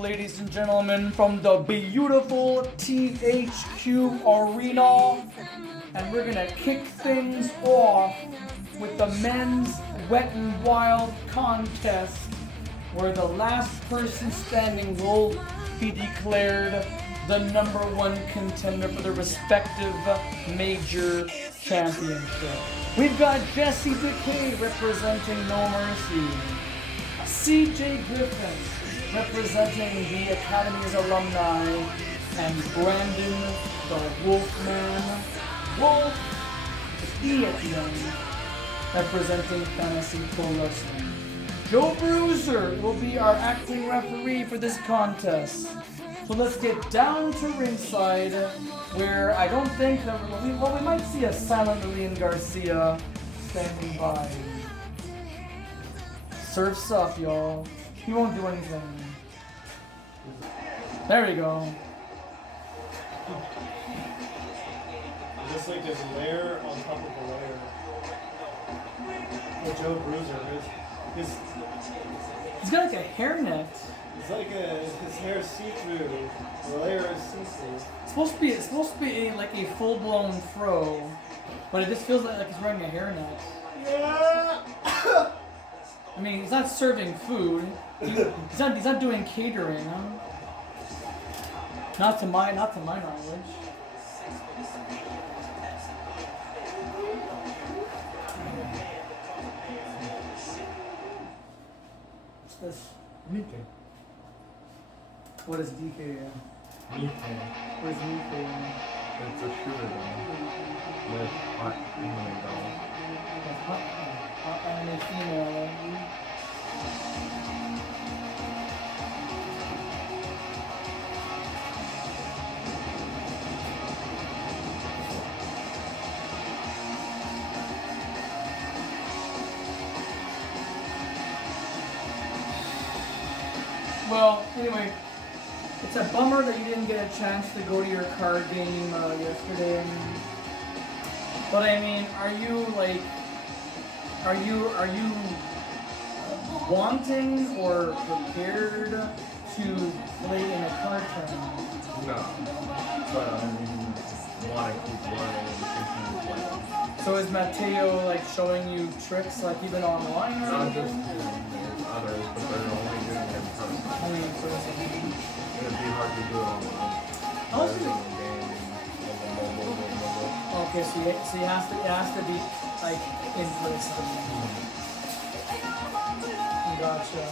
ladies and gentlemen, from the beautiful THQ Arena. And we're gonna kick things off with the men's Wet and Wild contest, where the last person standing will be declared the #1 contender for the respective major championship. We've got Jesse Decay representing No Mercy, CJ Griffin representing the Academy's alumni, and Brandon the Wolfman Wolf Etienne representing Fantasy Pro Wrestling. Joe Bruiser will be our acting referee for this contest. So let's get down to ringside, where I don't think that we might see a silent Lillian Garcia standing by. Surf's up, y'all. He won't do anything. There we go. Just like this layer on top of a layer. The Joe Bruiser, He's got like a hairnet. it's like his hair is see-through. The layer is see-through. It's supposed to be like a full-blown fro, but it just feels like he's wearing a hairnet. Yeah. I mean, he's not serving food. He's not doing catering. Huh? Not to my knowledge. What's this? Meeting. What is DK? Meeting. What is DK? It's a shooter gun with hot anime dolls. Hot anime female. Well, anyway, it's a bummer that you didn't get a chance to go to your card game yesterday. But I mean, are you wanting or prepared to play in a card tournament? No. But I want to keep learning and continuing playing. So is Mateo like showing you tricks like even online? Or Not anything? just him, there's others, but they're only doing it in person. I mean, for It'd be hard to do it online. Oh, There's so- no game, mobile. Okay, so it has to be like in person. Gotcha.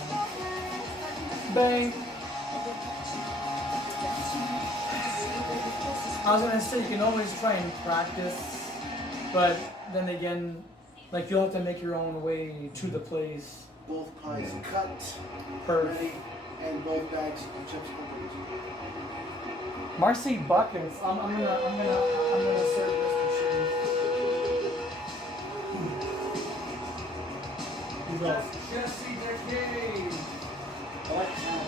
Bang. I was gonna say you can always try and practice, but then again, like you'll have to make your own way to the place. Both pies cut, Perfect. ready, and both bags of chips opened. Marcy buckets. I'm gonna serve this machine. Who's else? Jesse Decay. I like that.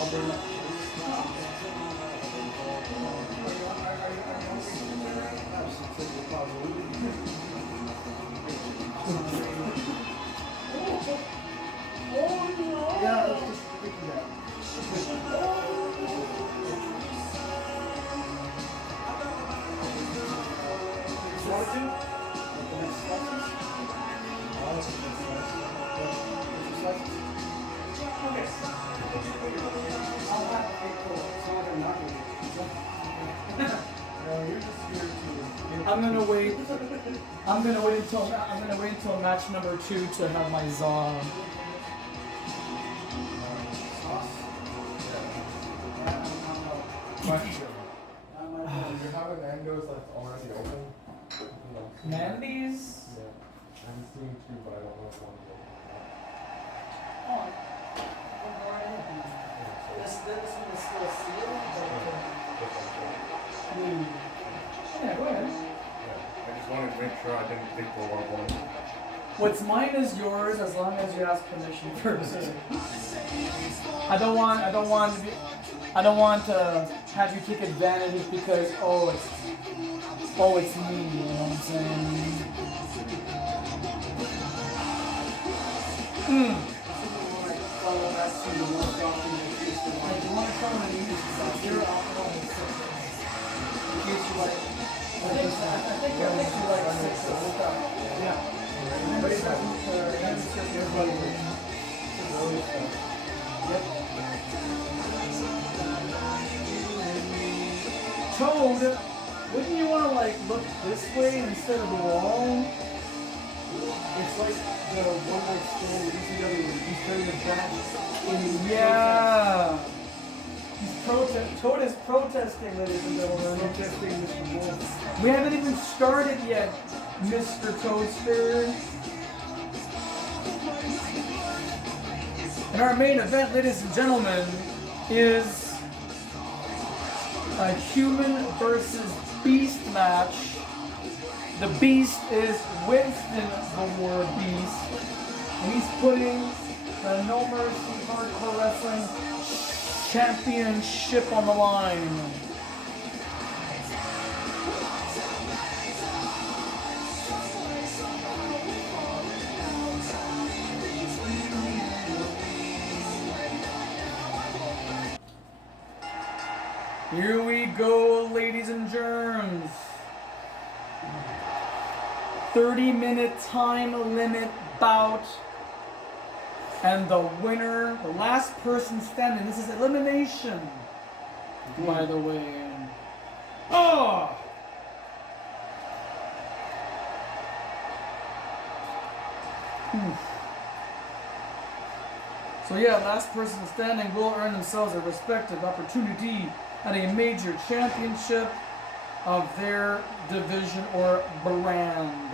I'll bring up. Absolutely, probably. Yeah, let's just pick that. Want to? The next slices? Slices? Okay. I'll have to take cool. It's not gonna knock me. No, you're just here to. I'm gonna wait until match number 2 to have my za. Sauce? Question. You have an Nando's that's already open? Mandy's? Yeah. I'm seeing two, but I don't know if one's open. Oh, this one is still sealed. Yeah, go ahead. Yeah. I just wanted to make sure I didn't think for one. What's mine is yours as long as you ask permission first. I don't want to have you take advantage because oh, it's me, you know what I'm saying? Like, follow back to the most often used to like, you want to come and use zero alcohol and cigarettes. In case you like this one. I think you like 6 of stuff. Yeah. Remember 7 for everybody. Yep. Toad, wouldn't you want to like look this way instead of the wall? It's like the one night stand with ECW. He's turning his back in Yeah. Toad is protesting, ladies and gentlemen. Protesting Mr. Wolf. We haven't even started yet, Mr. Toadster. And our main event, ladies and gentlemen, is a human versus beast match. The beast is Winston the War Beast. And he's putting the No Mercy Hardcore Wrestling Championship on the line. Here we go, ladies and germs. 30-minute time limit bout. And the winner, the last person standing, this is elimination, by the way. Oh! So yeah, last person standing will earn themselves a respective opportunity at a major championship of their division or brand.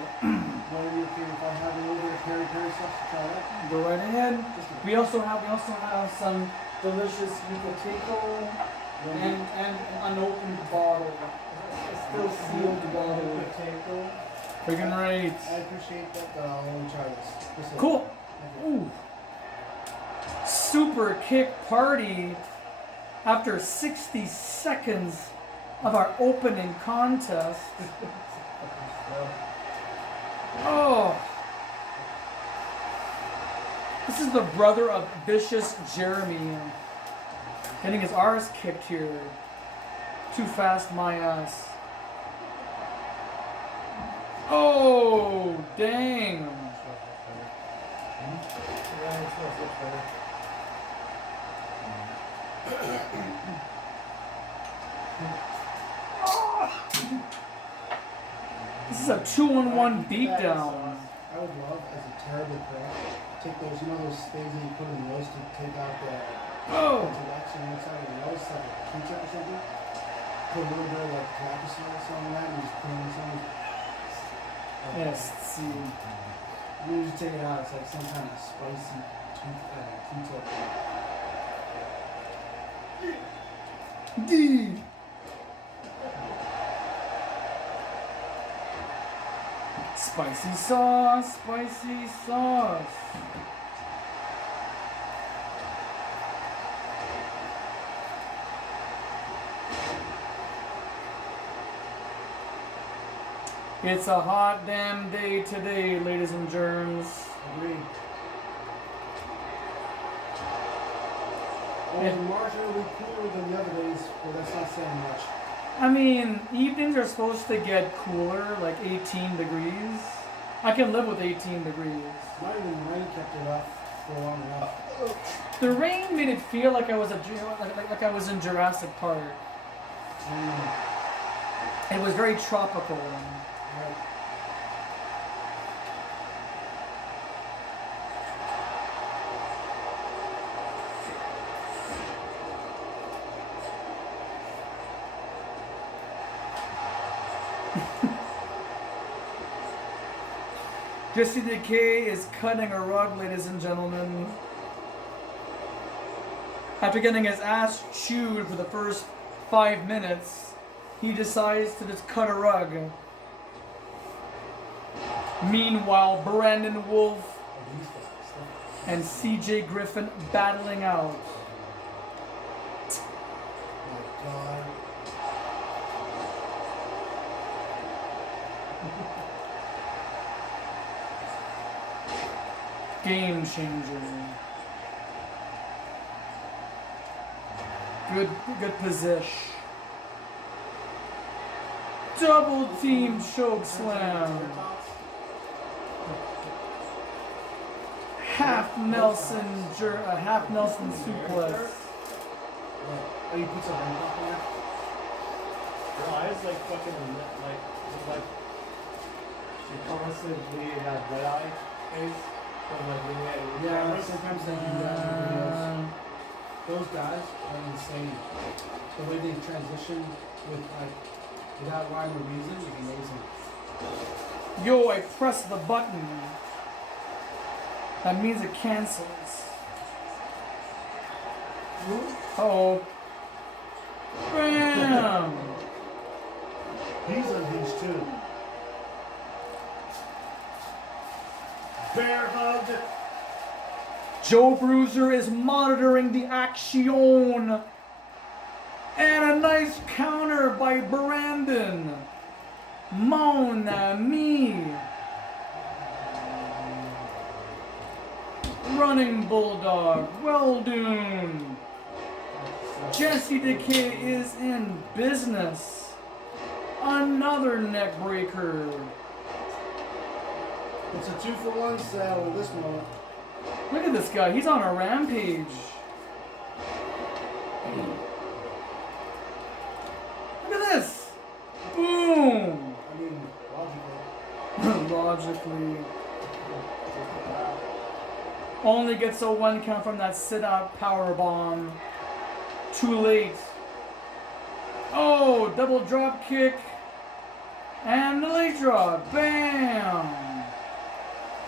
What do you think if I have a little bit of Perry sauce to try that? Go right ahead. We also have some delicious Yucateco and an unopened bottle. A still sealed bottle. Potato. Freaking right. I appreciate that, but I'll only try this. Cool. Ooh. Super kick party after 60 seconds of our opening contest. Oh. This is the brother of Vicious Jeremy. Getting his arse kicked here. Too fast, my ass. Oh, dang. This is a 2-on-1 beatdown. I would love, as a terrible prop, take those, those things that you put in the nose to take out the intellection inside of the nose, like a Q-tip or something. Put a little bit of like tobacco sauce on that and just put it in something. Yes, let's see. You just take it out, it's like some kind of spicy Q-tip. D. Spicy sauce, spicy sauce. It's a hot damn day today, ladies and germs. Agreed. Well, it's marginally cooler than the other days, but that's not saying much. I mean, evenings are supposed to get cooler, like 18 degrees. I can live with 18 degrees. Not even the rain kept it up for long enough. The rain made it feel like I was like I was in Jurassic Park. It was very tropical. Right. Jesse Decay is cutting a rug, ladies and gentlemen. After getting his ass chewed for the first 5 minutes, he decides to just cut a rug. Meanwhile, Brandon Wolf and CJ Griffin battling out. My God. Game changer. Good position. Double team choke slam. Half Nelson suplex. Oh, you put some ring pop in there? Her eyes like fucking like She constantly had red eye face from like looking at it. Yeah, sometimes they do that in videos. Those guys are insane. The way they transition with like without rhyme or reason is amazing. Yo, I pressed the button. That means it cancels. Uh-oh. Bam! He's unhinged too. bear hug. Joe Bruiser is monitoring the action. And a nice counter by Brandon. Mon ami. Running Bulldog. Well done. Jesse Decay is in business. Another neck breaker. It's a 2-for-1 sale with this moment. Look at this guy. He's on a rampage. Look at this. Boom. I mean, logically. Logically. Only gets a 1 count from that sit-out power bomb. Too late. Oh, double drop kick. And the leg drop. Bam.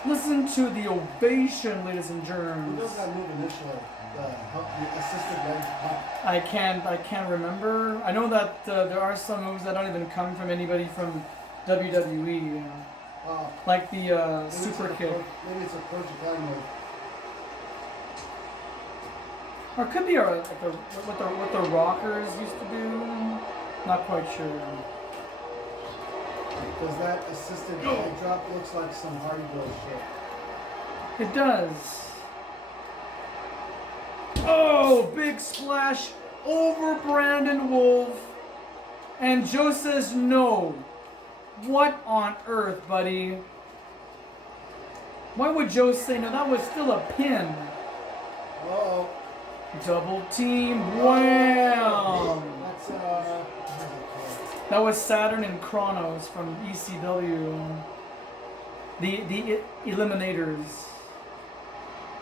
Listen to the ovation, ladies and Who germs. does that move initially? The assisted leg pump. I can't remember. I know that there are some moves that don't even come from anybody from WWE. You know. Like the Maybe super it's kick. Maybe it's a Pro Japan move. Or it could be like what the Rockers used to do. Not quite sure. Because that assisted leg drop looks like some Hardy Boy shit. It does. Oh, big splash over Brandon Wolf. And Joe says no. What on earth, buddy? Why would Joe say no? That was still a pin. Uh-oh. Double team. Wham! That's, That was Saturn and Kronos from ECW. The Eliminators.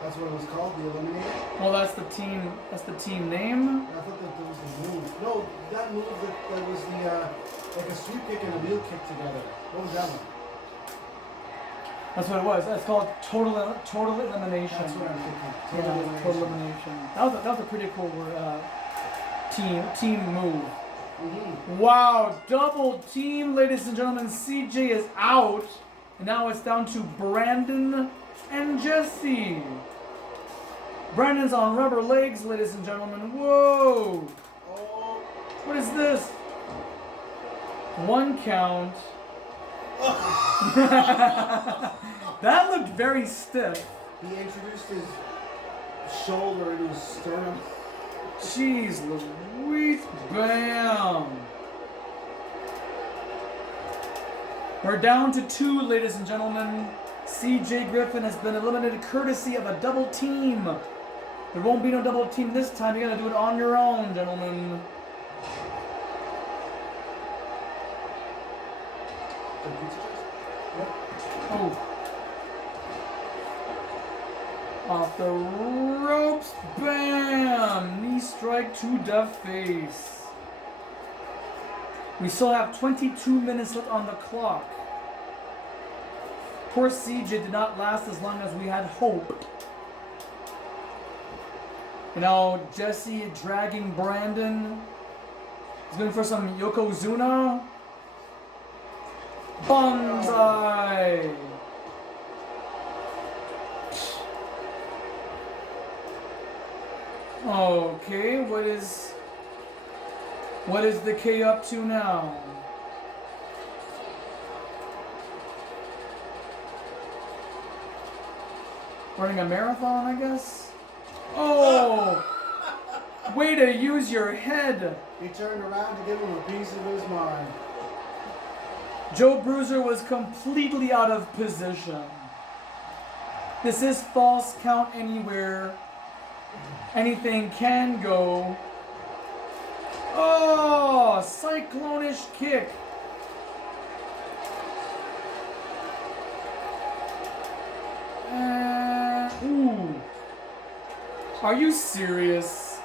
that's what it was called, the Eliminator? Well, that's the team. That's the team name. I thought that there was a move. No, that move that was the, like a sweep kick and a wheel kick together. What was that one? That's what it was. That's called total elimination. That's what I'm thinking. Yeah, total elimination. That was a pretty cool team move. Mm-hmm. Wow, double team, ladies and gentlemen. CJ is out, and now it's down to Brandon and Jesse. Brandon's on rubber legs, ladies and gentlemen. Whoa! Oh. What is this? 1 count. That looked very stiff. He introduced his shoulder into his sternum. Jeez Louise. Bam. We're down to 2, ladies and gentlemen. CJ Griffin has been eliminated courtesy of a double team. There won't be no double team this time. You're going to do it on your own, gentlemen. Oh. Off the ropes. Bam! Knee strike to the face. We still have 22 minutes left on the clock. Poor CJ did not last as long as we had hoped. You know, Jesse dragging Brandon. He's going for some Yokozuna. Bonsai! Okay, what is the K up to now? Running a marathon, I guess? Oh! Way to use your head! He turned around to give him a piece of his mind. Joe Bruiser was completely out of position. This is false count anywhere. Anything can go. Oh! Cyclone-ish kick. Ooh. Are you serious?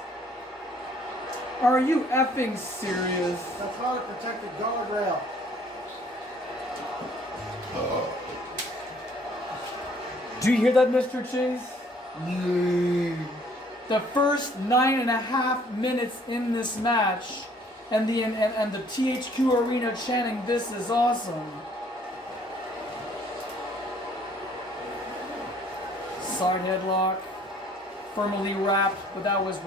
Are you effing serious? That's not a protected guardrail. Do you hear that, Mr. Chase? The first 9.5 minutes in this match, and the THQ Arena chanting, "This is awesome." Side headlock, firmly wrapped, but that was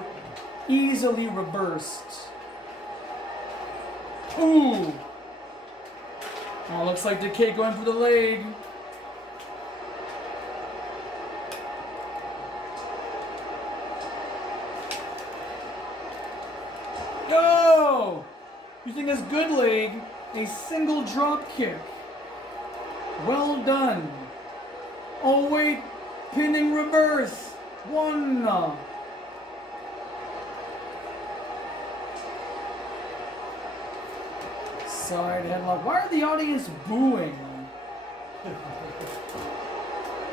easily reversed. Ooh! Oh, looks like Decay going for the leg. No! Using his good leg, a single drop kick. Well done. Oh wait, pinning reverse. One. Side headlock. Why are the audience booing?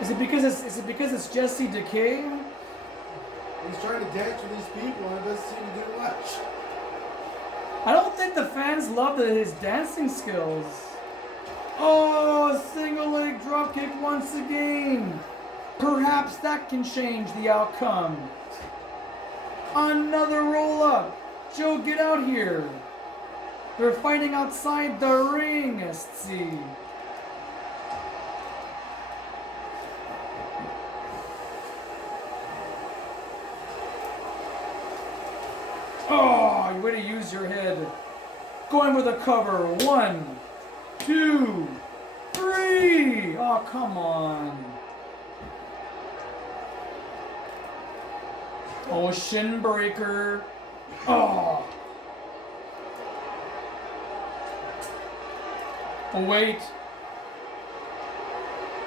Is it because it's Jesse Decay? He's trying to dance with these people and it doesn't seem to do much. I don't think the fans love his dancing skills. Oh, single leg dropkick once again. Perhaps that can change the outcome. Another roll up. Joe, get out here. They're fighting outside the ring, see. Oh, you way to use your head. Going with a cover. 1, 2, 3. Oh, come on. Oh, shin breaker. Oh. Oh, wait.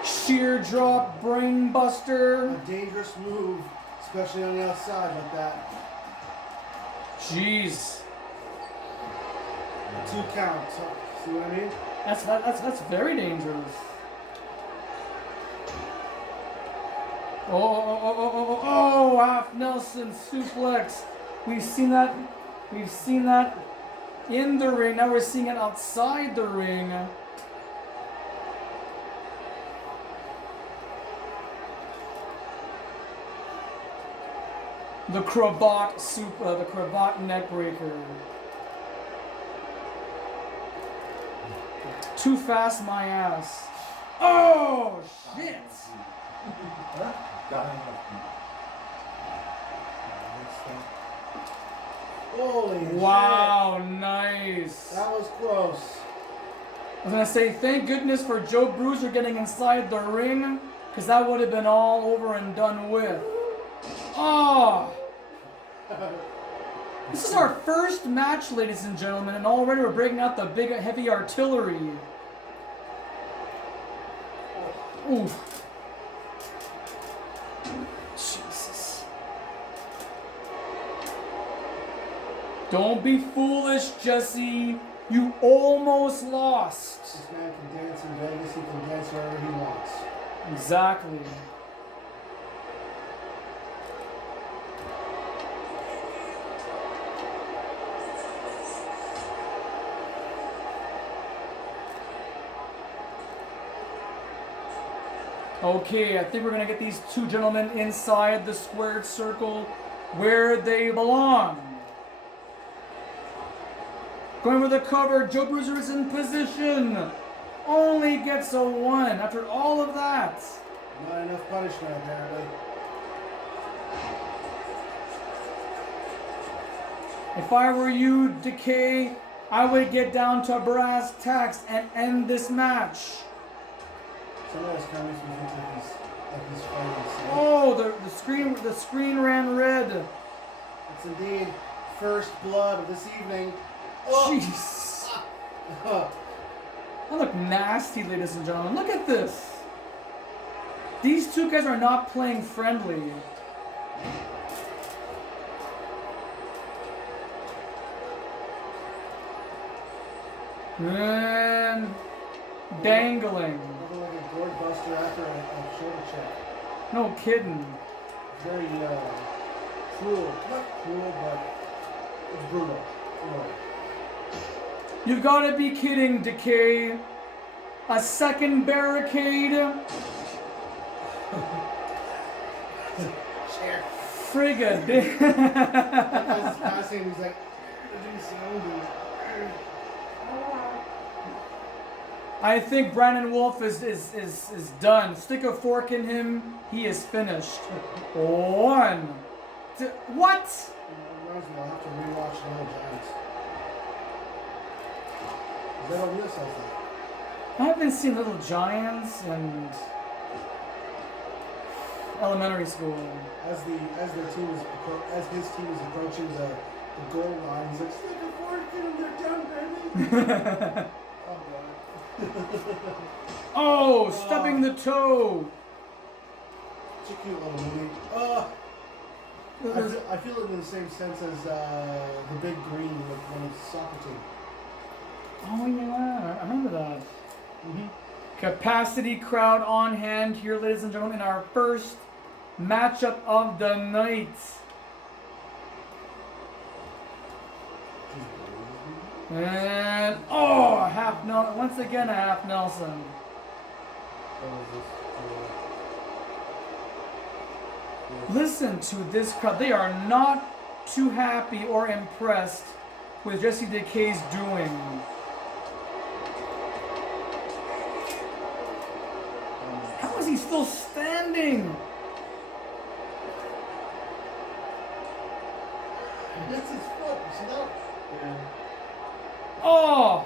Sheer drop brain buster. A dangerous move, especially on the outside like that. Jeez. 2 counts. See what I mean? That's very dangerous. Oh, half Nelson suplex. We've seen that in the ring. Now we're seeing it outside the ring. The cravat neck breaker. Too fast, my ass. Oh shit! Holy Wow, shit. nice. That was close. I was gonna say thank goodness for Joe Bruiser getting inside the ring, because that would have been all over and done with. Oh! This is our first match, ladies and gentlemen, and already we're breaking out the big, heavy artillery. Oof. Jesus. Don't be foolish, Jesse. You almost lost. This man can dance in Vegas. He can dance wherever he wants. Exactly. Okay, I think we're going to get these two gentlemen inside the squared circle where they belong. Going for the cover, Joe Bruiser is in position. Only gets a 1 after all of that. Not enough punishment, apparently. If I were you, Decay, I would get down to brass tacks and end this match. Some of those comments we think like he's fighting. the screen ran red. It's indeed first blood of this evening. Oh. Jeez. That look nasty, ladies and gentlemen. Look at this. These two guys are not playing friendly. And dangling. Looking like a gourd buster after a shoulder check. No kidding. Very cruel. Not cruel, but it's brutal. Brutal. You've got to be kidding, Decay. A second barricade. Chair. Frigga. As it's passing, he's like, what do you see? I think Brandon Wolf is done. Stick a fork in him. He is finished. One. What? Reminds me, I'll have to rewatch the whole Giants. Is that on this? I think. I haven't seen Little Giants and elementary school. As his team is approaching the goal line, he's like, stick a fork in him, they're down, baby. Oh god. Oh, stubbing the toe. It's a cute little movie. I feel it in the same sense as the Big Green with one of the soccer team. Oh yeah, I remember that. Capacity crowd on hand here, ladies and gentlemen, in our first matchup of the night. And half Nelson. Once again, a half Nelson. Listen to this crowd. They are not too happy or impressed with Jesse Decay's doing. How is he still standing? That's his foot, you see that? Yeah. Oh!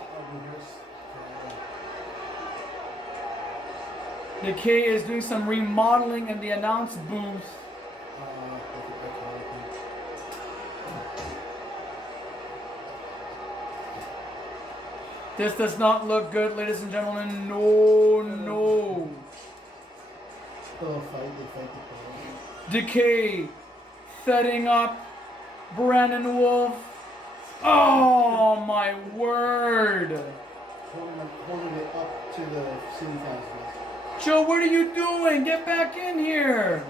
Decay is doing some remodeling in the announce booth. This does not look good, ladies and gentlemen. No. They fight the Decay setting up Brandon Wolf. Oh my word! Holding it up to the city fans. Joe, what are you doing? Get back in here!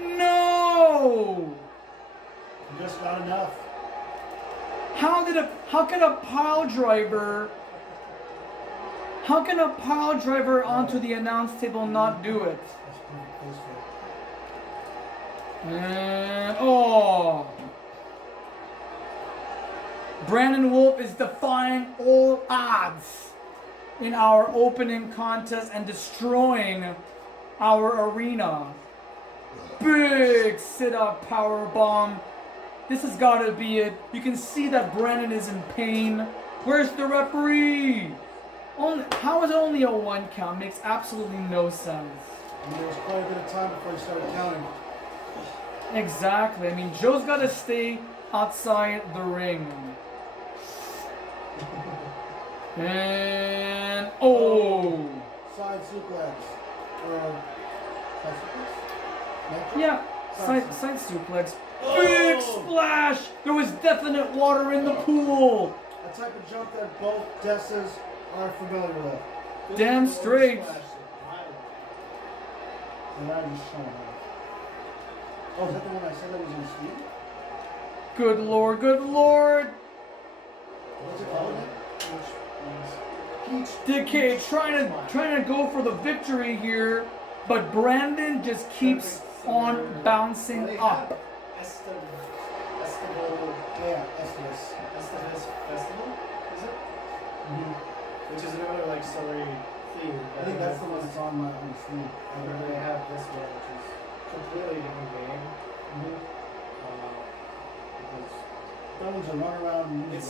No! Just not enough. How can a pile driver onto the announce table not do it? That's perfect place for it. And Brandon Wolf is defying all odds in our opening contest and destroying our arena. Big sit-up power bomb. This has got to be it. You can see that Brandon is in pain. Where's the referee? How is it only a 1 count? Makes absolutely no sense. And there was quite a bit of time before he started counting. Exactly. I mean, Joe's got to stay outside the ring. And Side suplex. Side suplex? Yeah, side suplex. Big splash! There was definite water in the pool. A type of jump that both Desses are familiar with. Damn straight. And that is showing off. Oh, is that the one I said that was in Steve? Good lord, good lord. What's it called? Decay trying to go for the victory here, but Brandon just keeps on bouncing up. Festival, Yeah, Estivus. Estivus Festival, is it? Which is another like story theme. I think that's the one that's on my sleeve. And then they have this one, which is completely different game. Because That one's a run around and it's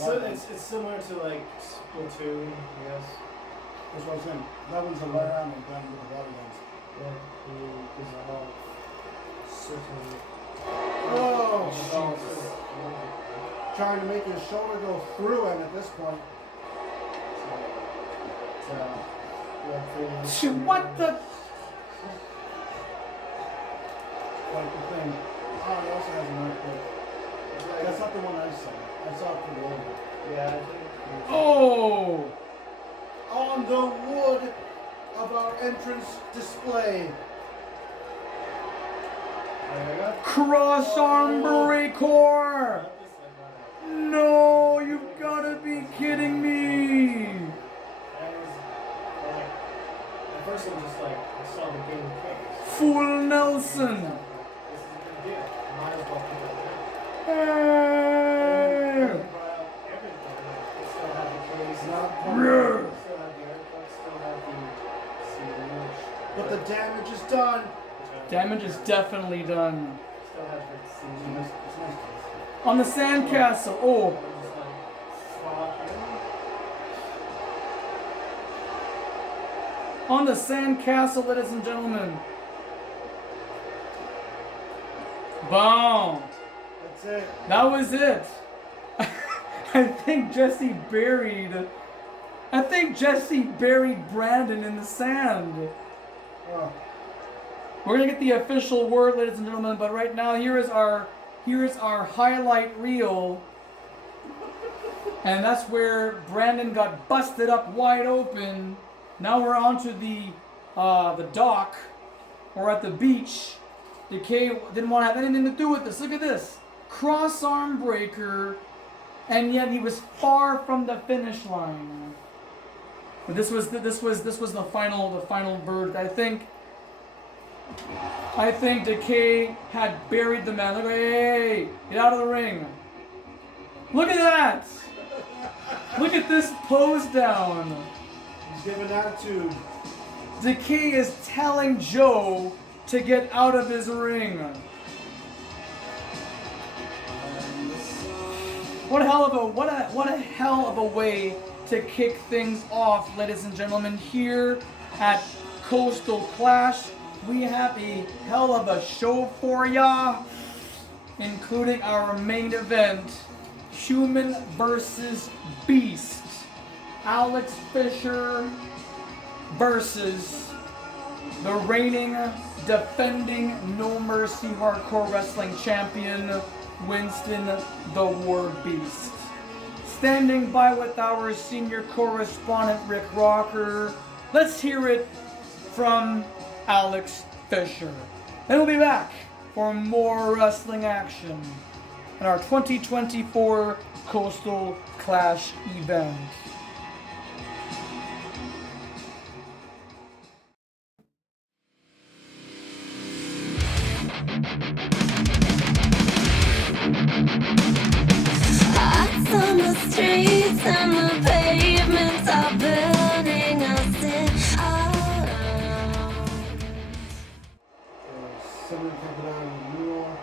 similar to like Splatoon, I guess. That's what I'm saying. That one's a run around and done with the water guns. Yeah, because Certainly. Oh, Oh, Jesus. Trying to make his shoulder go through him at this point. Shoot, what the? Like the thing. Oh, he also has an earthquake. That's not the one I saw. I saw it for the over. Yeah, I think. Oh! On the wood of our entrance display. Cross arm breaker! No, you've gotta be kidding me! At first it was just like, I saw the game quick. Full Nelson! This is a good deal. Might as well keep it there. Hey! Brought out everything. Like, it still had the case. Yeah. Still had the airport. Still had the CDH. But the damage is done. Damage is definitely done. Still had the CDH. It's nice case. On the sandcastle. Oh, Just like, fuck you. on the sandcastle, ladies and gentlemen. Boom. That's it. That was it. I think Jesse buried Brandon in the sand. Oh. We're gonna get the official word, ladies and gentlemen, but right now here is our highlight reel. And that's where Brandon got busted up wide open. Now we're onto the dock. We're at the beach. Decay didn't want to have anything to do with this. Look at this. Cross arm breaker, and yet he was far from the finish line. But this was the final verdict. I think Decay had buried the man. Look, hey, get out of the ring. Look at that. Look at this pose down. He's giving attitude. Decay is telling Joe to get out of his ring. What a hell of a way to kick things off, ladies and gentlemen. Here at Coastal Clash, we have a hell of a show for ya, including our main event, Human versus Beast. Alex Fisher versus the reigning, defending No Mercy Hardcore Wrestling Champion, Winston the War Beast. Standing by with our senior correspondent, Rick Rocker. Let's hear it from Alex Fisher. Then we'll be back for more wrestling action in our 2024 Coastal Clash event. Hearts on the streets and the pavements are burning us in. Seven Capital New York.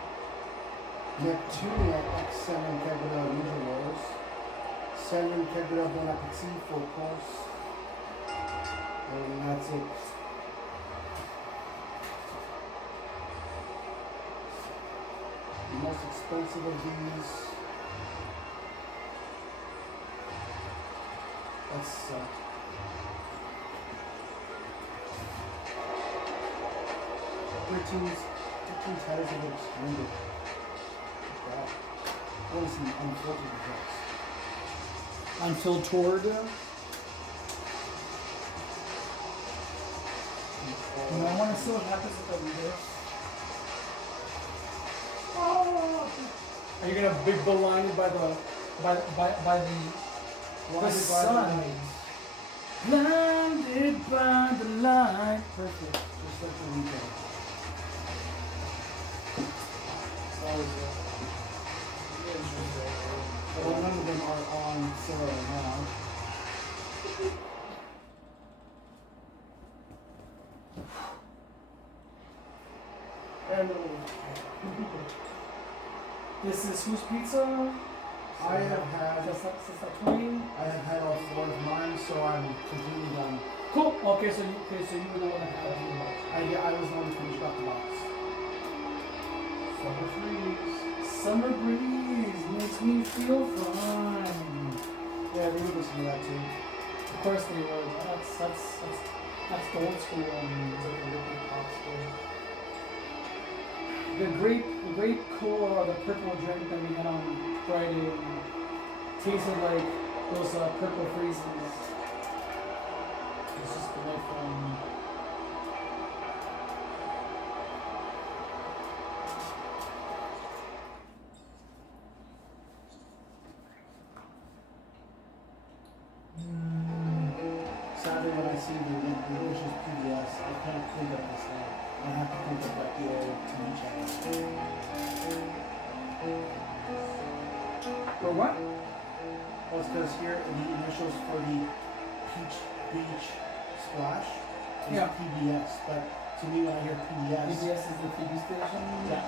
Neptune at X7 Capital Ninja Wars. 7 Capital Bon Appetit for course. And that's it. The most expensive of these. That's 13 titles of extended. Wow. What is the unfiltered results? Unfiltered. And I want to see what happens with the reverse. Oh. Are you gonna be blinded by the sun? Blinded by the light. Perfect. Just like the weekend. Well, none of them are on sale now. And This is whose pizza? I have had I I have had all 4 of mine, so I'm completely done. Cool. Okay, so you were the one that had the box. I was the one who finished off the box. Summer freeze. Summer breeze makes me feel fine. Yeah, they would listen to that too. Of course they would. That's the old school. It's like a liquid pop school. The grape cola, the purple drink that we had on Friday, tasted like those purple freezes. It's just delightful. Sadly, when I see the delicious PBS, I can't think of this name. I have to think of like the old TV channel. For what? Well, it's because here the initials for the Peach Beach Splash is Yeah. PBS, but to me when I hear PBS, PBS is the TV station? yeah.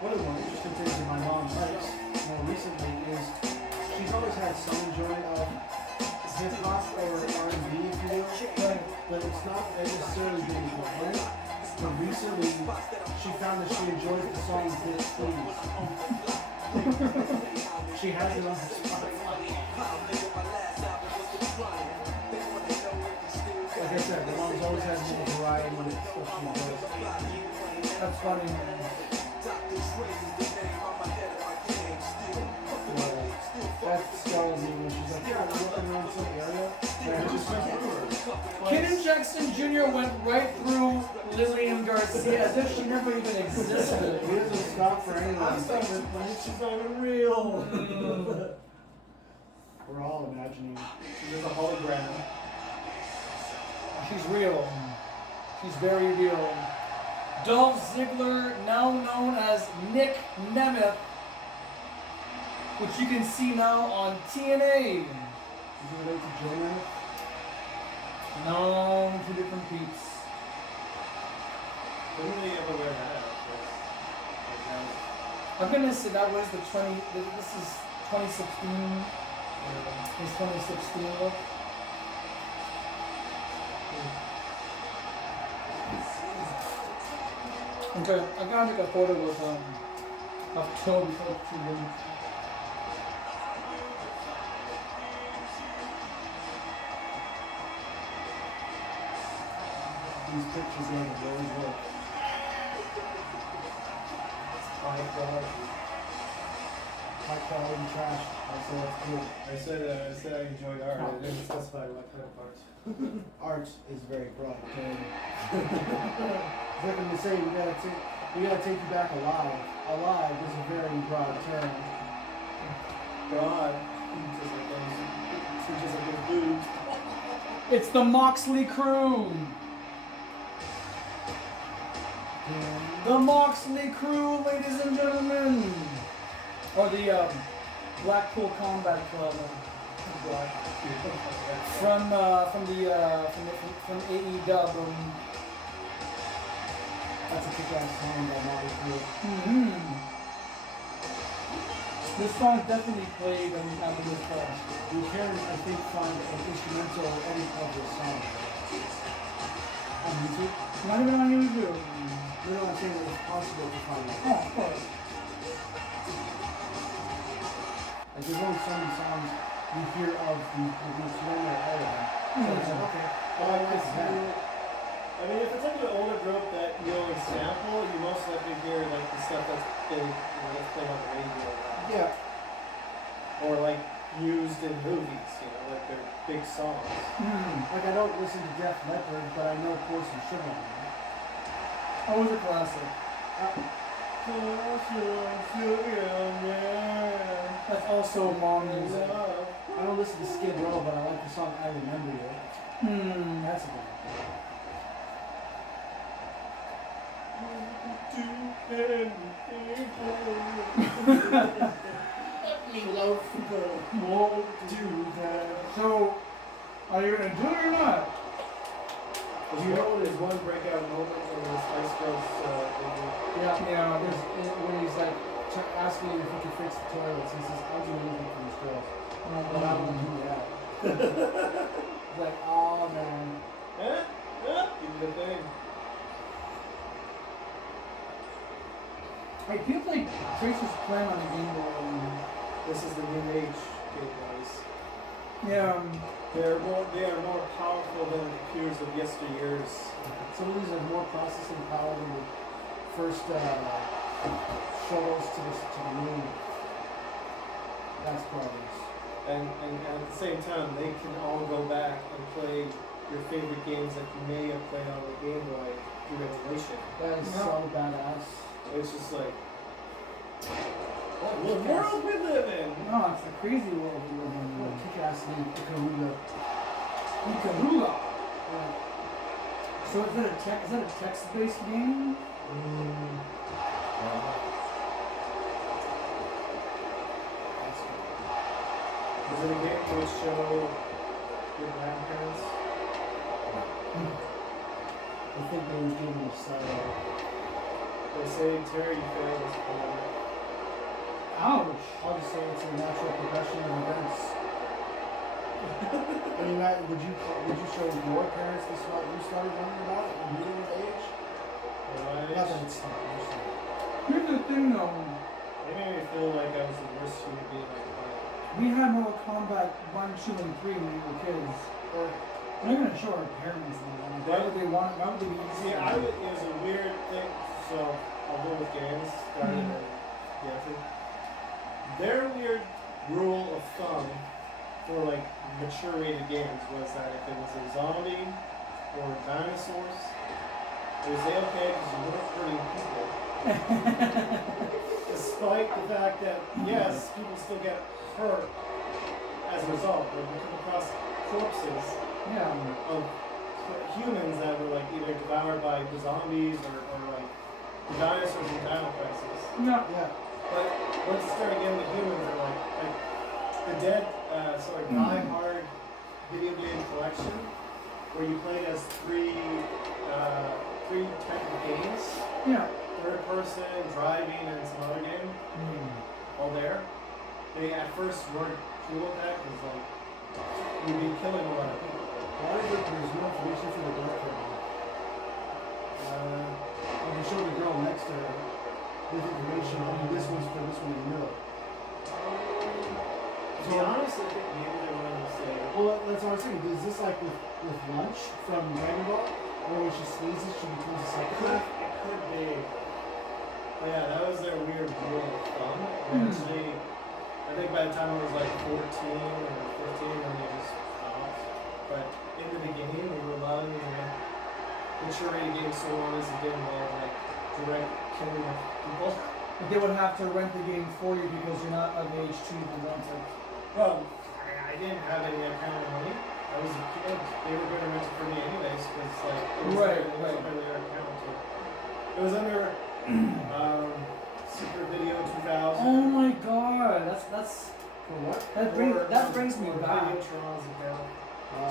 One of the more interesting things in my mom likes more recently is she's always had some enjoyment of hip hop or R&B, if you will, but it's not necessarily been important. But recently, she found that she enjoys the song "Bitch Please." She has it on her Spotify. Like I said, my mom's always had more variety of stuff she enjoys. That's funny. That scares me when she's like, yeah, I'm looking around some area, and I just went through her. Kidden Jackson Jr. went right through Lillian Garcia as if she never even existed. He doesn't stop for anyone. I'm starting to think she's not even real. We're all imagining. She's just a hologram. She's real. She's very real. Dolph Ziggler, now known as Nick Nemeth, which you can see now on TNA. Is it related to Jonah? No, two different peeps. When did they ever wear that outfit? I'm gonna say that was the 20. This is 2016. His 2016 look. Okay, I gotta take a photo with of Toe before she leaves. These pictures are the really work. High quality trash. I say that's cool. I said I enjoyed art. I didn't specify what kind of art. Art is very broad term. It's like when you say we gotta take you back alive. Alive is a very broad term. God. Just like those dudes. It's the Moxley crew. The Moxley crew, ladies and gentlemen. Or the Blackpool Combat Club. From AEW. That's a kick-ass song by Molly Crew. Mm-hmm. This song definitely played after this class. You can, I think, find an instrumental edit of this song on YouTube. Not even on YouTube. No, I'm saying that it's possible to find it. Oh, of course. Like, there's only so many songs you hear of the produced one or all of them. So it's like, okay, Well, I like that. I mean, if it's like an older group that you'll sample, you most likely hear like the stuff that's big, that's played on the radio, Yeah. or like used in movies. You know, like they're big songs. Like, I don't listen to Def Leppard, but I know Pour Some Sugar on it. That was a classic. That's also mom music. I don't listen to Skid Row, but I like the song I Remember You. That's a good one. Let me love the girl. Won't do that. So, are you gonna do it or not? You know, there's one breakout moment when the Spice Girls. Yeah. When he's like asking if he can fix the toilets, he says, I'll do anything for these girls. But I won't do that. It's like, oh man. Give me the thing. Hey, people play Tracer's Plan on the Game Boy. This is the new age Game Boys. Yeah. They are more powerful than the computers of yesteryears. Some of these are more processing power than the first shuttles to the moon. That's progress. And at the same time, they can all go back and play your favorite games that you may have played on the Game Boy through emulation. That is so badass. It's just like, what world we live in? No, it's a crazy world we live in. What kick-ass name, Ikaruga. Ikaruga. So is that a text-based game? Is it a game to show your grandparents? I think they was giving me side. They say, Terry, you failed this plan. Ouch. I'll just say it's a natural progression of events. I mean, Matt, would you show your parents this what you started learning about it when you were of age? Not that it's not. Here's the thing though. They made me feel like I was the worst human being I could find. We had Mortal Kombat 1, 2, and 3 when we were kids. We're not gonna show our parents that. Why would they want? Why would they be See, it was a weird thing. So I'll go with games. Started in their weird rule of thumb for like mature rated games was that if it was a zombie or dinosaurs, it was okay because you weren't hurting people. Despite the fact that yes, people still get hurt as a result. Like you come across corpses of humans that were like either devoured by the zombies or like the dinosaurs in Dino Crisis. Yeah. But once you start getting the humans, they're like the Dead, Die Hard video game collection, where you played as three type of games. Yeah. Third person, driving, and some other game. All there. They at first weren't cool with that because like you'd be killing a lot of people. Why is it there's no information for the dark right now? When you show the girl next to her with information, I mean, this one's for this one in the middle. To be honest, I think maybe they wanted to say. Well, that's what I was saying. Is this like with Lunch from Dragon Ball? Where when she sneezes, she becomes a psychopath? It could be. But yeah, that was their weird rule of thumb. Eventually, I think by the time I was like 14 or 15, then they just stopped. But in the beginning, they were allowing me to mature rated games so long as it didn't involve like direct killing of people. But they would have to rent the game for you because you're not of age to even rent it. Well, I didn't have any kind of money. I was a kid. They were going to rent it for me anyways because like it was under their account. It was under Super Video 2000. Oh my god, that's For what? that brings me or back. Videotron's account.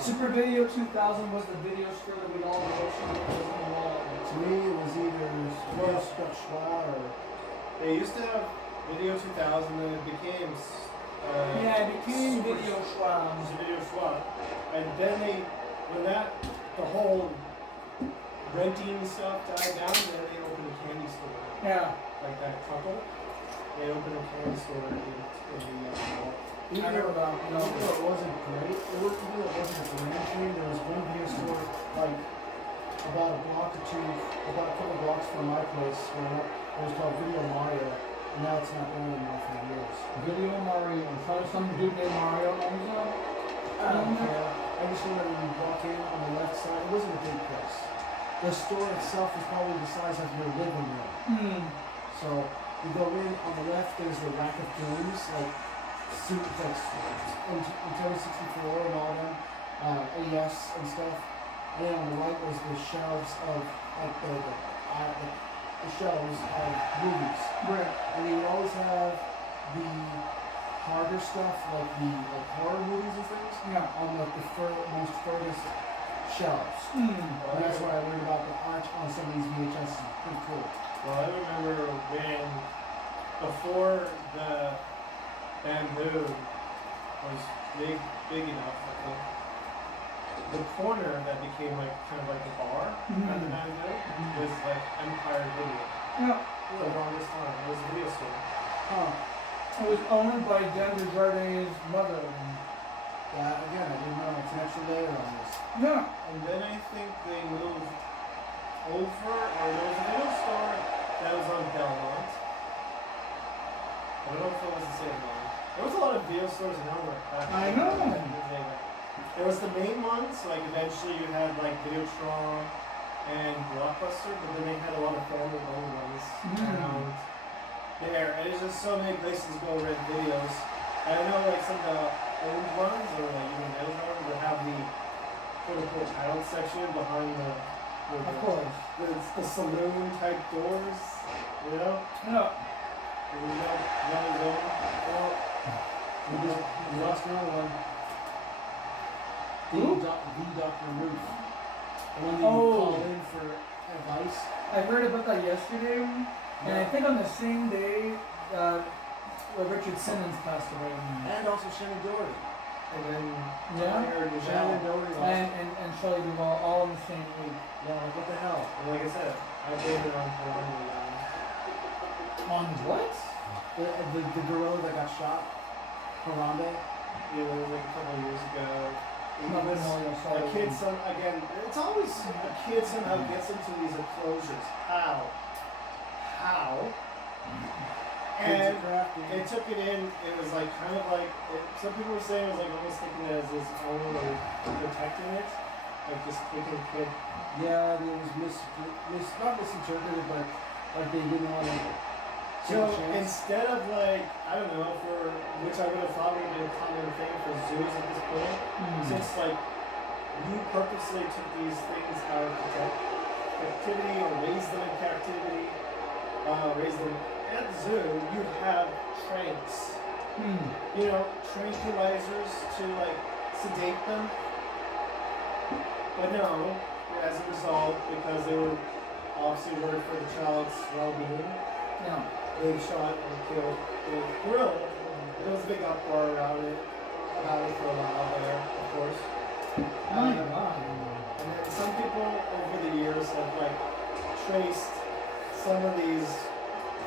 Super Video 2000 was the video store that we all watched on the wall. To me, it was either Schwa or... They used to have Video 2000, and it became Yeah, it became Super Video It Schwa. was a Video Swap, and then the whole renting stuff died down, then they opened a candy store. Yeah. Like that couple, they opened a candy store in the mall. I remember that. Even though it wasn't great, even though it wasn't a grand chain, there was one video store like about a couple blocks from my place where it was called Video Mario, and now it's not there anymore for years. Video Mario. Some dude named Mario owns it. I don't care. I just remember when you walk in on the left side, it wasn't a big place. The store itself was probably the size of your living room. So you go in, on the left there's the rack of games, like Nintendo 64 and all them, AES and stuff. And then on the right was the shelves of like the shelves of movies. Right. And you would always have the harder stuff, like the horror movies and things, on like the most furthest shelves. And that's where I learned about the art on some of these VHS. Pretty cool. Well, I remember before the bamboo was big enough, I think. The corner that became like kind of like a bar at the Mango was like Empire Video. Yeah. For the longest time. It was a video store. Huh. It was owned by Denver Jardin's mother. Yeah, again, I didn't know. It's an extra layer on this. Yeah. And then I think they moved over, or there was a video store that was on Belmont. I don't know if it was the same one. There was a lot of video stores in Elmer back I in the know. day. There was the main ones, like eventually you had like Videotron and Blockbuster, but then they had a lot of family-owned ones around there. And there's just so many places to go rent videos. I know like some of the old ones, or like even the other ones, would have the quote-unquote adult section behind Of course. the saloon type doors, you know? Yeah. Young zone. We lost another one. Who? The Dr. Ruth. The one that you Oh. call in for advice. I heard about that yesterday, and I think on the same day, Richard Simmons passed away. And also Shannon Doherty. And then Yeah. I heard Shannon Michelle. Doherty lost. And Shelley Duvall all in the same week. Yeah, like what the hell? And like I said, I blamed it on Colombia. On what? The gorilla that got shot? Harambe? It was like a couple of years ago. It Not was Memorial a Sorry. kid, again, it's always a kid somehow gets into these enclosures. How? And it took it in, it was like kind of like, some people were saying it was like almost thinking it as his own or protecting it. Like just taking the kid. Yeah, it was not misinterpreted, but like they didn't want to take So a chance. instead of like, I don't know, which I would have thought would have been a common thing for zoos at this point, since like you purposely took these things out of captivity or raised them in captivity, raised them at the zoo, you'd have tranks. You know, tranquilizers to like sedate them. But no, as a result, because they were obviously worried for the child's well-being, Yeah. they shot and killed the gorilla. There was a big uproar about it for a while there, of course. My And God. then some people over the years have like traced some of these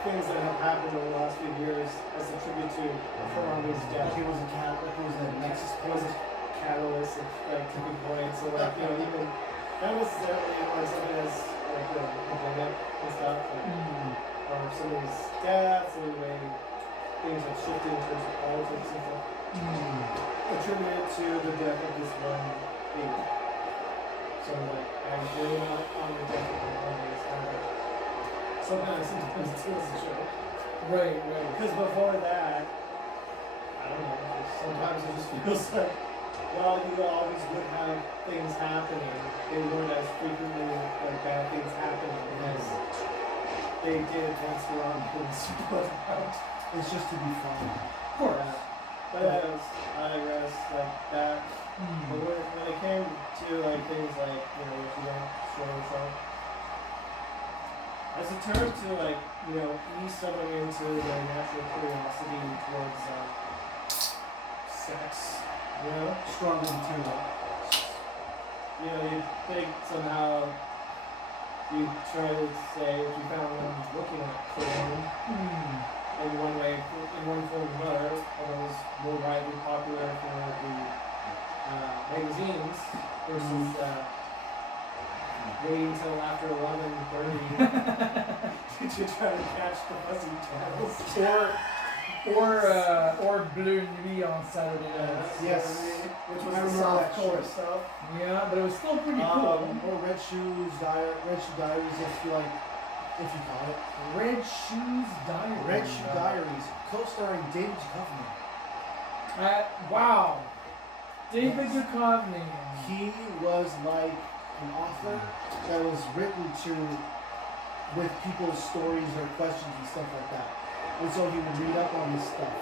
things that have happened over the last few years as a tribute to Harambe's death. Like it was a cat, like it was a nexus It was a point. catalyst, like tipping point. So like, you know, even not necessarily or something as like the pandemic and stuff, like, or some of these deaths and the way things have shifted in terms of politics and stuff. Attributed to the death of this one baby. So like, I'm really not on the death of the one. It's kind of like sometimes it's a show. Right. Because before that, I don't know, sometimes it just feels like, well, you always would have things happening. They weren't as frequently like bad things happening as they did once Harambe was put out. It's just to be fun. Of course. But as I rest like that, but when it came to like things like, you know, what you don't show and stuff, as a term to like, you know, ease someone into their natural curiosity towards sex, you know? Stronger material. You know, you think somehow you try to say if you found them looking at porn in one way, in one form or another, although it was more widely popular for the magazines versus waiting until after 11:30 to try to catch the fuzzy channels. Or Blue Nuit on Saturday nights. Yes. Which was I the remember that softcore shit. stuff. Yeah, but it was still pretty cool. Or Red Shoe Diaries, if you call it. Red Shoes Diaries. Red Shoe Diaries, co-starring David Duchovny. Wow. David Duchovny. He was like an author that was written to with people's stories or questions and stuff like that. And so he would read up on this stuff.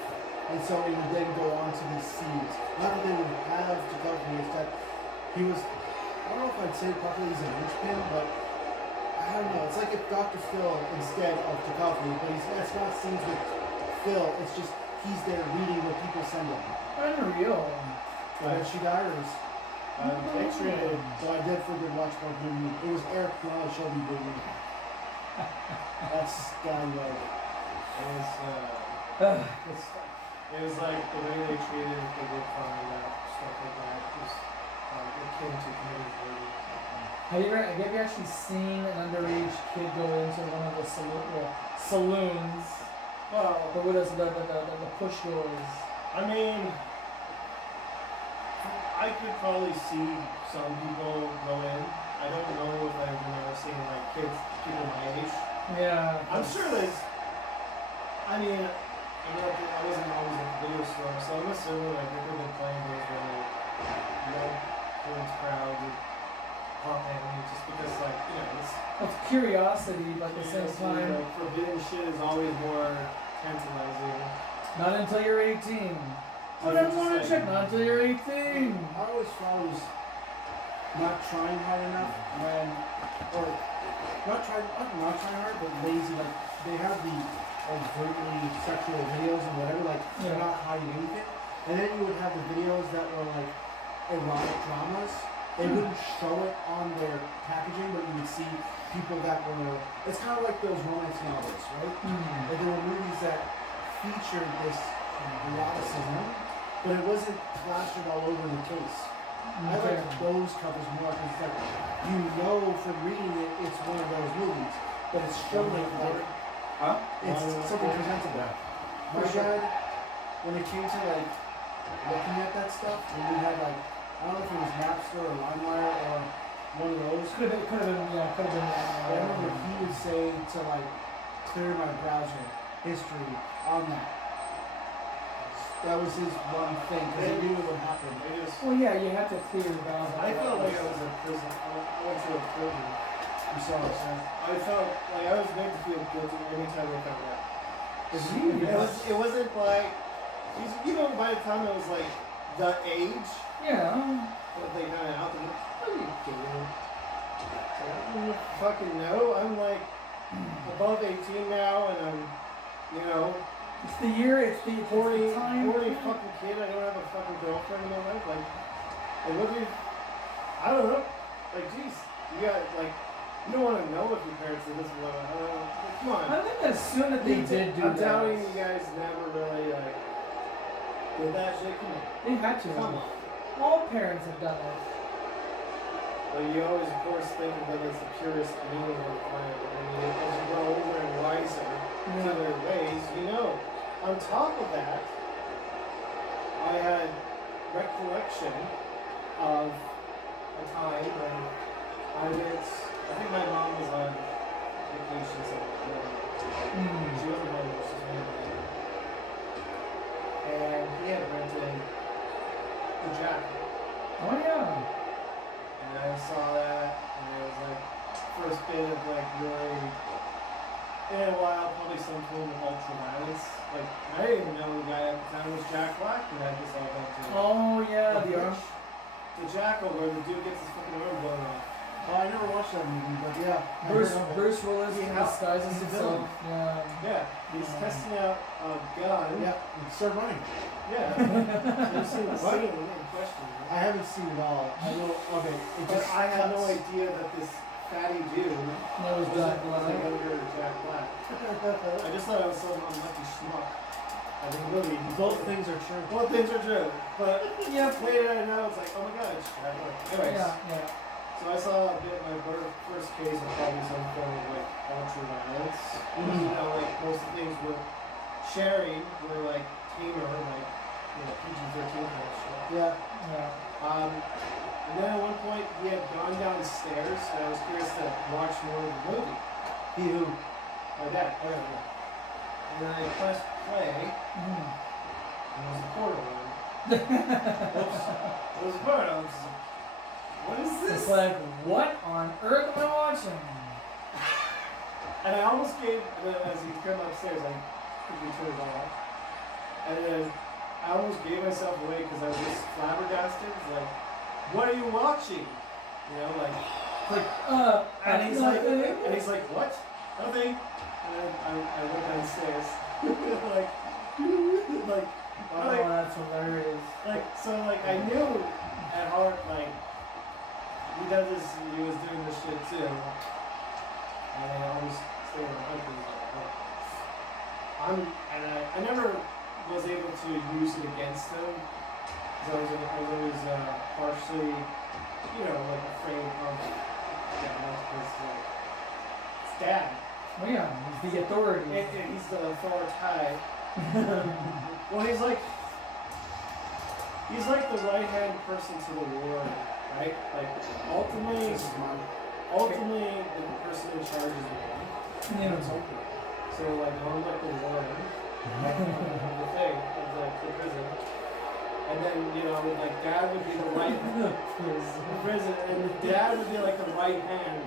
And so he would then go on to these scenes. Not that they would have Duchovny, it's that he was, I don't know if I'd say properly he's a linchpin, but I don't know. It's like if Dr. Phil instead of Duchovny, but it's not scenes with Phil, it's just he's there reading what people send him. Unreal. That she died or was X-rated. so I did figure watch more good movie. It was Eric Piana Shelby good movie. That's guy like It was, it's it was like the way they treated the wood farming and stuff like that was akin to committing murder. Have you actually seen an underage kid go into one of the saloons? Well, Or with us, the push doors? I mean, I could probably see some people go in. I don't know if I've ever seen like people my age. Yeah. I'm sure there's. I mean, I wasn't always at the video store, so I'm assuming like they've been playing those really young kids crowd would pop in just because like It's curiosity, but at the same time, like, forbidden shit is always more tantalizing. not until you're 18. I It's don't just want to like- check. Not until you're 18. I always thought I was not trying hard enough when, or not trying hard, but lazy. Like they have the overtly sexual videos and whatever. Like they're Yeah. not hiding anything. And then you would have the videos that were like erotic dramas. They wouldn't show it on their packaging, but you would see people that were. It's kind of like those romance novels, right? Like there were movies that featured this eroticism, but it wasn't plastered all over the case. I like those covers more because it's like you know from reading it, it's one of those movies, but it's showing like Huh? it's something presentable. My dad, when it came to like looking at that stuff, when we had like I don't know if it was Napster or LimeWire or one of those. Could have been. I remember he would say to like clear my browser history on that. That was his one thing because he knew it would happen. Well, yeah, you have to clear the browser. I felt like I was in prison. I went to a prison. I'm sorry, sir. I felt like I was made to feel guilty every time I found out. Jeez. It wasn't like, by the time it was like the age Yeah. that they found out, they're like, what are you doing? So I don't fucking know. I'm like above 18 now, and I'm, It's the year. It's the horny time. fucking kid. I don't have a fucking girlfriend in my life. Like what do you? I don't know. Like, geez, you got like. You don't want to know if your parents did this or what. I don't know. Like, come on. I'm gonna assume that they did do I'm that. doubting you guys never really like did that shit. Come on. They had to. Come on. All parents have done it. But you always, of course, think of it as the purest meaning of the planet. I mean, as you grow older and wiser to their ways, On top of that, I had recollection of a time when I think my mom was on vacation somewhere. She wasn't home, she was home. And he had rented the jacket. Oh yeah. And I saw that, and it was like first bit of like really, in a while, probably some form of ultra violence. Like I didn't even know the guy at the time was Jack Black who had this all done to him. Oh yeah. The arm. The Jackal where the dude gets his fucking arm blown off. Oh, I never watched that movie, but yeah. I Bruce heard of it. Bruce Willis disguises he's a himself. villain. Yeah. Yeah, he's testing out a gun. Yeah, start running. Yeah. You've seen the What? scene in question. I haven't seen it all. I know. Okay, it But just. I had no cuts. idea that this fatty dude That was was Jack a Black. younger Jack Black. I just thought I was some unlucky schmuck. I think really Both things are true. both things are true. But Yeah. later I know it's like, oh my god, it's Jack Black. Anyways, Yeah. so I saw a bit my first case of probably some form of like ultra violence. Like most of the things we're sharing were like tamer, like PG-13 kind of shit. Yeah. Yeah. And then at one point he had gone downstairs, and I was curious to watch more of the movie. He who? My dad. And then I pressed play, and it was the portal one. Oops. It was a portal. I was just like, what is this? It's like, what on earth am I watching? And I almost gave, as he came upstairs, I quickly turned it off. And then I almost gave myself away because I was just flabbergasted. It's like, what are you watching? And he's like, what? Nothing. And then I went downstairs. like, Oh, that's hilarious. I knew dad he was doing this shit too. And I always stayed in my uncle. I never was able to use it against him. Because I was always partially, like afraid of because it's dad. Oh yeah, he's the authority. And he's the authority. Well, he's like the right-hand person to the Lord, right? Like ultimately the person in charge is the Yeah. So like I'm like the Lord of the thing, of the prison. And then, like dad would be the right prison, and dad would be like the right hand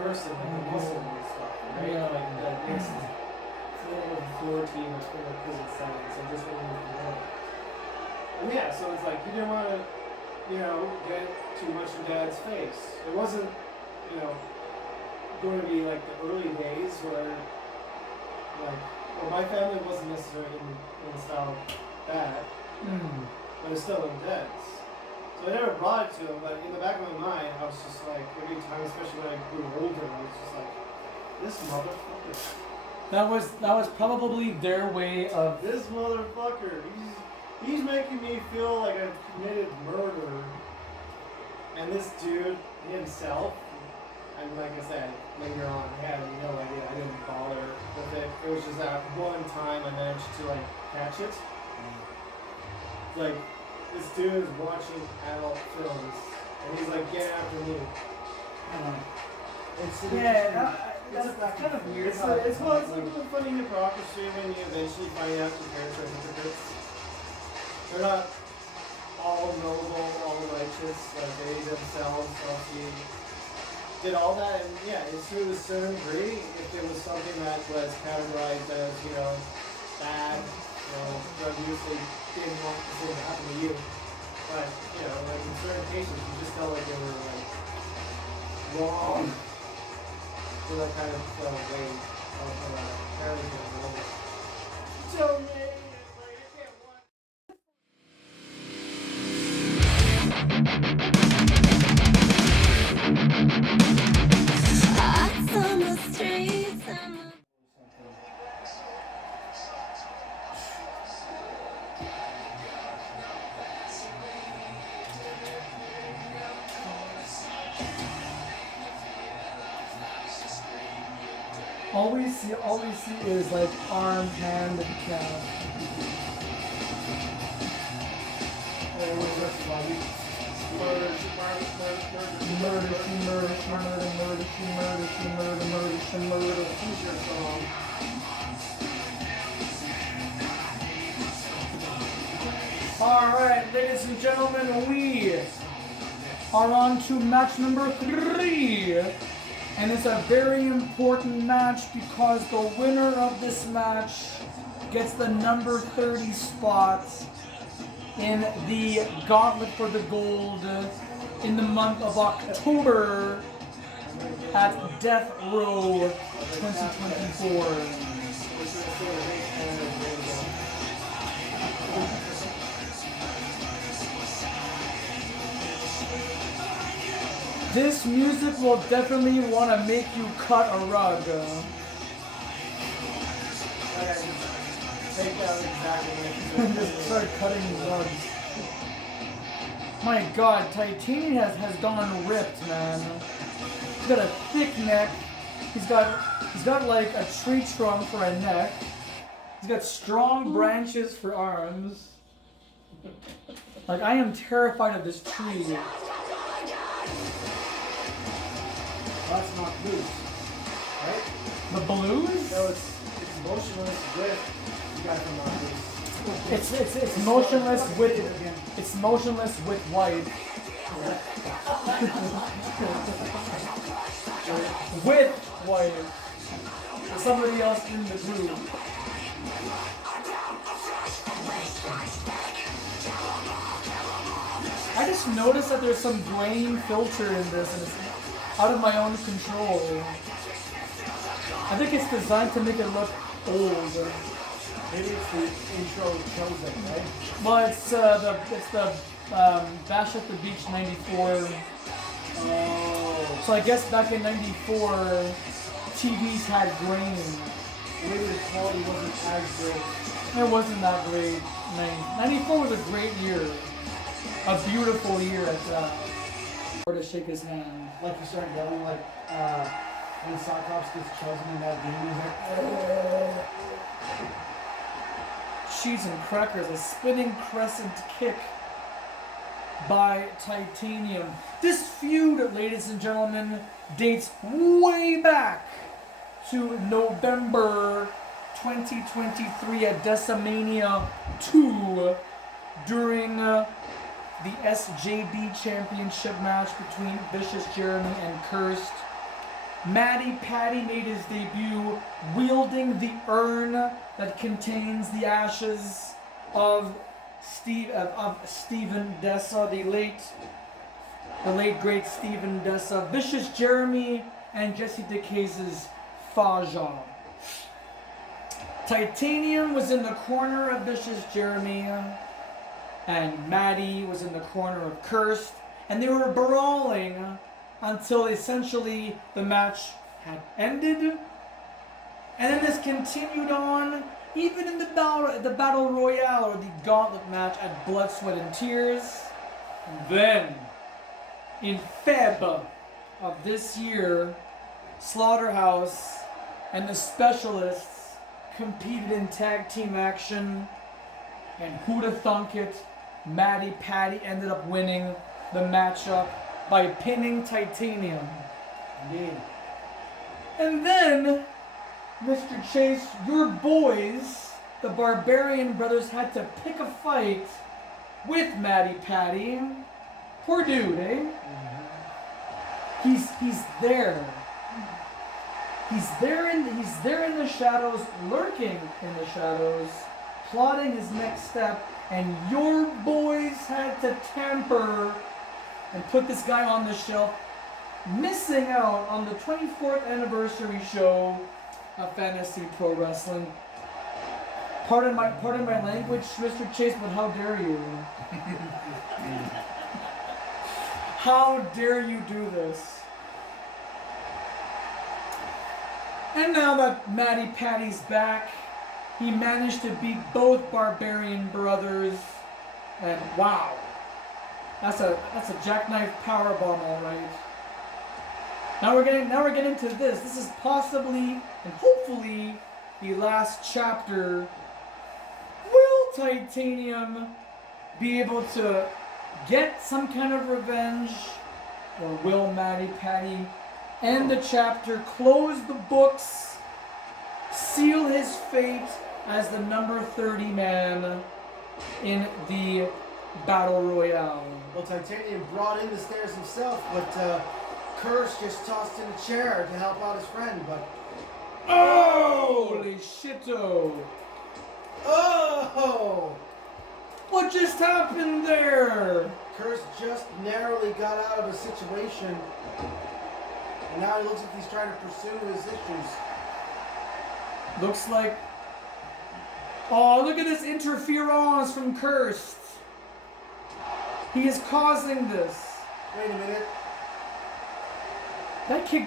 person, like the muscle and stuff, right? Yeah. Like the next little authority in the prison setting. So just what we want. And yeah, so it's like you didn't want to, get too much in dad's face. It wasn't, going to be like the early days where, my family wasn't necessarily in the style of that. But it's still intense. So I never brought it to him, but in the back of my mind, I was just like, every time, especially when I grew older, I was just like, this motherfucker. That was probably their way of. This motherfucker, he's making me feel like I've committed murder. And this dude himself, and like I said, later on, I had no idea. I didn't bother with it. It was just that one time I managed to catch it. Like, this dude is watching adult films, and he's like, get after me. It's That's kind of weird. It's like the funny hypocrisy when you eventually find out your parents are hypocrites. They're not all noble, all righteous, like they themselves obviously did all that, and yeah, it's to a certain degree, if it was something that was categorized as, bad, drug use, they didn't want the same to happen to you. But, like in certain cases, you just felt like they were wrong for that kind of way of parenting and all this. So, man, like, I can't watch. Hearts on the streets and all we see is like arm, hand, and calf. Murder. Alright, ladies and gentlemen, we are on to match number 3. And it's a very important match because the winner of this match gets the number 30 spot in the Gauntlet for the Gold in the month of October at Death Row 2024. This music will definitely want to make you cut a rug. Take out exactly Just start cutting rugs. My god, Titanium has gone ripped, man. He's got a thick neck. He's got like a tree trunk for a neck. He's got strong branches for arms. Like, I am terrified of this tree. That's not blues, right? The blues? No, it's motionless with the guy from not blues. It's motionless with it's motionless with white. With white. There's somebody else in the group. I just noticed that there's some grain filter in this and it's out of my own control. I think it's designed to make it look old. Maybe it's the intro chosen, right? Well, it's the Bash at the Beach '94 Oh. So I guess back in '94, TVs had grain. Maybe the quality wasn't as great. It wasn't that great. '94 was a great year. A beautiful year at that. Or to shake his hand. Like you start yelling like when Cyclops gets chosen in that game, he's like, Cheese and crackers, a spinning crescent kick by Titanium. This feud, ladies and gentlemen, dates way back to November 2023 at Decimania 2 during the SJB Championship match between Vicious Jeremy and Cursed. Matty Patty made his debut wielding the urn that contains the ashes of Stephen Dessa, the late great Stephen Dessa. Vicious Jeremy and Jesse DeCase's Faja. Titanium was in the corner of Vicious Jeremy, and Matty was in the corner of Cursed, and they were brawling until essentially the match had ended. And then this continued on, even in the battle royale or the gauntlet match at Blood, Sweat, and Tears. And then, in Feb of this year, Slaughterhouse and the Specialists competed in tag team action. And who'da thunk it, Matty Patty ended up winning the matchup by pinning Titanium. indeed. And then, Mr. Chase, your boys, the Barbarian Brothers, had to pick a fight with Matty Patty. Poor dude, eh? He's there. He's there in the shadows, lurking in the shadows, plotting his next step, and your boys had to tamper and put this guy on the shelf, missing out on the 24th anniversary show of Fantasy Pro Wrestling. Pardon my language, Mr. Chase, but how dare you? How dare you do this? And now that Matty Patty's back, he managed to beat both Barbarian Brothers, and wow, that's a jackknife powerbomb, all right. Now we're getting to this. This is possibly and hopefully the last chapter. Will Titanium be able to get some kind of revenge, or will Matty Patty end the chapter, close the books, seal his fate as the number 30 man in the Battle Royale? Well, Titanium brought in the stairs himself, but Curse just tossed in a chair to help out his friend, but... Holy shito! Oh! What just happened there? Curse just narrowly got out of a situation, and now he looks like he's trying to pursue his issues. Looks like... Oh, look at this interference from Cursed. He is causing this. Wait a minute. That kick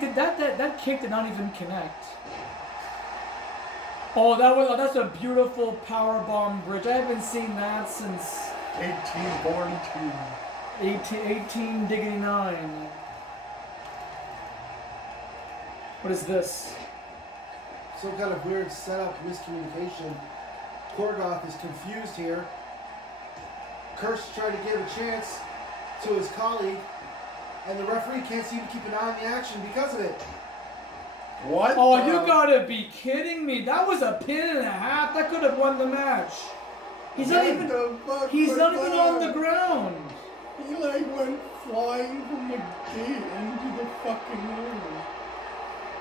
did not even connect. Oh, that's a beautiful powerbomb bridge. I haven't seen that since 1842. 1889. What is this? Some kind of weird setup, miscommunication. Korgoth is confused here. Curse tried to give a chance to his colleague, and the referee can't seem to keep an eye on the action because of it. What? Oh, you gotta be kidding me! That was a pin and a half. That could have won the match. He's not even on the ground. He like went flying from the gate into the fucking room.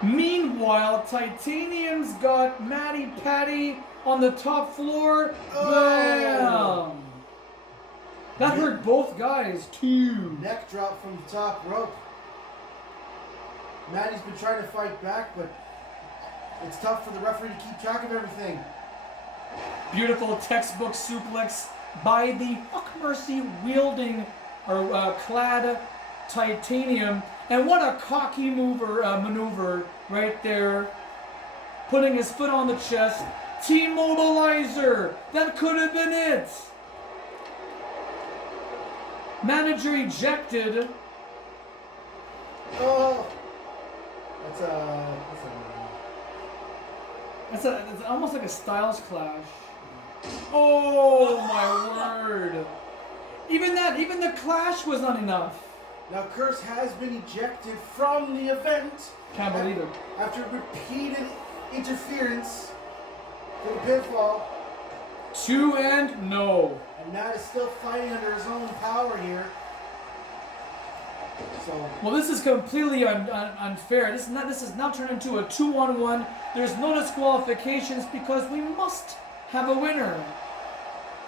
Meanwhile, Titanium's got Matty Patty on the top floor. Oh. Bam! That hurt both guys too. Neck drop from the top rope. Matty's been trying to fight back, but it's tough for the referee to keep track of everything. Beautiful textbook suplex by the Fuck Mercy wielding or clad Titanium. And what a cocky maneuver right there. Putting his foot on the chest. T-mobilizer. That could have been it. Manager ejected. Oh, It's almost like a Styles clash. Oh my word! Even the clash was not enough. now Curse has been ejected from the event. Can't believe it. After repeated interference for the pinfall. 2 and no. And Matt is still fighting under his own power here. So, Well, this is completely unfair. This is now turned into a 2-on-1. There's no disqualifications because we must have a winner.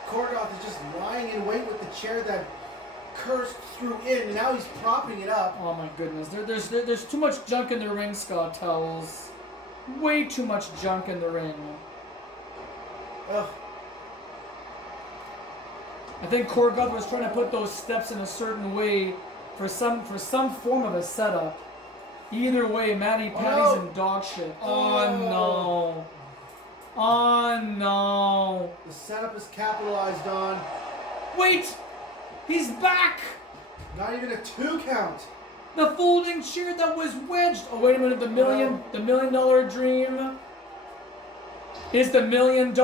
Korgoth is just lying in wait with the chair that Curse threw in, and now he's propping it up. Oh my goodness, there's too much junk in the ring, Scott tells. Way too much junk in the ring. Ugh. I think Korgoth was trying to put those steps in a certain way for some form of a setup. Either way, Matty Patty's in dog shit. Oh no. Oh no. The setup is capitalized on. Wait! He's back! Not even a 2 count. The folding chair that was wedged. Oh wait a minute, the million dollar dream is the $1 million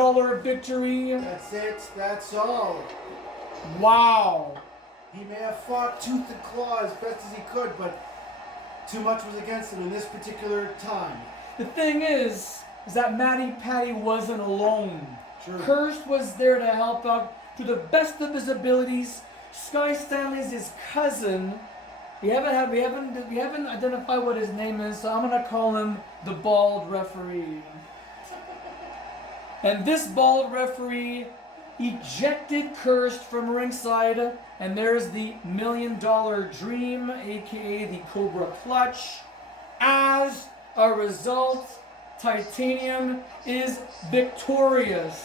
victory. That's it. That's all. Wow. He may have fought tooth and claw as best as he could, but too much was against him in this particular time. The thing is that Matty Patty wasn't alone. True. Cursed was there to help out to the best of his abilities. Sky Stanley's his cousin. We haven't identified what his name is, so I'm gonna call him the bald referee. And this bald referee ejected Cursed from ringside, and there's the $1 million dream, aka the Cobra Clutch. As a result, Titanium is victorious.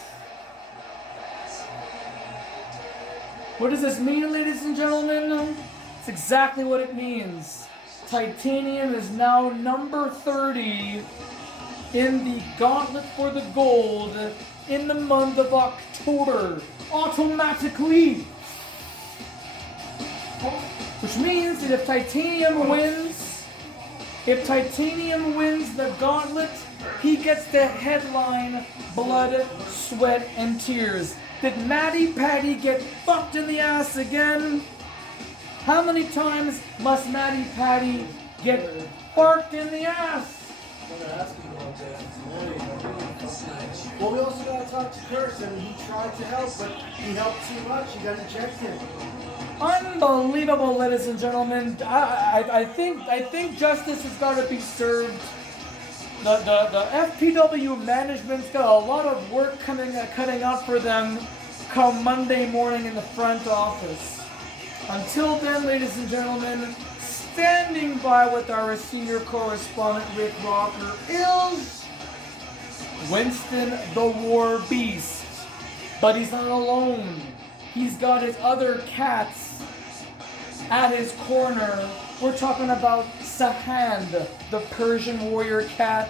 What does this mean, ladies and gentlemen? It's exactly what it means. Titanium is now number 30 in the Gauntlet for the Gold in the month of October. Automatically. Which means that if Titanium wins the Gauntlet, he gets the headline Blood, Sweat, and Tears. Did Matty Patty get fucked in the ass again? How many times must Matty Patty get fucked in the ass? Well, we also got to talk to Curse. I mean, he tried to help, but he helped too much. He got ejected. Unbelievable, ladies and gentlemen. I think justice has got to be served. The FPW management's got a lot of work cutting out for them come Monday morning in the front office. Until then, ladies and gentlemen, standing by with our senior correspondent Rick Rocker is Winston the War Beast. But he's not alone. He's got his other cats at his corner. We're talking about Sahand, the Persian warrior cat,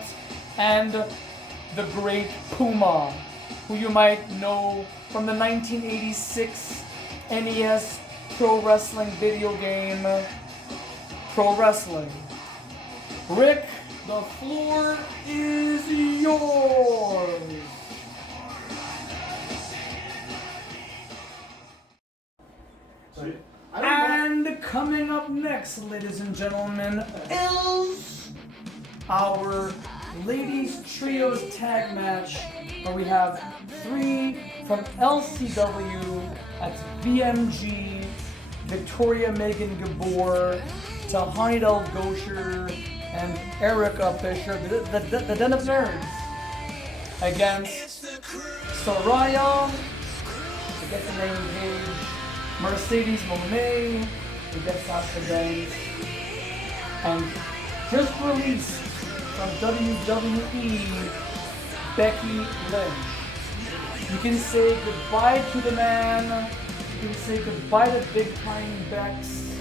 and the Great Puma, who you might know from the 1986 NES Pro Wrestling video game, Pro Wrestling. Rick, the floor is yours. And coming up next, ladies and gentlemen, is our ladies trios tag match, where we have 3 from LCW. That's BMG, Victoria Megan Gabor, Tahani Gosher, and Erica Fisher, the Den of Nerds, against Soraya, to get the name page, Mercedes Monet, who gets Sasha Banks, and just released from WWE, Becky Lynch. You can say goodbye to the man, you can say goodbye to Big Time Bex.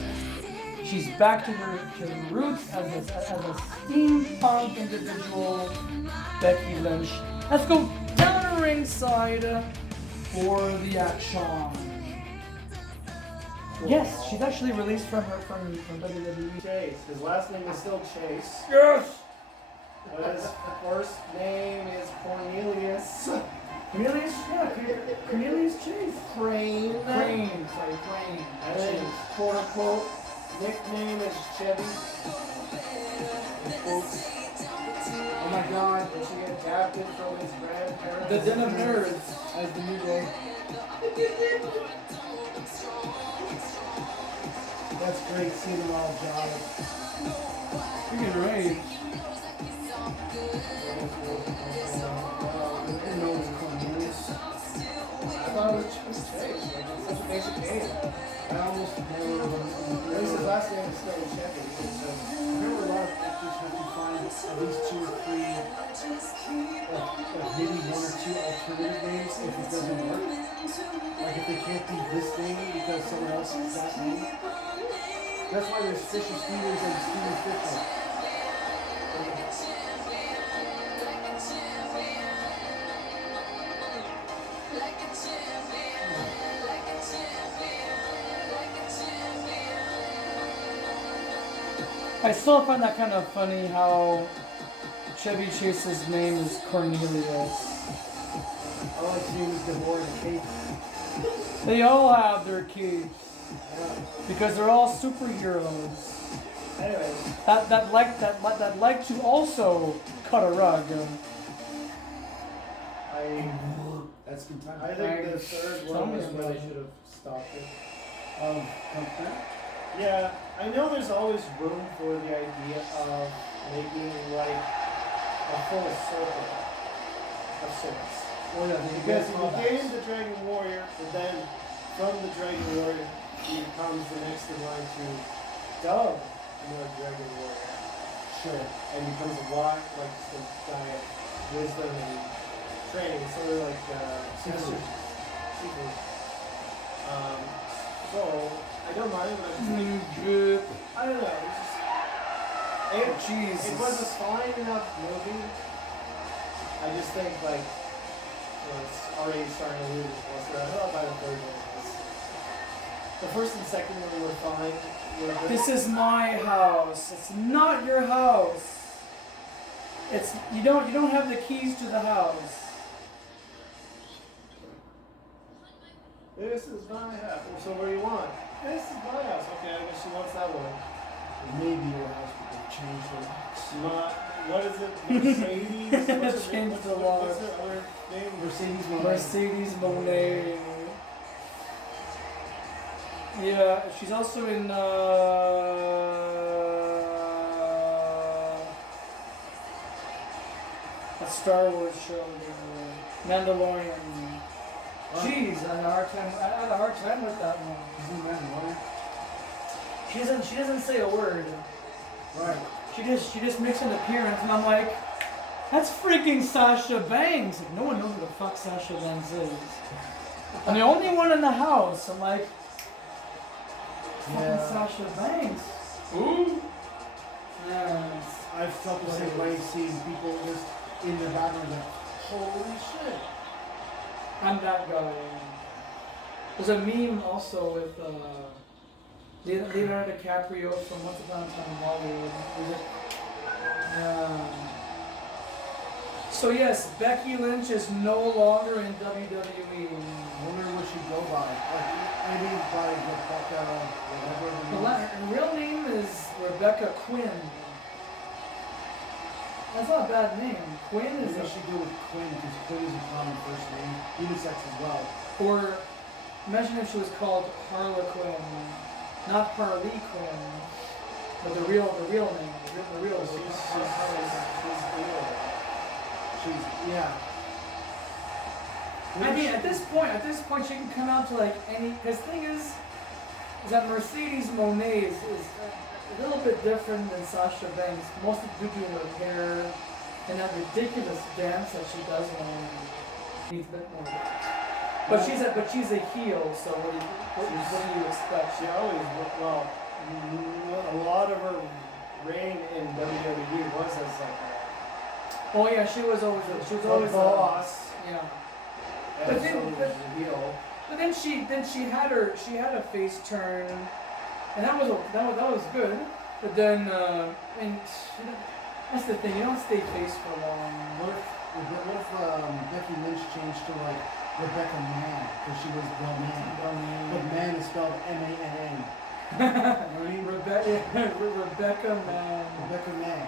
She's back to her roots as a steampunk individual, Becky Lynch. Let's go down to ringside for the action. Yes, she's actually released from WWE. Chase. His last name is still Chase. Yes! But his first name is Cornelius. Cornelius, yeah, Cornelius Chase. Crane. Crane, sorry, Crane. And then his quote unquote nickname is Chevy. In quotes. Oh my god. Which he adapted from his grandparents. The Den of Nerds as the new role. That's great seeing them all jive. Freaking rage. Who knows Cornelius? I thought it was Chase. Like, it's such a basic name. I almost never At least his last name is still Chevy. So. remember a lot of actors have to find at least 2 or 3, maybe 1 or 2 alternative names if it doesn't work. Like if they can't be this name because someone else is that name. That's why there's Fisher Stevens and Steven Fisher. I still find that kind of funny how Chevy Chase's name is Cornelius. I like seeing this Deborah and Kate. They all have their capes because they're all superheroes Anyways, that like to also cut a rug. That's good time. I think the third Tell one me was where about they it. should have stopped it. Compliment? Yeah, I know there's always room for the idea of making like a full circle of sorts. Oh yeah, Because he became the Dragon Warrior, but then from the Dragon Warrior he becomes the next in line to dub the Dragon Warrior. Sure. And becomes a wise, like just a guy of wisdom and training. So they're like sisters. Seafood. So I don't mind, but I just think I don't know. It's just it was a fine enough movie. I just think like it's already starting to lose its luster. I thought by the third one. The first and second one were fine. This is my house. It's not your house. It's you don't have the keys to the house. This is my house. So what do you want? This is my house. Okay, I guess she wants that one. Maybe your house, but they've changed the locks. What is it? Mercedes? Changed the What's locks. her other name? Mercedes Monet. Mercedes Monet. Yeah, she's also in a Star Wars show, Mandalorian. Jeez, I had a hard time with that one. Isn't that Monet? She doesn't say a word. Right. She just makes an appearance, and I'm like, that's freaking Sasha Banks. Like, no one knows who the fuck Sasha Banks is. I'm the only one in the house. I'm like, fucking Sasha Banks. Who? Yeah. I've felt the same way seeing people just in the background like, holy shit. I'm that guy. There's a meme also with Leonardo DiCaprio from Once Upon a Time in Hollywood. Yeah. So yes, Becky Lynch is no longer in WWE. I wonder what she'd go by. Like, maybe by Rebecca, whatever. Her real name is Rebecca Quinn. That's not a bad name. Quinn is Maybe she'd go with Quinn because Quinn is a common first name. Unisex as well. Or imagine if she was called Harlequin, not Harley Quinn, but the real name, the real. She's, yeah. I mean, at this point, she can come out to like any. Because the thing is that Mercedes Monet is a little bit different than Sasha Banks. Mostly due to her hair and that ridiculous dance that she does when needs a bit more. But she's a heel, so what do you expect? She always, well, A lot of her reign in WWE was as like Oh yeah, she was always a boss. Yeah. And But so then- was the heel. But then she had a face turn, and that was good. But then that's the thing, you don't stay face for long. What if Becky Lynch changed to like Rebecca Mann because she was the man? But man is spelled M-A-N-N. Rebecca Man. Rebecca Mann.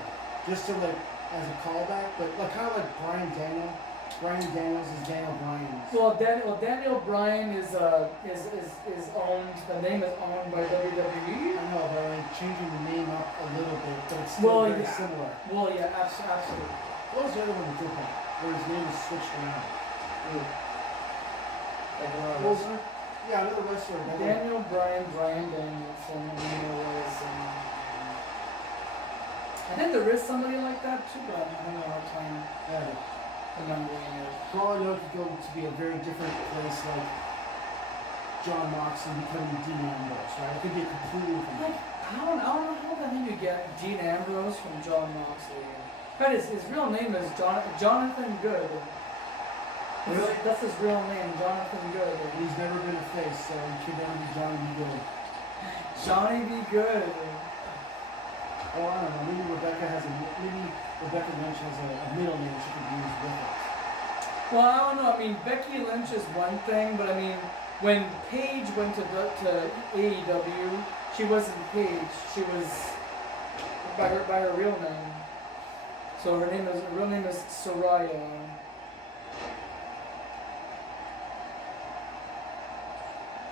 Just to like as a callback, but like kind of like Bryan Daniel. Bryan Daniels is Daniel Bryan's. Well, Daniel Bryan is owned. The name is owned by WWE. I know, but like changing the name up a little bit, but it's still very similar. Well, yeah, absolutely. What was the other one that did that? Where his name was switched around? Like another Well, wrestler. yeah, another wrestler. that was- Daniel Bryan, Bryan Danielson, was. I think there is somebody like that too, but I don't know how time Yeah. remembering it. For all I know, it could go to be a very different place, like John Moxley becoming Dean Ambrose, right? It could be a completely different. Like, I don't know how the hell you get Dean Ambrose from John Moxley. But his real name is Jonathan Good. Really? That's his real name, Jonathan Good. He's never been a face, so he can never be Johnny B. Good. Johnny B. Good. Oh, I don't know. Maybe Rebecca Lynch has a middle name she could use with it. Well, I don't know. I mean, Becky Lynch is one thing, but I mean, when Paige went to AEW, she wasn't Paige. She was by her real name. So her real name is Soraya.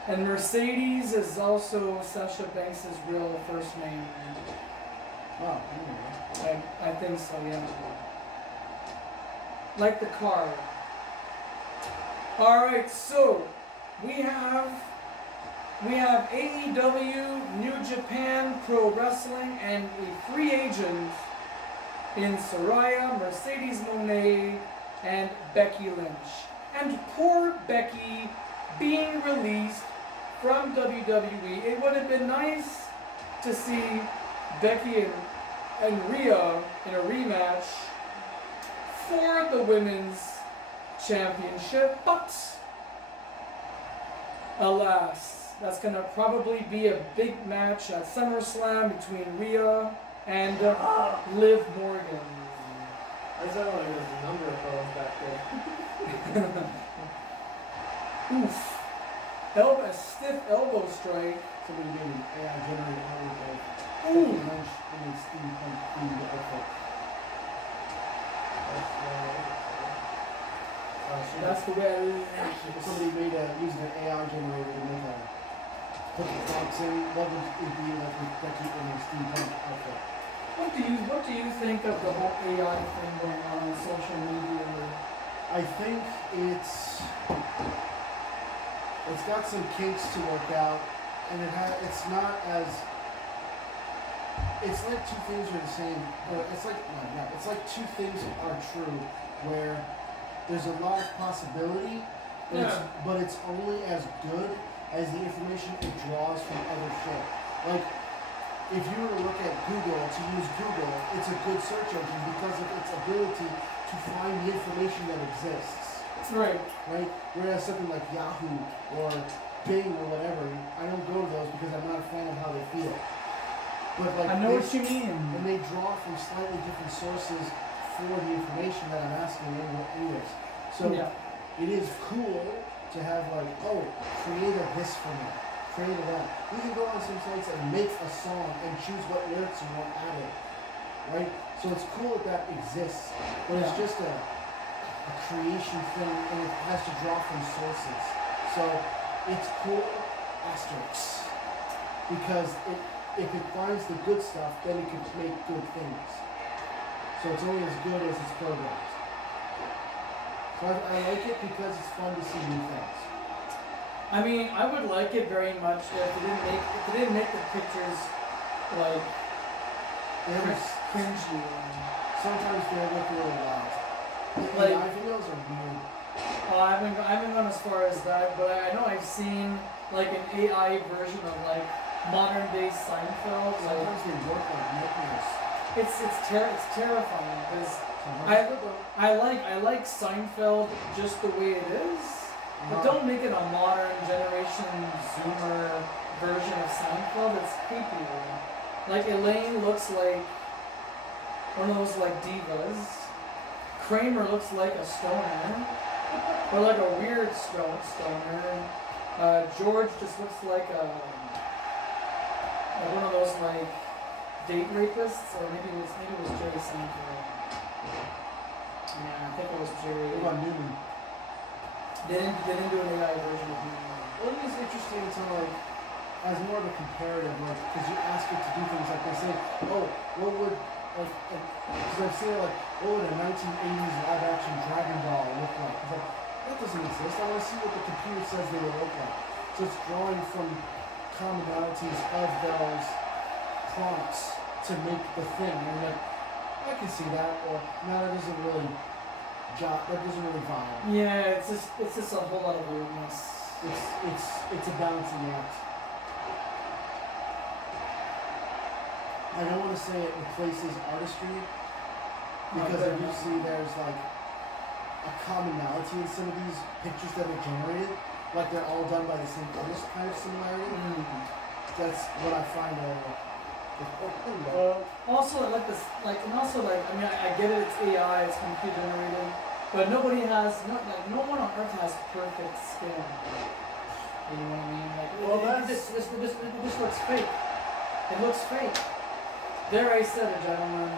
And Mercedes is also Sasha Banks' real first name. Wow, anyway. I think so, yeah. Like the car. Alright, so we have AEW, New Japan, Pro Wrestling, and a free agent in Soraya, Mercedes Moné, and Becky Lynch. And poor Becky being released from WWE. It would have been nice to see Becky and Rhea in a rematch for the women's championship, but alas, that's gonna probably be a big match at SummerSlam between Rhea and Liv Morgan. I just don't know there's a number of those back there. Oof. A stiff elbow strike. Somebody made an AI generated outlook of Ooh. Lynch in a steampunk themed outfit. That's the way Somebody used an AI generator to make put the prompts in. What would it be like with Becky in a steampunk outfit? What do you think of the whole AI thing going on social media? I think it's got some kinks to work out, and it's not as. It's like two things are the same, or it's like two things are true, where there's a lot of possibility, but it's only as good as the information it draws from other shit. Like, if you were to look at Google, to use Google, it's a good search engine because of its ability to find the information that exists. Right. Right? Whereas something like Yahoo or Bing or whatever, I don't go to those because I'm not a fan of how they feel. But like I know what you mean. And they draw from slightly different sources for the information that I'm asking anyways. So it is cool to have like, oh, create a this for me, create a that. We can go on some sites and make a song and choose what lyrics you want added. Right? So it's cool that exists, but it's just a creation thing and it has to draw from sources. So it's cool, asterisks. Because if it finds the good stuff, then it can make good things. So it's only as good as it's programmed. So I like it because it's fun to see new things. I mean, I would like it very much if they didn't make the pictures like cringy. Sometimes they look a little wild. The Like- AI videos are weird. I haven't gone as far as that, but I know I've seen like an AI version of like modern day Seinfeld. Like Sometimes they work like nightmares. it's terrifying because I like Seinfeld just the way it is, but don't make it a modern generation Zoomer version of Seinfeld. It's creepy. Like Elaine looks like one of those like divas. Kramer looks like a stoner, or like a weird stoner. George just looks like one of those like date rapists, or maybe it was Jerry Seinfeld. Yeah, I think it was Jerry. What about Newman? They didn't do an AI version of Newman. Well, it is interesting to like, as more of a comparative, like, because you ask it to do things like they say, oh, what would, like, because I've seen it like, what would a 1980s live action Dragon Ball look like? It's like, that doesn't exist. I want to see what the computer says they would look like. So it's drawing from commonalities of those prompts to make the thing. And like, I can see that, or no, that doesn't really vibe. Yeah, it's just a whole lot of weirdness. It's a balancing act. I don't want to say it replaces artistry, because I do see there's like a commonality in some of these pictures that are generated, like they're all done by the same artist kind of similarity. That's what I find Also, I like this, like, and also like, I mean, I get it, it's AI, it's computer generated, but no one on earth has perfect skin. You know what I mean? Like, Well, this looks fake. It looks fake. There, I said it, gentlemen.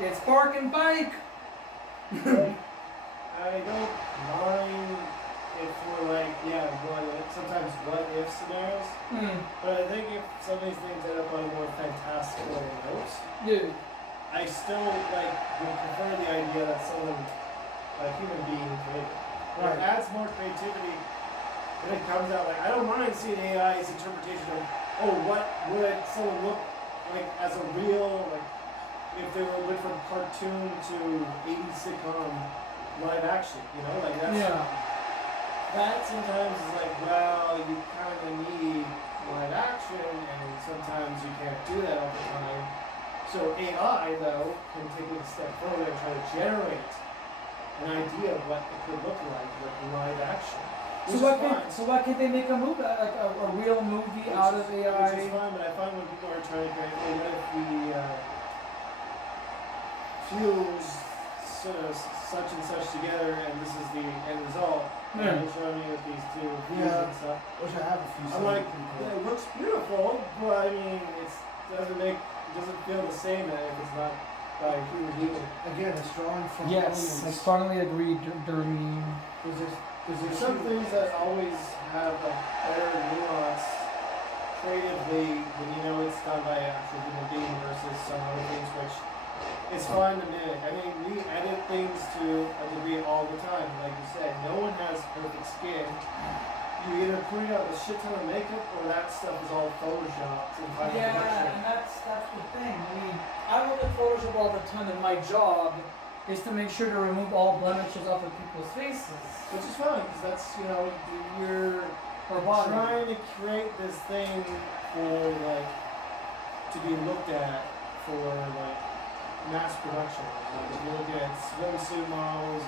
It's Park and Bike. I don't mind if we're like, sometimes what if scenarios. But I think if some of these things end up on more fantastical notes, Dude. I still would prefer the idea that someone, a human being, created. Right. It adds more creativity when it comes out. Like, I don't mind seeing AI's interpretation of, oh, what would someone look like as a real, like, if they went from cartoon to 80s sitcom live action, you know? Like, that's, that sometimes is like, well, you kind of need live action, and sometimes you can't do that all the time. So AI, though, can take it a step further and try to generate an idea of what it could look like with live action. So why can't they make a movie, like a real movie out of AI? Which is fine, but I find when people are trying to create, well, what if we fuse sort of such and such together, and this is the end result. Yeah. And showing me with these two views Yeah. and stuff. Which I have a few. I'm like, yeah, it looks beautiful, but I mean, it doesn't feel the same if it's not by a human being. Again, it's drawing from Yes, I elements. strongly agree, Dermy. There's some things that always have a better nuance creatively when you know it's done by an actual human being versus some other things which it's fine to mimic. I mean, we edit things to a degree all the time. Like you said, no one has perfect skin. You either put out a shit ton of makeup or that stuff is all photoshopped and final Yeah, production. and that's the thing. I mean, I look at Photoshop all the time, and my job is to make sure to remove all blemishes off of people's faces. Which is fine, because that's, you're Or body. trying to create this thing for, to be looked at for, mass production. Like, if you look at swimsuit models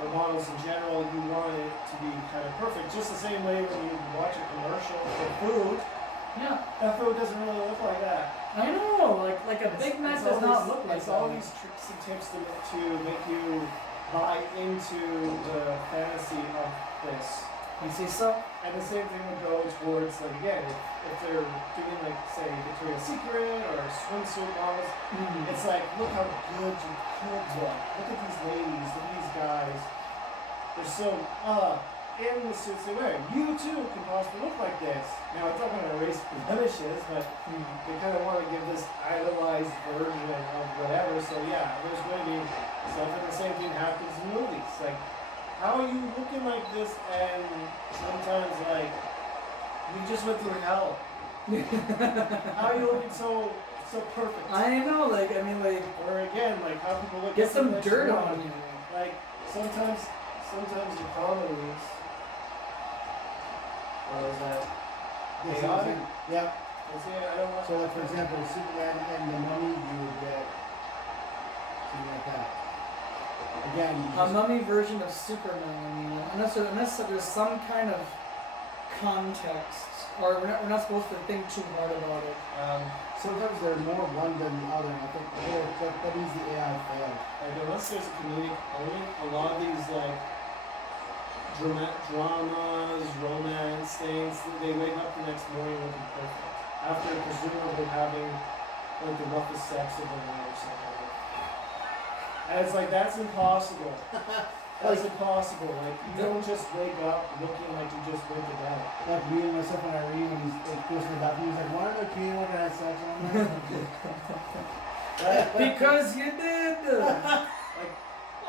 or models in general, you want it to be kind of perfect. Just the same way when you watch a commercial for food, Yeah, that food doesn't really look like that. I know. Like a Big Mac does not look like It's that. all these tricks and tips to make you buy into the fantasy of this. You see so? And the same thing would go towards, again, if they're doing, say, Victoria's Secret or swimsuit models, it's like, look how good you could look. Look at these ladies, look at these guys. They're so, in the suits they wear. You, too, can possibly look like this. Now, it's not going to erase blemishes, but they kind of want to give this idolized version of whatever. So, yeah, there's going to be stuff, and the same thing happens in movies. Like, how are you looking like this, and sometimes, you just went through hell? How are you looking so perfect? I know. Or again, how people look Get at some the dirt next on one. you. Sometimes the comedies, what was that? This is Chaotic? it. Yep. Let's see, I don't watch So, like, for example, Superman and the Mummy, you would get something like that. Again, you A just, mummy version of Superman. I mean, unless there's some kind of context, or we're not supposed to think too hard about it. sometimes they're more one than the other. And I think that means the AI failed. Like, unless there's a comedic element, a lot of these, like, dramas, romance things, they wake up the next morning looking perfect. After presumably having, like, the roughest sex of their life or something. And it's like, that's impossible. That's impossible. Like, you don't just wake up looking like you just went to bed. Like me and myself when I read when he's like goes to the bathroom, he's like, why am I peeing when I had sex on that? Because you did. Like,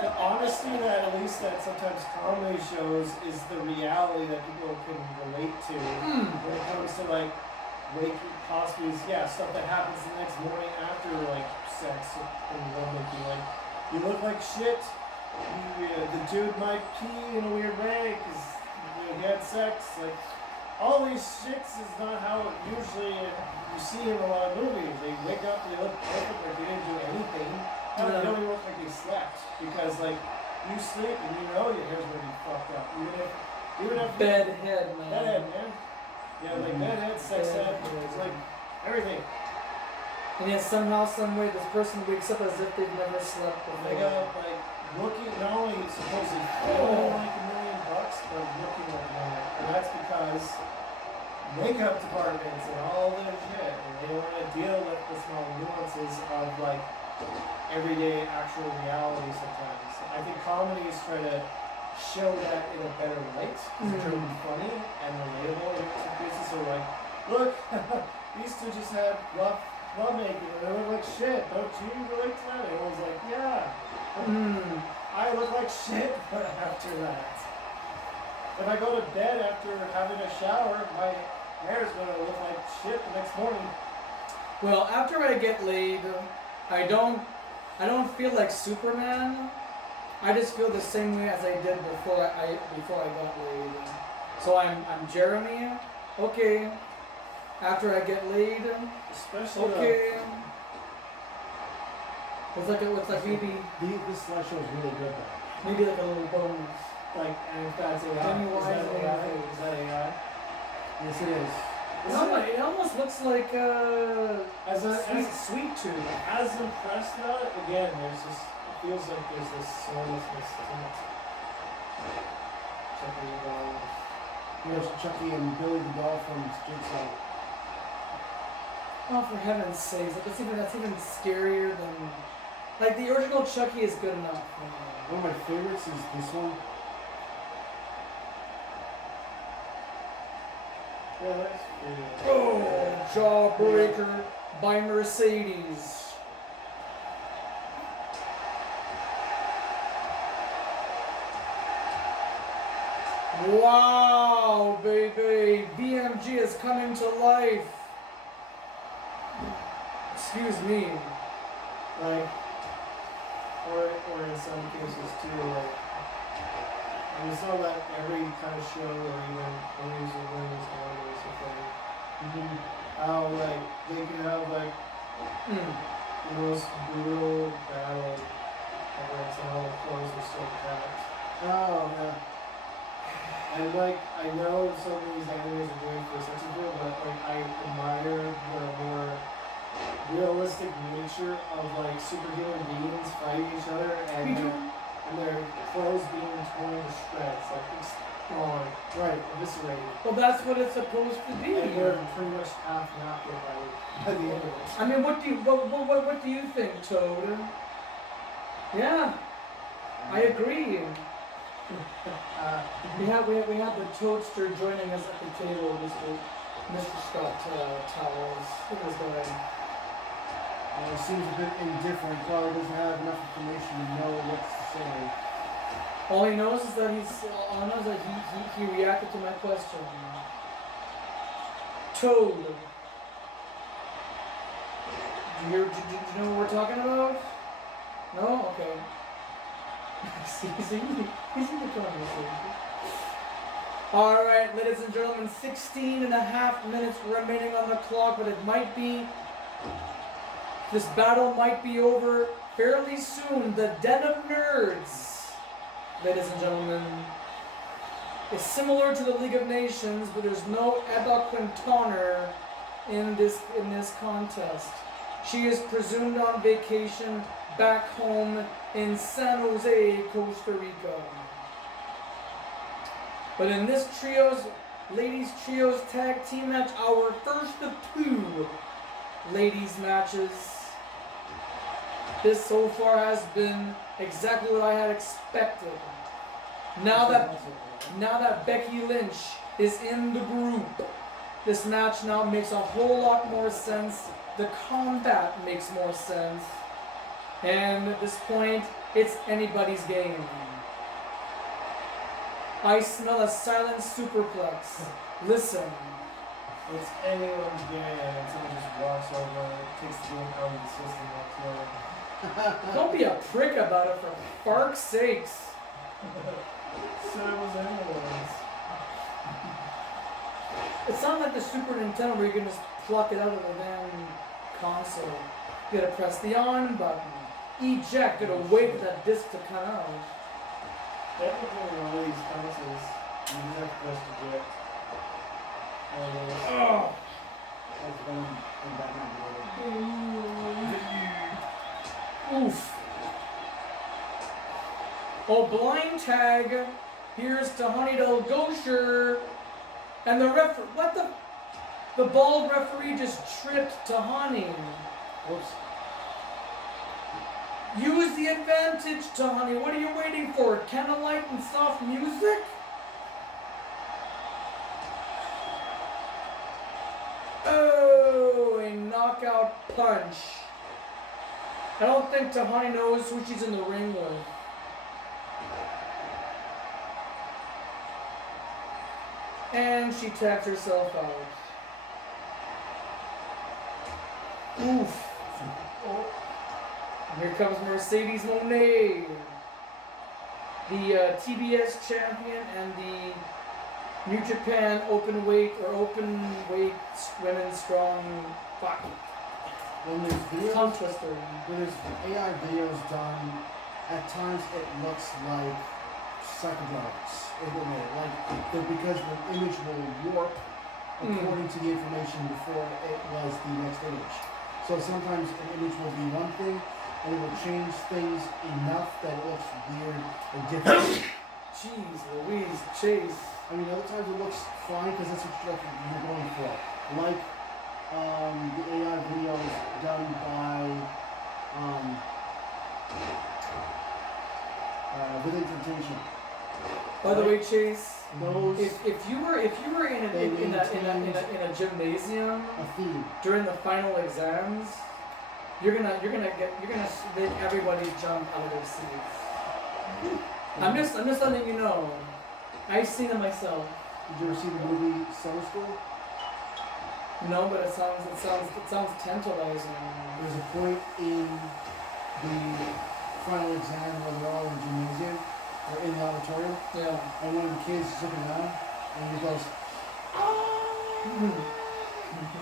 the honesty that at least that sometimes comedy shows is the reality that people can relate to when it comes to like waking possibly stuff that happens the next morning after like sex and lovemaking. Like, you look like shit. The dude might pee in a weird way because he had sex. Like, all these shits is not how it usually you see in a lot of movies. They wake up, they look perfect, like they didn't do anything. No, they don't even look like they slept because like you sleep and you know your hair's gonna be fucked up. Even if Bedhead, man. bedhead, man. Yeah, like bedhead, sex head, it's like everything. And yet somehow, some way, this person wakes up as if they've never slept before. They got like looking not only supposedly feeling like $1 million, but looking like money. And that's because makeup departments and all their shit, and they don't want to deal with the small nuances of like everyday actual reality sometimes. I think comedies try to show that in a better light because it's trying to be funny and relatable in some cases. So like, look, these two just had rough lovemaking and they look like shit. Don't you relate to that? And I was like, yeah. I look like shit after that. If I go to bed after having a shower, my hair's gonna look like shit the next morning. Well, after I get laid, I don't feel like Superman. I just feel the same way as I did before I got laid. So I'm Jeremy. Okay. After I get laid, Especially okay. It's like maybe This slideshow is really good though. maybe like a little bonus. like, and if that's AI, Pennywise is that AI? and- Is that AI? Yes, it is. It almost looks like sweet tooth. As impressed about it, again, there's this, it feels like there's this soullessness to it. Checking it out. Here's Chucky and Billy the doll from Jigsaw. Oh, for heaven's sakes! Like, that's even scarier than like the original Chucky is good enough. One of my favorites is this one. Yeah, that's pretty. Oh, Jawbreaker by Mercedes. Wow, baby! BMG is coming to life. Excuse me. Like, or in some cases too, like, and it's not that every kind of show or even movies or movies nowadays or thing. How like they can have like the most brutal battle against all the clothes are still packed. Oh, yeah. And like I know some of these animes are doing for such a good, but like I admire the more realistic nature of like superhuman beings fighting each other and their clothes being torn to shreds, like it's gone, Right. eviscerated. Well, that's what it's supposed to be. And they're pretty much half naked by the end of it. I mean, what do you think, Toad? Yeah, I agree. We have the Toadster joining us at the table, Mr. Scott Towers. Look at this guy. He seems a bit indifferent. Probably doesn't have enough information to know what to say. All he knows is that he reacted to my question. Toad. Do you know what we're talking about? No? Okay. He's in the conversation. Alright, ladies and gentlemen, 16 and a half minutes remaining on the clock, but it might be, this battle might be over fairly soon. The Den of Nerds, ladies and gentlemen, is similar to the League of Nations, but there's no Eba Quintoner in this contest. She is presumed on vacation back home in San Jose, Costa Rica. But in this ladies trios tag team match, our first of two ladies matches, this so far has been exactly what I had expected. Now that Becky Lynch is in the group, this match now makes a whole lot more sense. The combat makes more sense. And at this point, it's anybody's game. I smell a silent superplex. Listen. It's anyone's game, and someone just walks over, takes the game out of the system, walks away. Don't be a prick about it, for fark's sakes. So it was anyone's. It's not like the Super Nintendo where you can just pluck it out of the damn console. You gotta press the on button, eject, gotta wait for that disc to come out. Technically, on all these consoles, you just have to press eject. Oh. Like Venom and Batman together. Oof. Oh, blind tag. Here's Tahani Del Gosher. And the what the bald referee just tripped Tahani. Whoops. Use the advantage, Tahani. What are you waiting for? Candlelight and soft music? Oh, a knockout punch. I don't think Tahani knows who she's in the ring with. And she tapped herself out. Oof. Oh. Here comes Mercedes Moné, the TBS champion and the New Japan open weight women's strong fight. When there's videos, Tongue twister. when there's AI videos done, at times it looks like psychedelics. Because the image will warp according to the information before it was the next image. So sometimes an image will be one thing, and it will change things enough that it looks weird and different. Jeez Louise, Chase. I mean, other times it looks fine because that's what you're going for. Like the AI videos done by Within Temptation. By the way, Chase, Those if you were in a gymnasium a theme. during the final exams, you're gonna make everybody jump out of their seats. I'm just letting you know. I've seen it myself. Did you ever see the movie Summer School? No, but it sounds tantalizing. There's a point in the final exam where they're all in the gymnasium or in the auditorium, Yeah. and one of the kids is looking around, and he goes,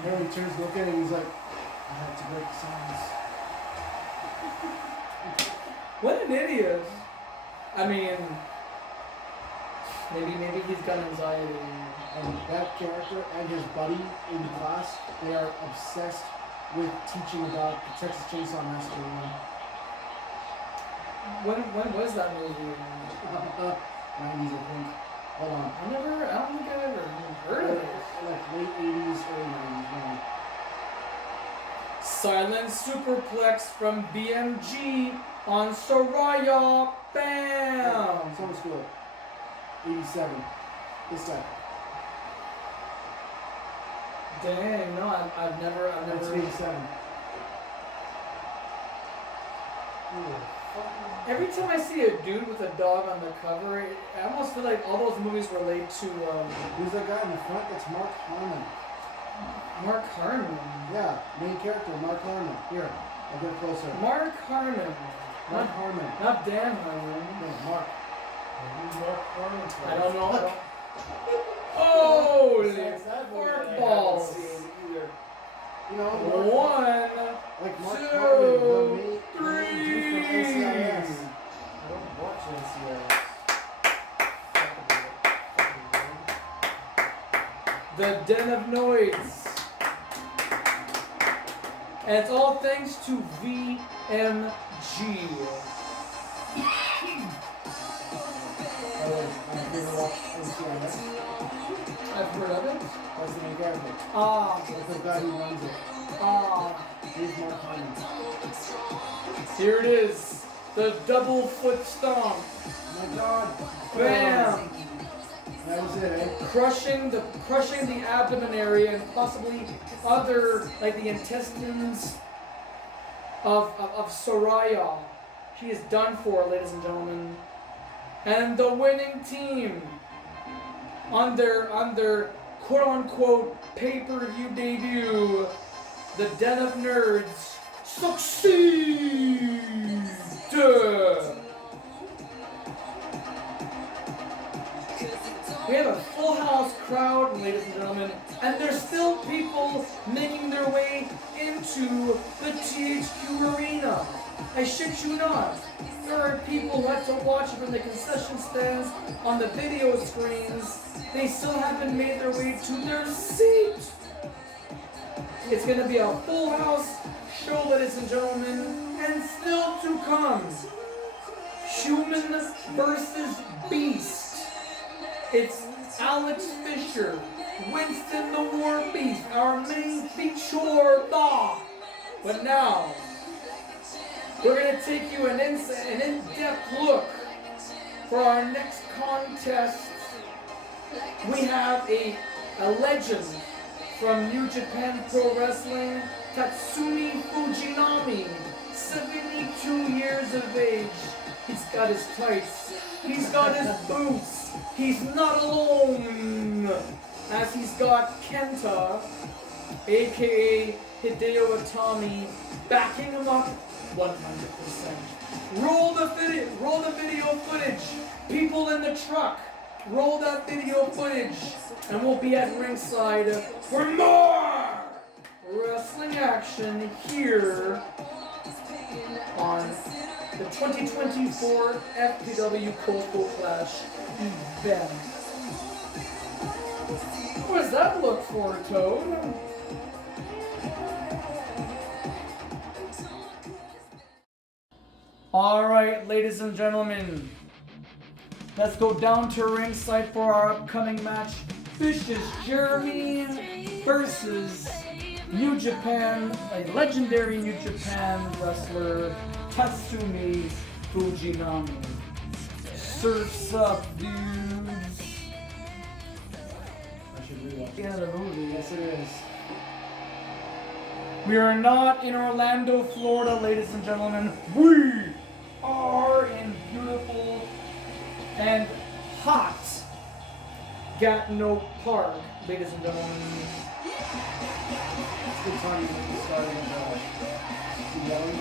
Harry turns to look at him, and he's like, I had to break the silence. What an idiot. I mean, maybe he's got anxiety. And that character and his buddy in class, they are obsessed with teaching about the Texas Chainsaw Massacre 1. When was that movie? 90s, I think. Hold on. I don't think I've ever heard of it. Like late 80s, early 90s. No. Silent superplex from BMG on Soraya. Bam! Summer School. 87. This time. Dang, no, I've never. That's 87. Every time I see a dude with a dog on the cover, I almost feel like all those movies relate to Who's that guy in the front? That's Mark Harmon. Mark Harmon. Yeah, main character, Mark Harmon. Here, I'll get closer. Mark Harmon. Mark Harmon. Not Dan Harmon. No, Mark. Who's Mark Harmon? I don't know. Holy Besides that movie that I haven't balls. seen either. You know, One, like Mark two, Harmon, the main dude from three. NCIS. I don't watch NCIS. The Den of Noise. And it's all thanks to VMG. I've never watched NCIS. I've heard of it. That's the main character. Ah, That's the guy who runs it. He's Mark Harmon. here it is. The double foot stomp. Oh my god. Bam! That was it, eh? Crushing the abdomen area and possibly other, like the intestines of Soraya. She is done for, ladies and gentlemen. And the winning team on their quote unquote pay-per-view debut, the Den of Nerds, succeed! We have a full house crowd, ladies and gentlemen, and there's still people making their way into the THQ arena. I shit you not. There are people who have to watch from the concession stands on the video screens. They still haven't made their way to their seat. It's going to be a full house show, ladies and gentlemen, and still to come. Human versus Beast. It's Alex Fisher, Winston the War Beast, our main feature. But now, we're going to take you an in-depth look for our next contest. We have a legend from New Japan Pro Wrestling, Tatsumi Fujinami, 72 years of age. He's got his tights, he's got his boots, he's not alone, as he's got Kenta, aka Hideo Itami, backing him up 100%. Roll the video footage, people in the truck, roll that video footage, and we'll be at ringside for more wrestling action here on the 2024 FPW Coastal Clash event. What does that look for, Toad? Alright, ladies and gentlemen, let's go down to ringside for our upcoming match. Vicious Jeremy versus New Japan, a legendary New Japan wrestler, Tatsumi Fujinami. Surf's up, dudes. I should rewatch Yeah, the movie, yes it is. We are not in Orlando, Florida, ladies and gentlemen. We are in beautiful and hot Gatineau Park, ladies and gentlemen. It's good time to be starting yelling.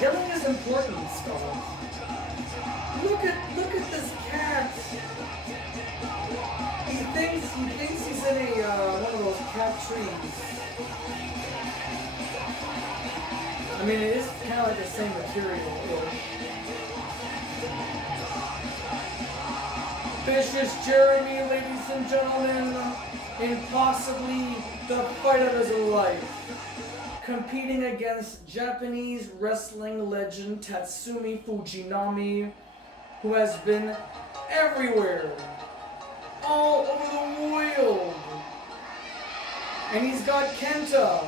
Yelling is important, Scott. Look at this cat. He thinks he's in a one of those cat trees. I mean, it is kind of like the same material. Vicious Jeremy, ladies and gentlemen, in possibly the fight of his life, competing against Japanese wrestling legend Tatsumi Fujinami, who has been everywhere, all over the world. And he's got Kenta,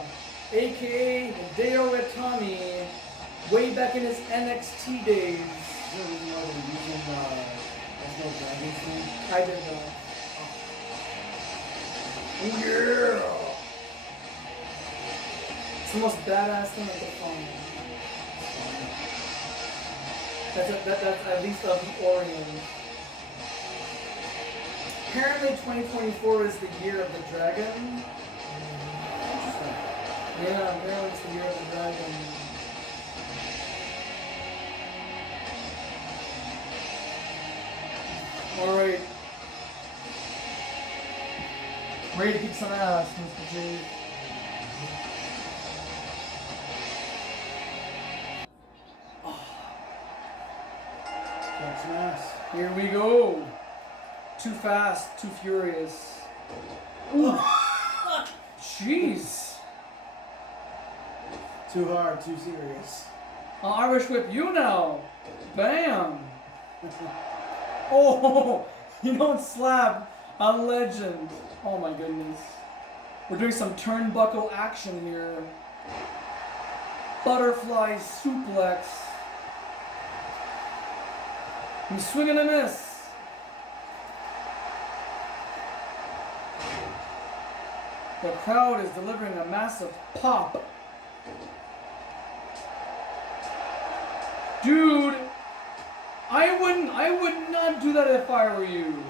aka Hideo Itami, way back in his NXT days. I did not. Yeah! It's the most badass thing I could find. That's at least of the Orient. Apparently 2024 is the year of the dragon. Yeah, apparently it's the year of the dragon. All right. Ready to kick some ass, Mr. J. Kick some ass. Here we go. Too fast, too furious. Ooh. Jeez. Too hard, too serious. I'll Irish whip you now. Bam. Oh, you don't slap a legend. Oh my goodness. We're doing some turnbuckle action here. Butterfly suplex. You swing and a miss. The crowd is delivering a massive pop. Dude, I would not do that if I were you.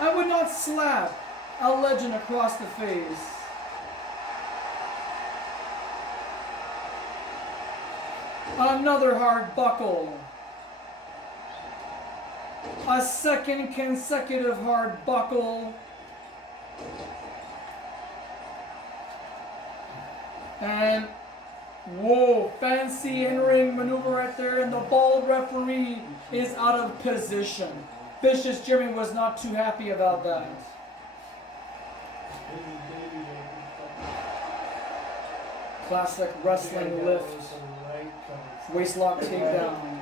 I would not slap a legend across the face. Another hard buckle. A second consecutive hard buckle. And whoa, fancy in-ring maneuver right there, and the bald referee is out of position. Vicious Jimmy was not too happy about that. Classic wrestling lift. Waistlock takedown.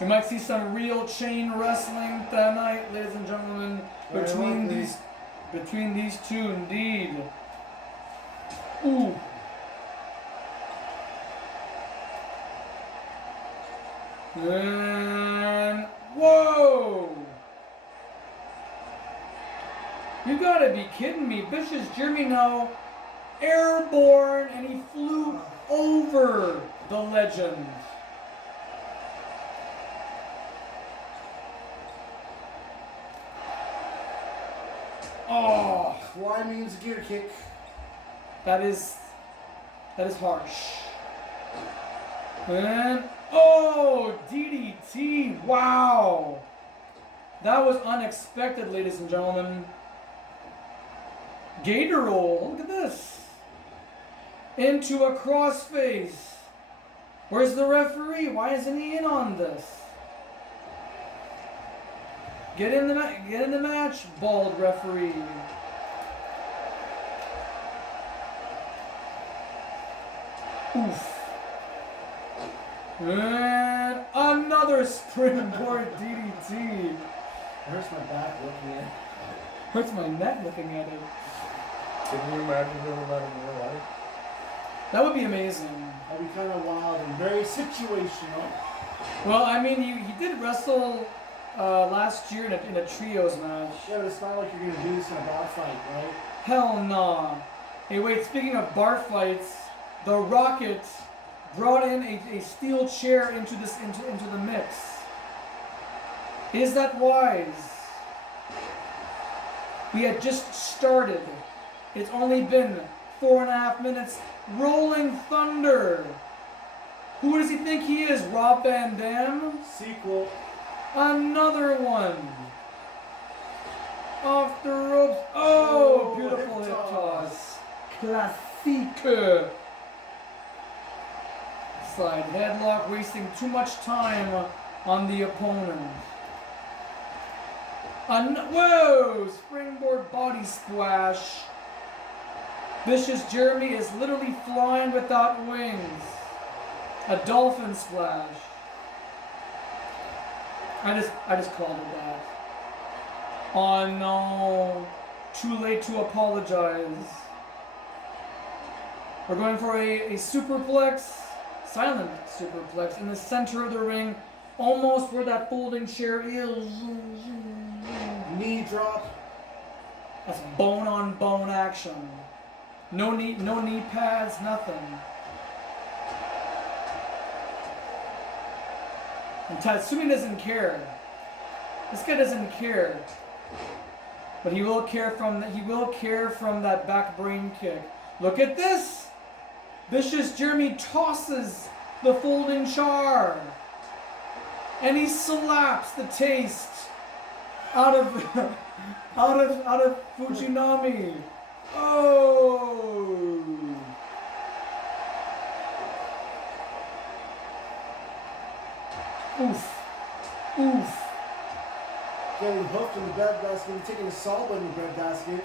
We might see some real chain wrestling tonight, ladies and gentlemen, between these two, indeed. Ooh. And whoa! You gotta be kidding me. Vicious Jeremy now airborne, and he flew over the legend. Oh, Fly means gear kick. that is harsh. And oh, DDT! Wow, that was unexpected, ladies and gentlemen. Gator roll. Look at this. Into a crossface. Where's the referee? Why isn't he in on this? Get in the match, bald referee. Oof. And another springboard DDT. Hurts my back looking at it. Hurts my neck looking at it. Can you imagine doing that in real life? That would be amazing. That'd be kind of wild and very situational. Well, I mean, he did wrestle last year in a trios match. Yeah, but it's not like you're gonna do this in a bar fight, right? Hell nah. Hey, wait, speaking of bar fights, the Rocket brought in a steel chair into the mix. Is that wise? We had just started. It's only been 4.5 minutes. Rolling Thunder. Who does he think he is? Rob Van Dam? Sequel. Another one. Off the ropes. Oh, beautiful hip toss. Classique. Slide headlock, wasting too much time on the opponent. Whoa! Springboard body splash. Vicious Jeremy is literally flying without wings. A dolphin splash. I just called it that. Oh no. Too late to apologize. We're going for a superplex. Silent superplex in the center of the ring. Almost where that folding chair is. Knee drop. That's bone on bone action. No knee pads, nothing. And Tatsumi doesn't care. This guy doesn't care. But he will care from that back brain kick. Look at this! Vicious Jeremy tosses the folding char. And he slaps the taste out of out of Fujinami. Oh. Oof. Oof. Getting hooked in the bread basket and taking a solid in the bread basket.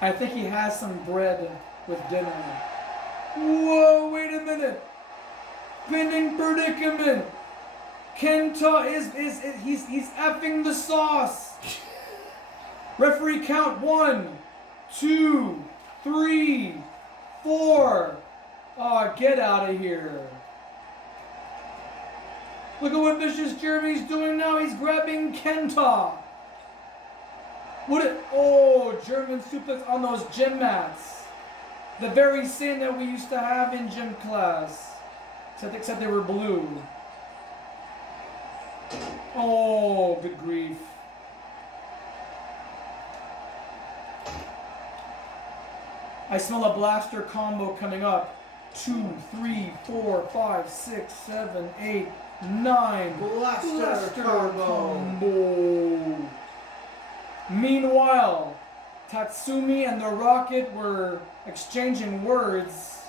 I think he has some bread with dinner. Whoa, wait a minute. Pinning predicament. Kenta he's effing the sauce. Referee count 1, 2, 3, 4. Oh, get out of here. Look at what Vicious Jeremy's doing now. He's grabbing Kenta. German suplex on those gym mats. The very same that we used to have in gym class. Except they were blue. Oh, good grief. I smell a blaster combo coming up. 2, 3, 4, 5, 6, 7, 8, 9. Blaster combo. Meanwhile, Tatsumi and the Rocket were exchanging words.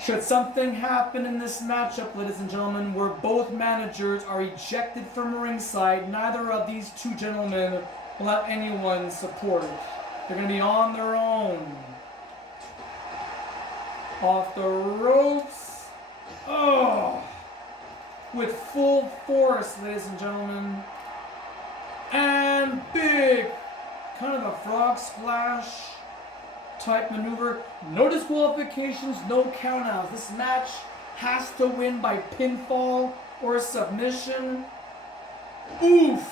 Should something happen in this matchup, ladies and gentlemen, where both managers are ejected from ringside, neither of these two gentlemen will have anyone's support. They're going to be on their own. Off the ropes. Oh! With full force, ladies and gentlemen. And big, kind of a frog splash type maneuver. No disqualifications, no countouts. This match has to win by pinfall or submission. Oof!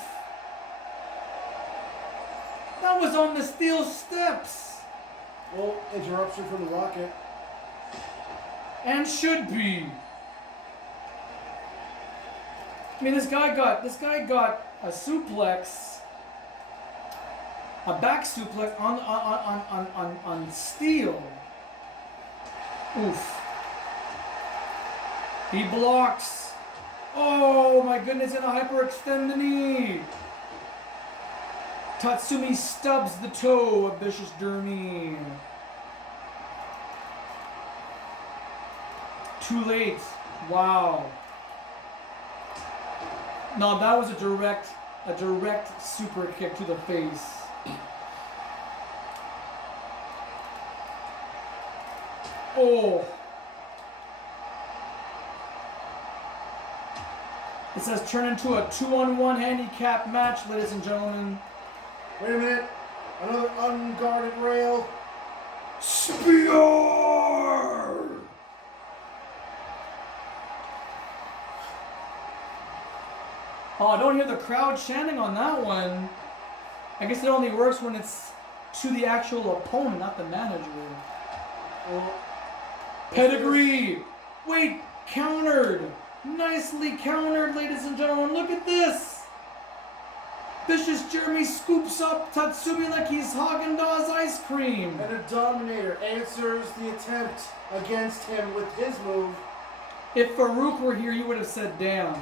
That was on the steel steps. Well, interruption from the Rocket. And should be. I mean, this guy got a suplex, a back suplex on steel. Oof. He blocks. Oh my goodness, and a hyperextend the knee. Tatsumi stubs the toe of Vicious Jeremy. Too late. Wow. No, that was a direct super kick to the face. Oh. It says turn into a 2-on-1 handicap match, ladies and gentlemen. Wait a minute. Another unguarded rail. Spear! Oh, I don't hear the crowd chanting on that one. I guess it only works when it's to the actual opponent, not the manager. Well, Pedigree! Wait, countered! Nicely countered, ladies and gentlemen. Look at this! Vicious Jeremy scoops up Tatsumi like he's Haagen-Dazs ice cream. and a Dominator answers the attempt against him with his move. If Farouk were here, you would have said damn.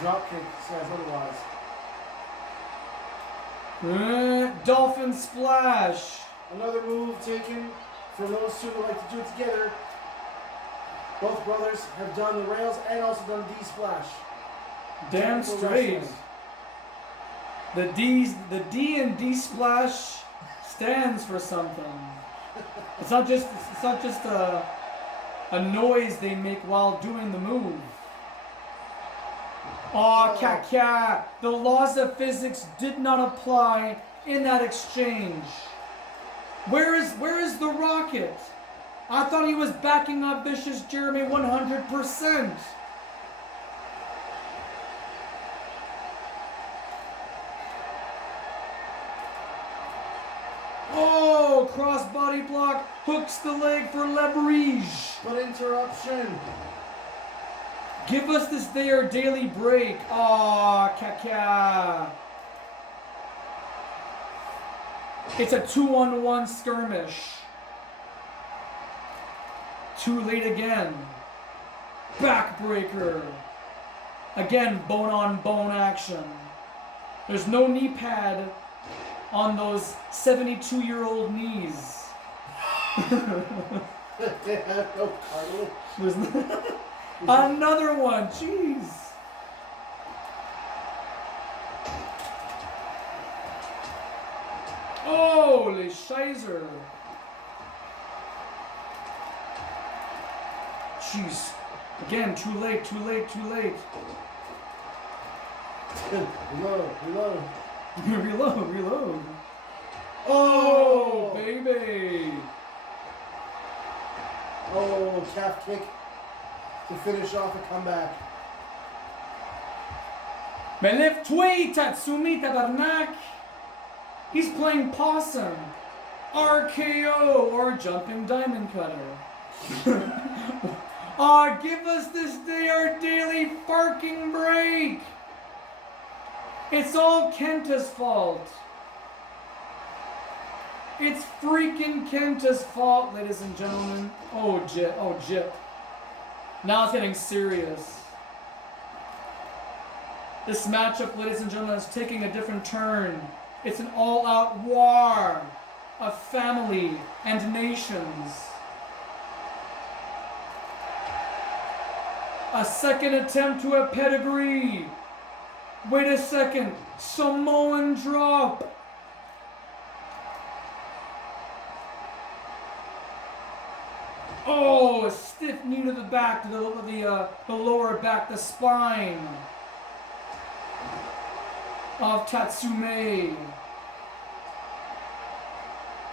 Dropkick says otherwise. Dolphin splash. Another move taken for those two who like to do it together. Both brothers have done the rails and also done D-splash. Damn Technical straight. wrestling. The D and D splash stands for something. It's not just a noise they make while doing the move. Aw, Kaka! The laws of physics did not apply in that exchange. Where is the Rocket? I thought he was backing up Vicious Jeremy 100%. Oh, crossbody block, hooks the leg for leverage. But interruption. Give us this their daily break. Aw, Kaka. It's a 2-on-1 skirmish. Too late again. Backbreaker. Again, bone-on-bone action. There's no knee pad on those 72-year-old knees. They have no cartilage. There's another one. Jeez. Holy shizer. Jeez. Again, too late, too late, too late. Reload, reload. Reload, reload. Oh, Baby. oh, calf kick to finish off a comeback. Mais lève-toi, Tatsumi Tabarnak. He's playing possum. RKO or jumping diamond cutter. Aw, give us this day our daily barking break. It's all Kenta's fault. It's freaking Kenta's fault, ladies and gentlemen. Oh, Jip. Oh, Jip. Now it's getting serious. This matchup, ladies and gentlemen, is taking a different turn. It's an all-out war of family and nations. A second attempt to a pedigree. Wait a second. Samoan drop. Oh, a stiff knee to the back, to the lower back, the spine of Tatsume.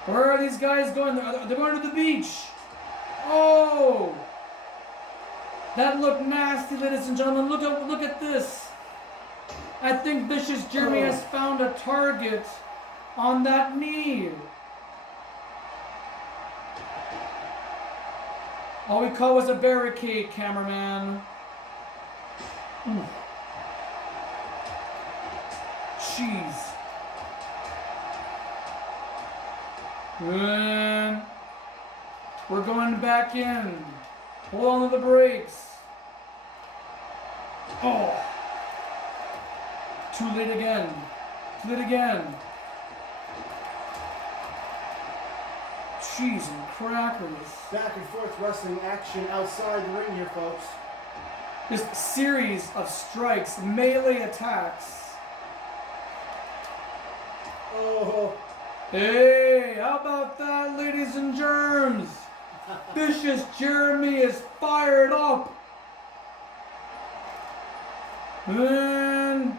Where are these guys going? They're going to the beach. Oh, that looked nasty, ladies and gentlemen. Look at this. I think Vicious Jeremy has found a target on that knee. All we call was a barricade, cameraman. Ooh. Jeez. And we're going back in. Hold on to the brakes. Oh. Too late again. Too late again. Cheese and crackers. Back and forth wrestling action outside the ring here, folks. This series of strikes, melee attacks. Oh, Hey, how about that, ladies and germs? Vicious Jeremy is fired up. And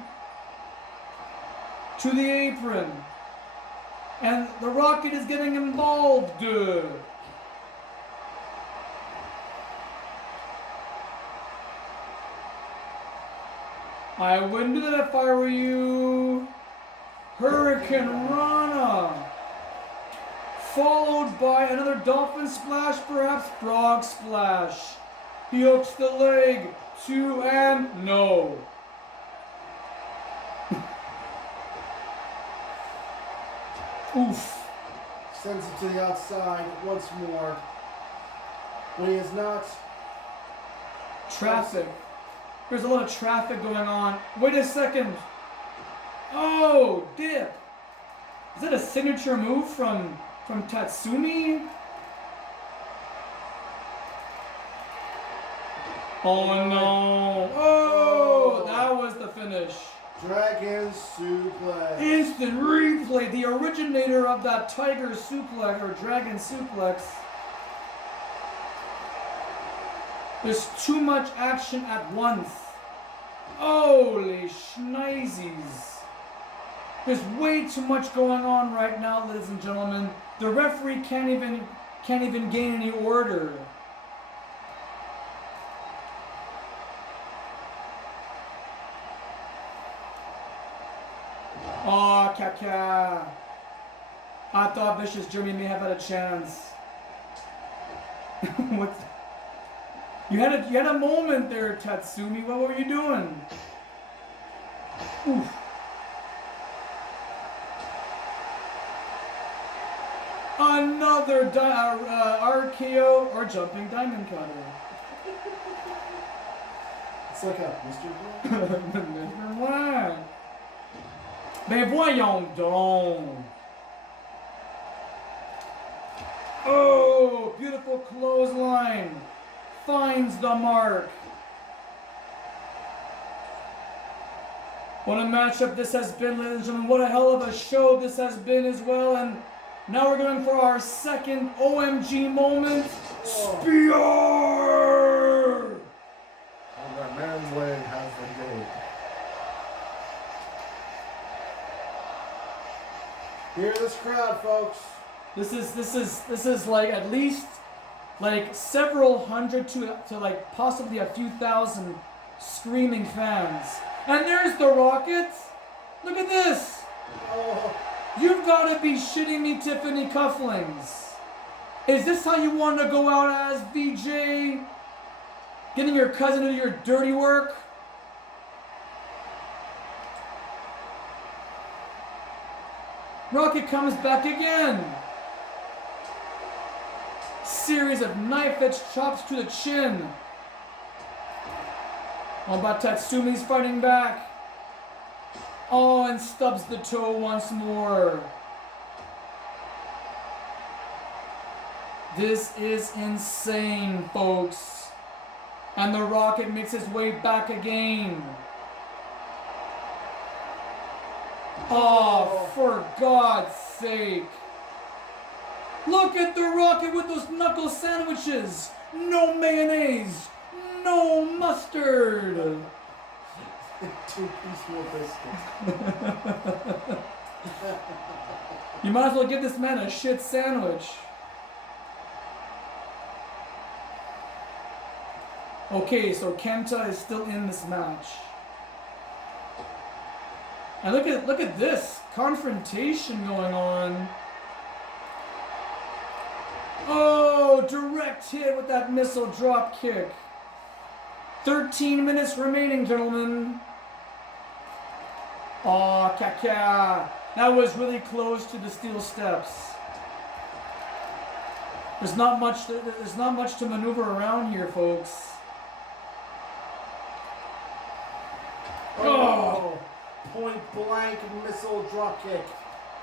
to the apron. And the Rocket is getting involved. I wouldn't do that if I were you. Hurricane Rana. Followed by another dolphin splash, perhaps frog splash. He hooks the leg. 2 and no. Oof. sends it to the outside once more. But he is not. Traffic. There's a lot of traffic going on. Wait a second. Oh, dip. Is that a signature move from Tatsumi? Oh no. Oh, that was the finish. Dragon suplex. Instant replay. The originator of that tiger suplex or dragon suplex. There's too much action at once. Holy schneisies. There's way too much going on right now, ladies and gentlemen. The referee can't even gain any order. Oh, Kaka. I thought Vicious Jeremy may have had a chance. What? You had a moment there, Tatsumi. What were you doing? Oof. Another RKO or jumping diamond cutter. It's like a Mr. Black. Mr. Black. Mais voyons donc. Oh, beautiful clothesline. Finds the mark. What a matchup this has been, ladies and gentlemen. What a hell of a show this has been as well. And now we're going for our second OMG moment. Spear! And that man's leg has the gate. Hear this crowd, folks. This is like at least like several hundred to like possibly a few thousand screaming fans. And there's the Rockets. Look at this. Oh, You've got to be shitting me, Tiffany Cufflings. Is this how you want to go out as, VJ? Getting your cousin to do your dirty work? Rocket comes back again. Series of knife-edge chops to the chin. Oh, but Tatsumi's fighting back. Oh, and stubs the toe once more. This is insane, folks. And the Rocket makes his way back again. Oh, for God's sake. Look at the Rocket with those knuckle sandwiches. No mayonnaise. No mustard. two-piece more biscuits. You might as well give this man a shit sandwich. Okay, so Kenta is still in this match. And look at this confrontation going on. Oh, direct hit with that missile drop kick. 13 minutes remaining, gentlemen. Oh, Kaka. That was really close to the steel steps. There's not much to maneuver around here, folks. Oh, point blank missile drop kick.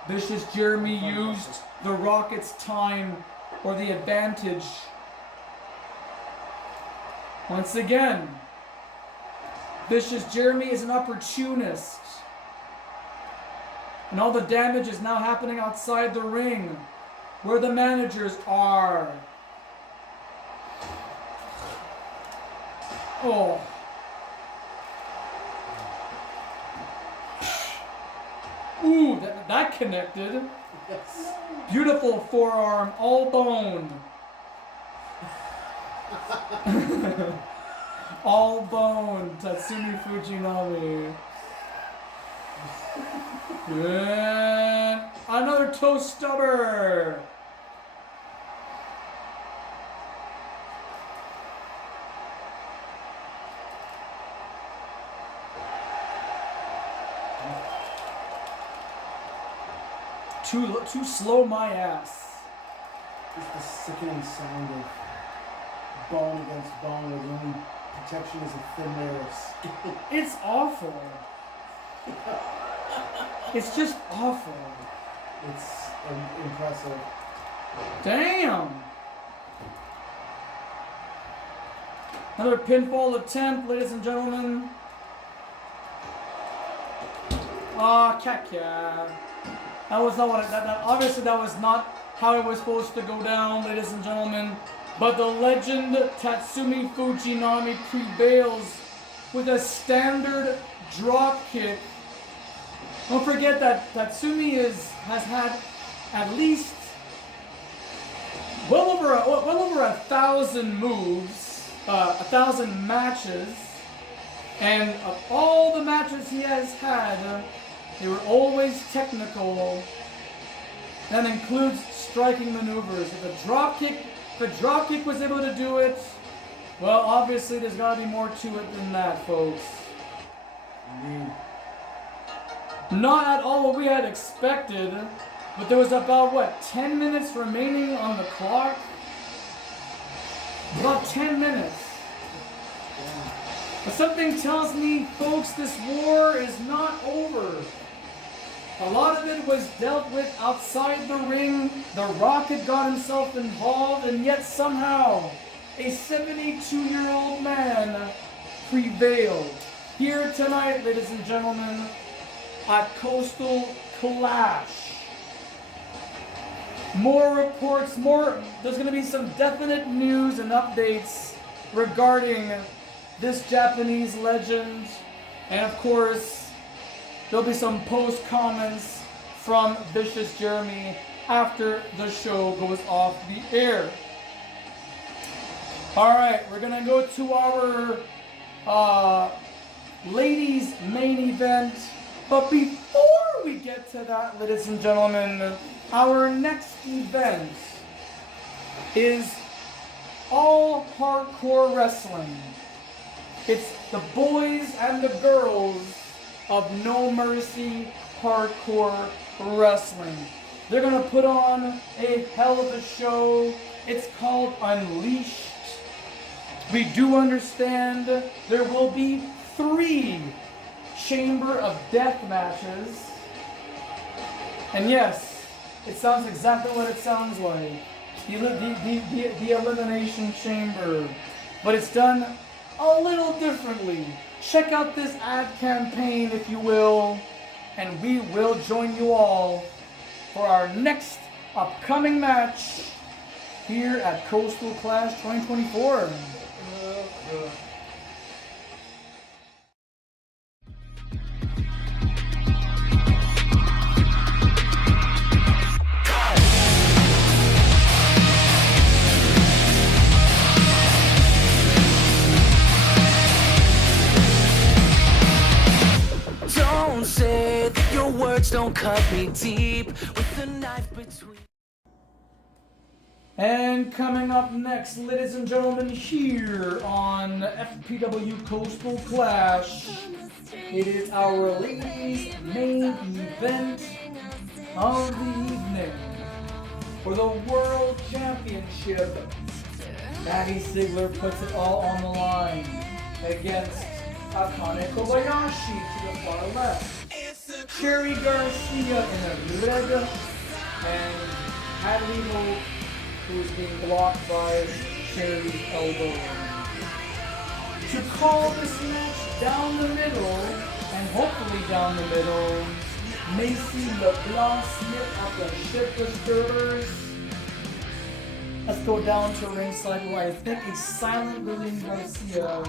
Vicious Jeremy used the Rocket's time or the advantage. Once again, Vicious Jeremy is an opportunist. And all the damage is now happening outside the ring, where the managers are. Oh. Ooh, that connected. Yes. Beautiful forearm, all bone. All bone, Tatsumi Fujinami. And another toe stubber. Too slow, my ass. Just the sickening sound of bone against bone, where the only protection is a thin layer of skin. It's awful. It's just awful. It's impressive. Damn. Another pinfall attempt, ladies and gentlemen. Ah, Kaka. That was not what obviously that was not how it was supposed to go down, ladies and gentlemen. But the legend Tatsumi Fujinami prevails with a standard drop kick. Don't forget that Tatsumi has had at least well over 1,000 moves, 1,000 matches, and of all the matches he has had, they were always technical. That includes striking maneuvers. If a drop kick was able to do it, well, obviously there's got to be more to it than that, folks. Indeed. Not at all what we had expected. But there was about, what, 10 minutes remaining on the clock? About 10 minutes. But something tells me, folks, this war is not over. A lot of it was dealt with outside the ring. The Rocket got himself involved, and yet somehow a 72-year-old man prevailed. Here tonight, ladies and gentlemen, at Coastal Clash. More reports, there's going to be some definite news and updates regarding this Japanese legend. And of course, there'll be some post comments from Vicious Jeremy after the show goes off the air. Alright, we're going to go to our ladies' main event. But before we get to that, ladies and gentlemen, our next event is all hardcore wrestling. It's the boys and the girls of No Mercy Hardcore Wrestling. They're going to put on a hell of a show. It's called Unleashed. We do understand there will be 3 Chamber of Death matches. And yes, it sounds exactly what it sounds like. The Elimination Chamber. But it's done a little differently. Check out this ad campaign, if you will, and we will join you all for our next upcoming match here at Coastal Clash 2024. Don't say that your words don't cut me deep with a knife between. And coming up next, ladies and gentlemen, here on FPW Coastal Clash, it is our ladies' main event of the evening for the World Championship. Maddie Ziegler puts it all on the line against Akane Kobayashi to the far left, Cherry Garcia in the red, and Hadley Hope, who is being blocked by Cherry's elbow. To call this match down the middle, and hopefully down the middle, Macy LeBlanc Smith of the Ship Disturbers. Let's go down to ringside where I think a silent Lillian Garcia.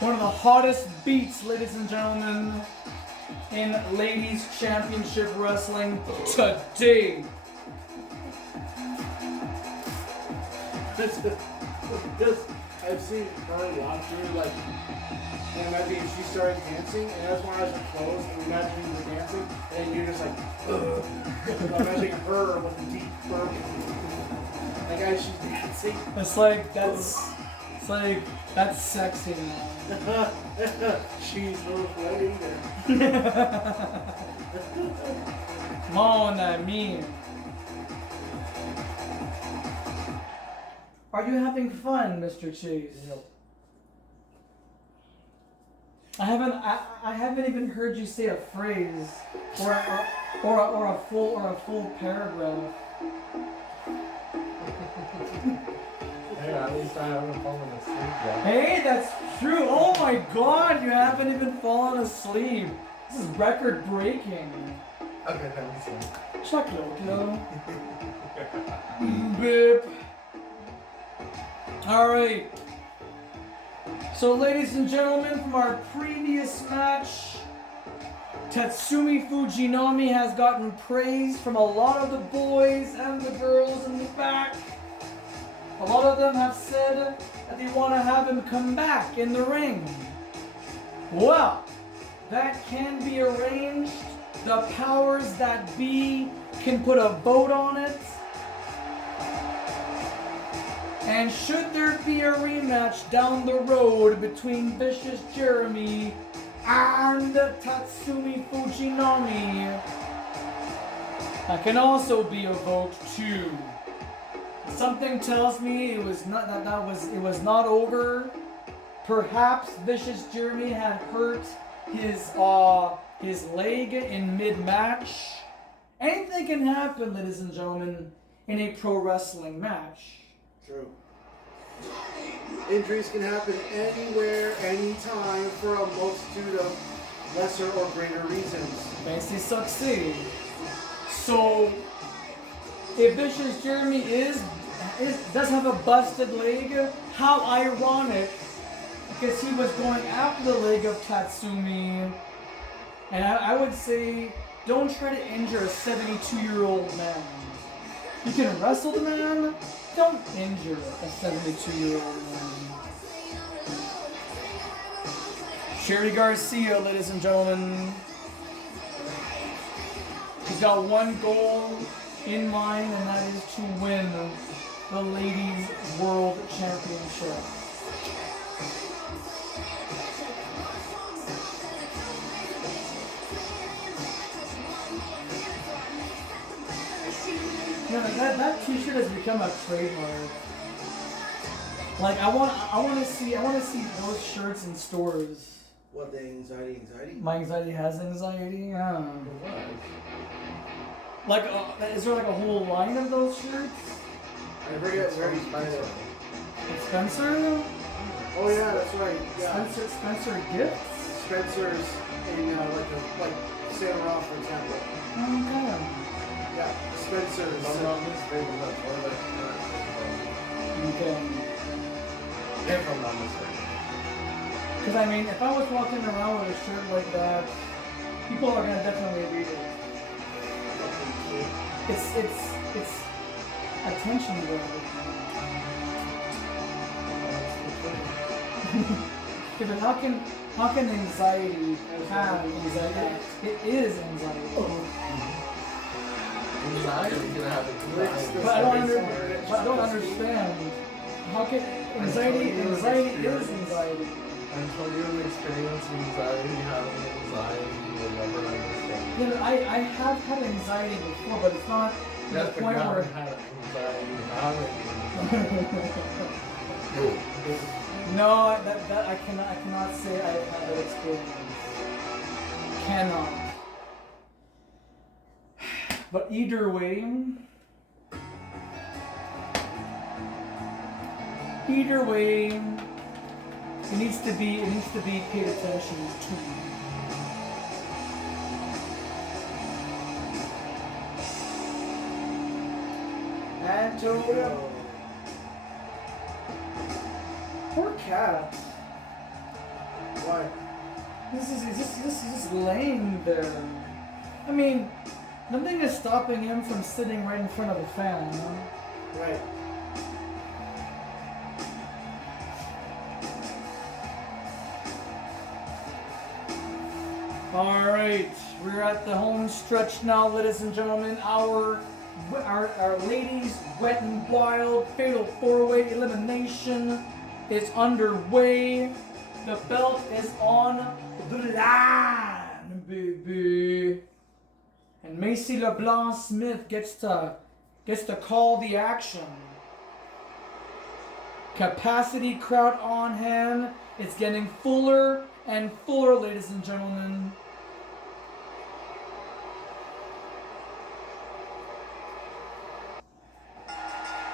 One of the hottest beats, ladies and gentlemen, in Ladies Championship Wrestling today. I've seen her walk through, like, and imagine if she started dancing, and that's when eyes are closed, and imagine you were dancing, and you're just like, ugh. Imagine her with a deep burp. Like, as she's dancing. That's sexy now. She's right there. Mon ami. Are you having fun, Mr. Chase? No. I haven't even heard you say a phrase or a full paragraph. Hey, at least I haven't fallen asleep yet. Hey, that's true. Oh my God, you haven't even fallen asleep. This is record breaking. Okay, thanks. Chuck Loco. Bip. Alright. So, ladies and gentlemen, from our previous match, Tatsumi Fujinami has gotten praise from a lot of the boys and the girls in the back. A lot of them have said that they want to have him come back in the ring. Well, that can be arranged. The powers that be can put a vote on it. And should there be a rematch down the road between Vicious Jeremy and Tatsumi Fujinami, that can also be a vote too. Something tells me it was not over. Perhaps Vicious Jeremy had hurt his leg in mid-match. Anything can happen, ladies and gentlemen, in a pro wrestling match. True. Injuries can happen anywhere, anytime, for a multitude of lesser or greater reasons. Fancy succeed. So, if Vicious Jeremy does have a busted leg, how ironic, because he was going after the leg of Tatsumi. And I would say, don't try to injure a 72-year-old man. You can wrestle the man, don't injure a 72-year-old man. Sherry Garcia, ladies and gentlemen. He's got one goal in mind, and that is to win the Ladies World Championship. Yeah, that T-shirt has become a trademark. Like I want to see those shirts in stores. What, the anxiety? My anxiety has anxiety. Yeah. Like, is there like a whole line of those shirts? I forget where he's buying it. It's Spencer? Oh yeah, that's right. Yeah. Spencer Gifts? Spencer's in like Santa Rosa, for example. Okay. Yeah, Spencer's. Okay. If I'm not mistaken. Because I mean, if I was walking around with a shirt like that, people are gonna definitely read it. It's attention grabbing. Yeah, but how can anxiety have anxiety? It is anxiety. Anxiety can have anxiety. But I don't understand. How can anxiety is anxiety? Until you experience anxiety, having anxiety, you will never understand. Yeah, but I have had anxiety before, but it's not to the That's point where. had anxiety, having No, that I cannot say I have had that experience. Cannot. But either way, it needs to be paid attention to. Antonio. Poor cat. Why? This is just laying there. I mean, nothing is stopping him from sitting right in front of a fan, you know? Right. Alright, we're at the home stretch now, ladies and gentlemen. Our ladies wet and wild fatal 4-way elimination is underway. The belt is on the line, baby. And Macy LeBlanc Smith gets to call the action. Capacity crowd on hand. It's getting fuller and fuller, ladies and gentlemen.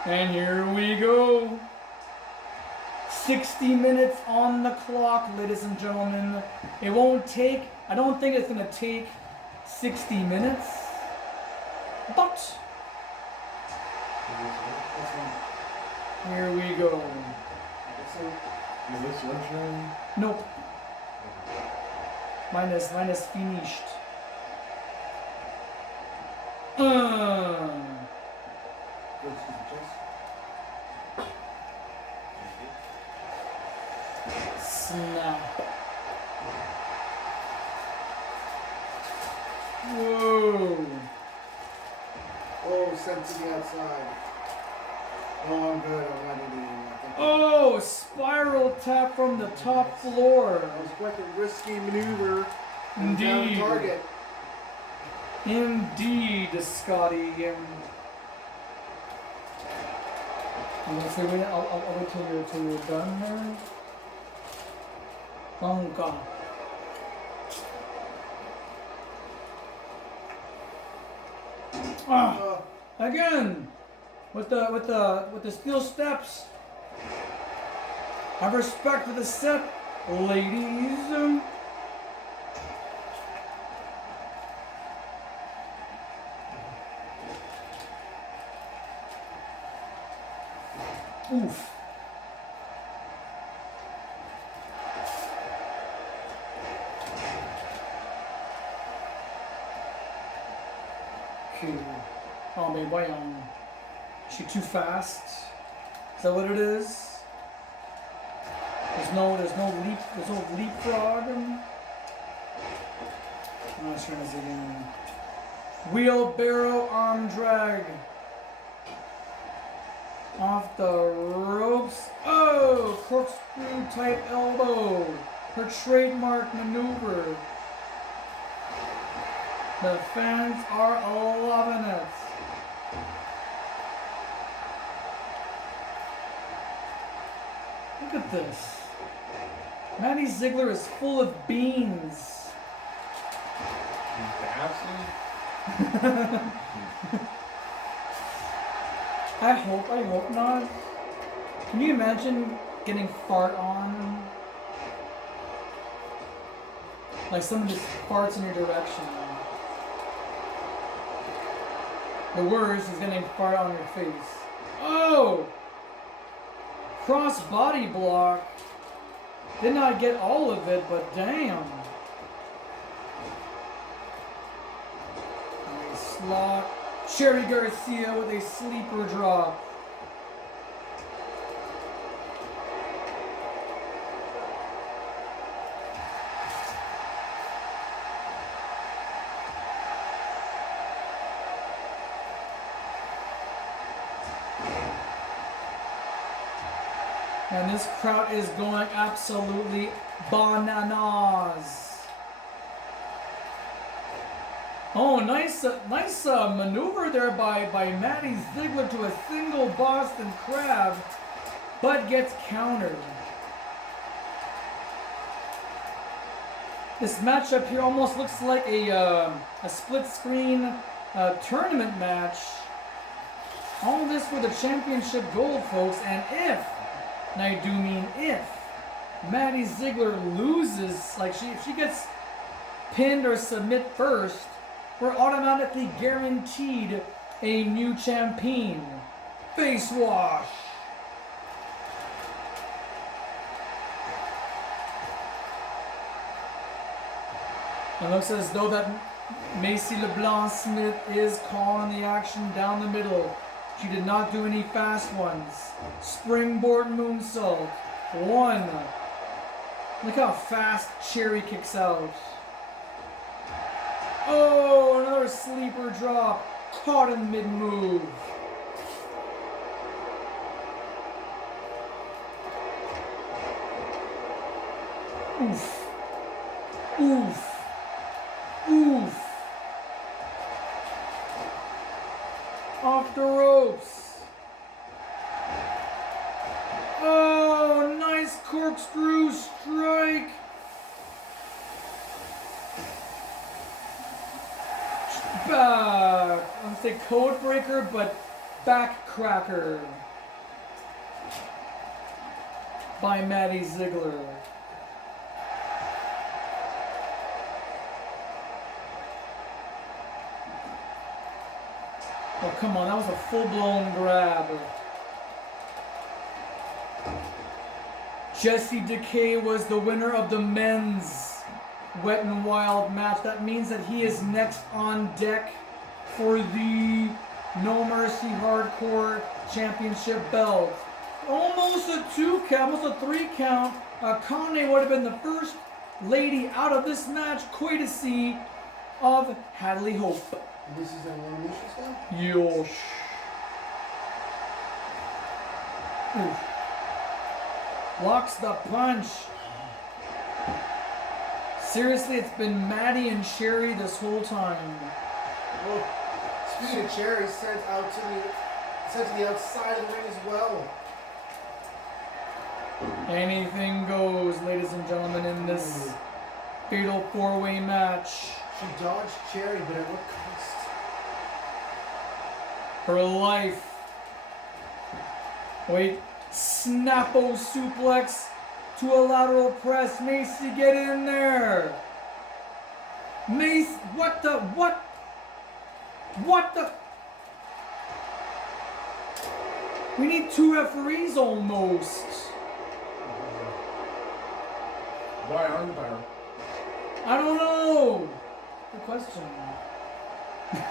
And here we go. 60 minutes on the clock, ladies and gentlemen. It won't take, I don't think it's gonna take 60 minutes. But here we go. Is this your turn? Nope. Mine is finished. Snap. sent to the outside. No, I'm good. I'm not eating anything. Oh, spiral tap from the top floor. That was quite a risky maneuver. And Indeed. down target. Indeed, Scotty. Let's see, wait, I'll wait till you're done there. Oh God. Ah, again, with the steel steps. Have respect for the set, ladies. Oof. Okay. Oh, man, why is she too fast? Is that what it is? There's no leapfrog. I'm not sure this again. Wheelbarrow arm drag. Off the ropes. Oh, corkscrew type elbow. Her trademark maneuver. The fans are loving it. Look at this. Maddie Ziegler is full of beans. I hope not. Can you imagine getting fart on? Like somebody just farts in your direction. The worst is getting fart on your face. Oh! Cross body block. Did not get all of it, but damn. Nice slot. Cherry Garcia with a sleeper drop. And this crowd is going absolutely bananas. Oh, nice maneuver there by Maddie Ziegler to a single Boston Crab, but gets countered. This matchup here almost looks like a split screen tournament match. All this for the championship gold, folks. And if, and I do mean if, Maddie Ziegler loses, like if she gets pinned or submit first, we're automatically guaranteed a new champion. Face wash. It looks as though that Macy LeBlanc Smith is calling the action down the middle. She did not do any fast ones. Springboard moonsault. One. Look how fast Cherry kicks out. Oh, another sleeper drop. Caught in mid-move. Oof. Oof. Oof. Off the ropes. Oh, nice corkscrew strike. Back. I'm gonna say code breaker, but back cracker by Maddie Ziegler. Oh, come on, that was a full-blown grab. Jesse Decay was the winner of the men's Wet and Wild match. That means that he is next on deck for the No Mercy Hardcore Championship belt. Almost a 2 count, almost a 3 count. Kane would have been the first lady out of this match, courtesy of Hadley Hope. This is an elimination style? Yosh. Oof. Blocks the punch. Seriously, it's been Maddie and Sherry this whole time. Oh, speaking of Cherry, sent to the outside of the ring as well. Anything goes, ladies and gentlemen, in this fatal four-way match. She dodged Cherry, but at what cost? Her life. Wait, Snappo suplex to a lateral press. Macy, get in there. Mace, what the? We need 2 referees almost. Why aren't there? I don't know. Good question.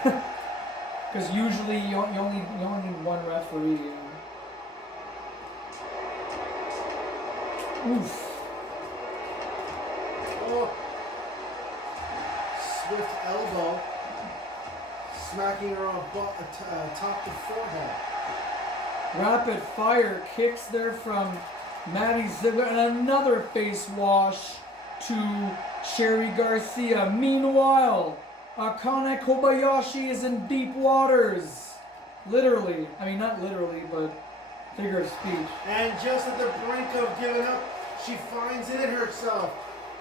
Because usually you only need 1 referee. Oof. Oh. Swift elbow. Smacking her on top the forehead. Rapid fire kicks there from Maddie Ziegler and another face wash to Sherry Garcia. Meanwhile, Akane Kobayashi is in deep waters. Literally. I mean, not literally, but figure of speech. And just at the brink of giving up, she finds it in herself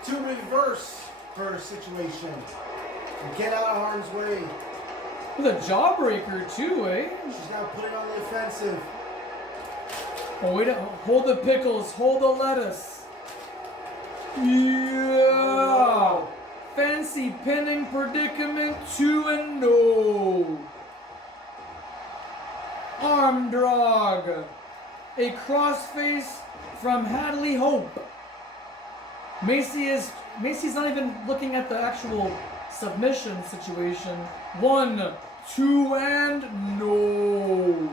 to reverse her situation and get out of harm's way. With a jawbreaker too, eh? She's now putting on the offensive. Oh, wait, hold the pickles, hold the lettuce. Yeah! Fancy pinning predicament 2-0. Arm drag. A crossface from Hadley Hope. Macy's not even looking at the actual submission situation. 1, 2, and no.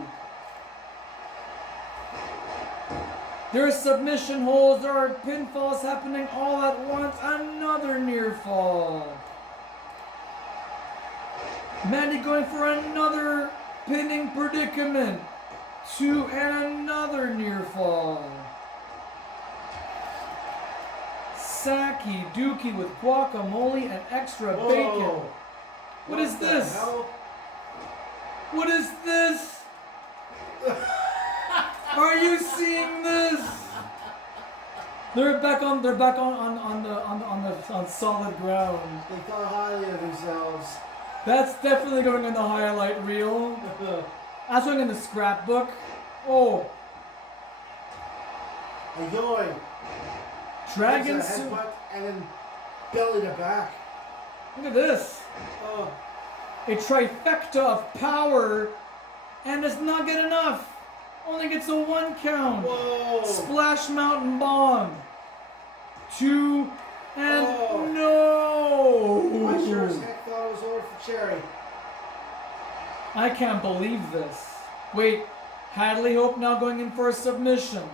There are submission holds, there are pinfalls happening all at once. Another near fall. Mandy going for another pinning predicament. 2 and another near fall. Saki Dookie with guacamole and extra bacon. What is this? Hell? What is this? Are you seeing this? They're back on solid ground. They thought highly of themselves. That's definitely going in the highlight reel. That's going in the scrapbook. Oh. A yoy. Dragon Takes a soup. headbutt and then belly to back. Look at this. Oh. A trifecta of power, and it's not good enough. Only gets a 1 count. Whoa. Splash Mountain Bomb. 2 and Oh. no. I sure as heck thought it was over for Cherry. I can't believe this. Wait, Hadley Hope now going in for a submission.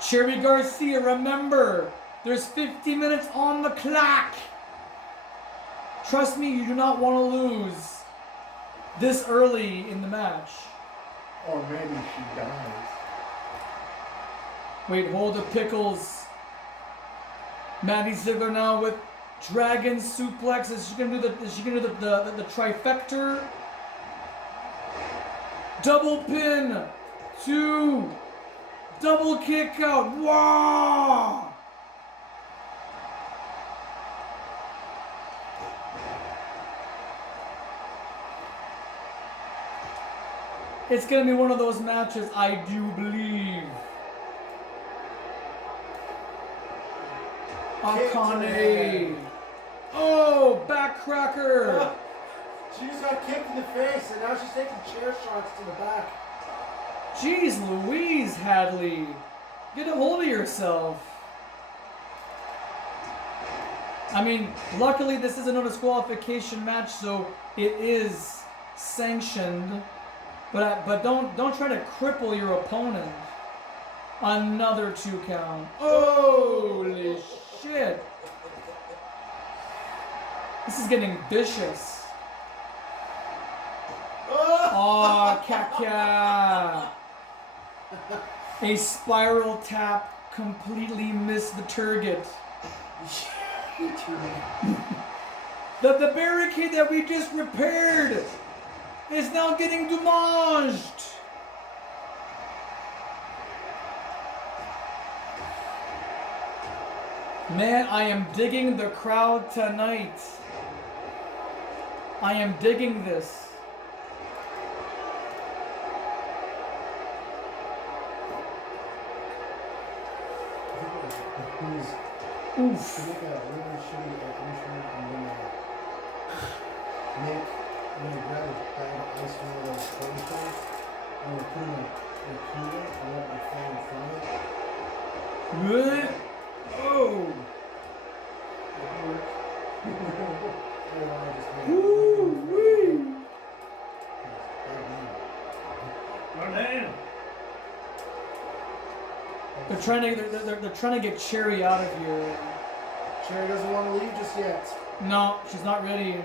Cherry Garcia, remember, there's 50 minutes on the clock. Trust me, you do not want to lose this early in the match. Or maybe she dies. Wait, hold the pickles. Maddie Ziegler now with Dragon Suplex. Is she gonna do the trifecta? Double pin. 2. Double kick out. Wow! It's gonna be one of those matches, I do believe. Akane. Oh, backcracker. She just got kicked in the face and now she's taking chair shots to the back. Jeez Louise, Hadley. Get a hold of yourself. I mean, luckily this is a no disqualification match, so it is sanctioned. But don't try to cripple your opponent. Another 2 count. Holy shit. This is getting vicious. Oh, caca. A spiral tap completely missed the target. The barricade that we just repaired is now getting damaged. Man, I am digging the crowd tonight. I am digging this. Oof. To make a really shitty air conditioner, I'm gonna grab a bag of ice water and cold things. I'm gonna put in a cooler and let my fan in front of it. Oh. Otherwise, Woo-wee. They're trying to get Cherry out of here. Cherry doesn't want to leave just yet. No, she's not ready.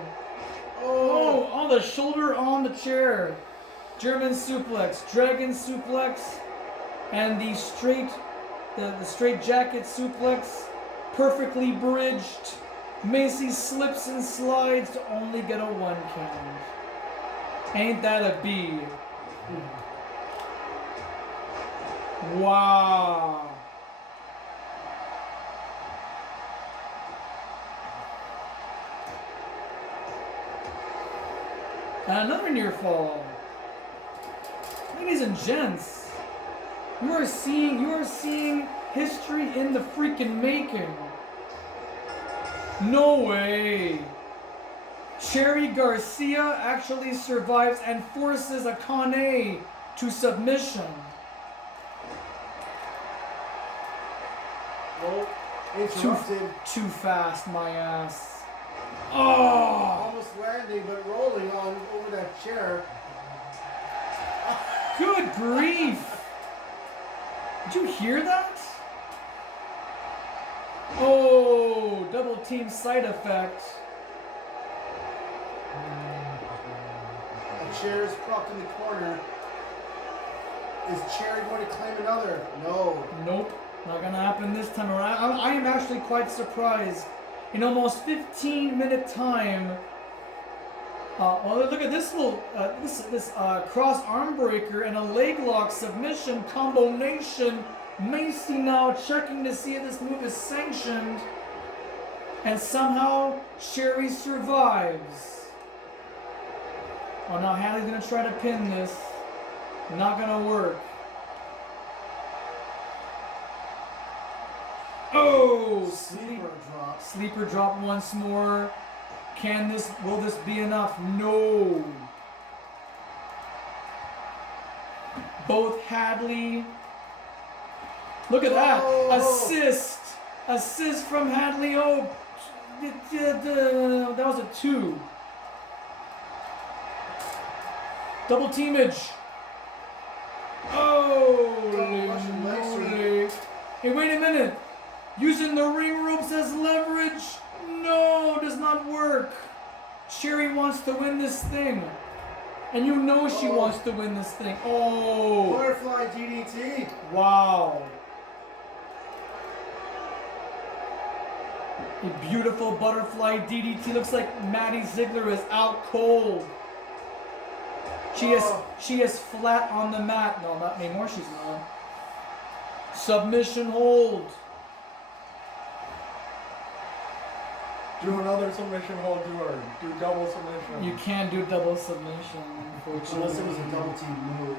Oh, on the shoulder, on the chair. German suplex, dragon suplex, and the straight jacket suplex, perfectly bridged. Macy slips and slides to only get a 1 count. Ain't that a B? Wow. And another near fall. Ladies and gents, you are seeing history in the freaking making. No way. Cherry Garcia actually survives and forces Akane to submission. Well, interrupted. Too fast, my ass. Oh! Almost landing, but rolling on over that chair. Good grief! Did you hear that? Oh, double team side effect. The chair is propped in the corner. Is Cherry going to claim another? No. Nope, not gonna happen this time around. I am actually quite surprised. In almost 15-minute time. Well, look at this little this cross arm breaker and a leg lock submission combination. Macy now checking to see if this move is sanctioned, and somehow Cherry survives. Oh, now Hallie's gonna try to pin this. Not gonna work. Oh, sleeper drop once more. Will this be enough? No. Both Hadley. Look at that. Assist from Hadley. Oh, that was a 2. Double teamage. Oh, hey, wait a minute. Using the ring ropes as leverage. No, does not work. Cherry wants to win this thing. And you know she wants to win this thing. Oh. Butterfly DDT. Wow. A beautiful butterfly DDT. Looks like Maddie Ziegler is out cold. She is flat on the mat. No, not anymore. She's not. Submission hold. Do another submission hold, do double submission. You can't do double submission, unfortunately. Unless it was a double team move.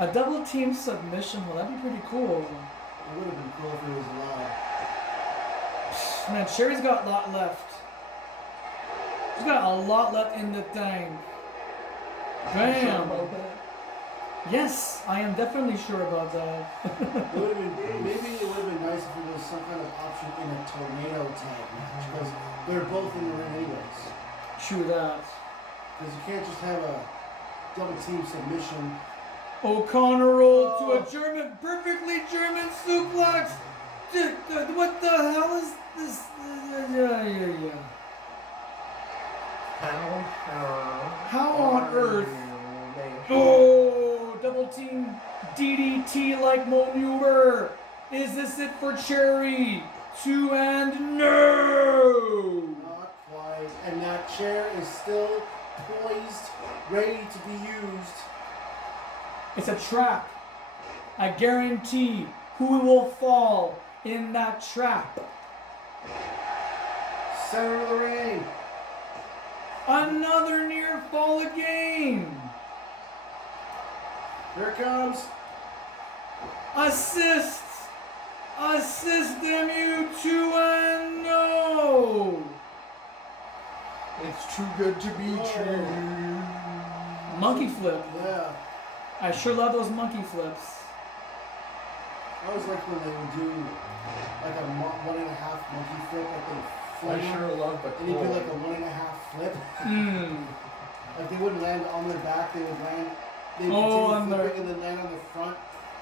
A double team submission, well, that'd be pretty cool. It would have been cool if it was allowed. Man, Cherry's got a lot left. She's got a lot left in the tank. Damn. Yes, I am definitely sure about that. Maybe it would have been nice if it was some kind of option in a tornado tag match, because they're both in the ring anyways. True that. Because you can't just have a double team submission. O'Connor rolled to a perfectly German suplex. What the hell is this? Yeah. How on earth? Oh, double team DDT like maneuver. Is this it for Cherry? 2 and no. Not quite. And that chair is still poised, ready to be used. It's a trap. I guarantee who will fall in that trap. Center of the ring. Another near fall again. Here it comes. Assist. Assist them, you 2 and no. It's too good to be true. Monkey flip. Yeah. I sure love those monkey flips. I always like when they would do like a 1.5 monkey flip, like they flip. I sure love the And you do cool. like a 1.5 flip. Hmm. Like they wouldn't land on their back, they would land. They would Oh, continue on their- flipping and then land on the front.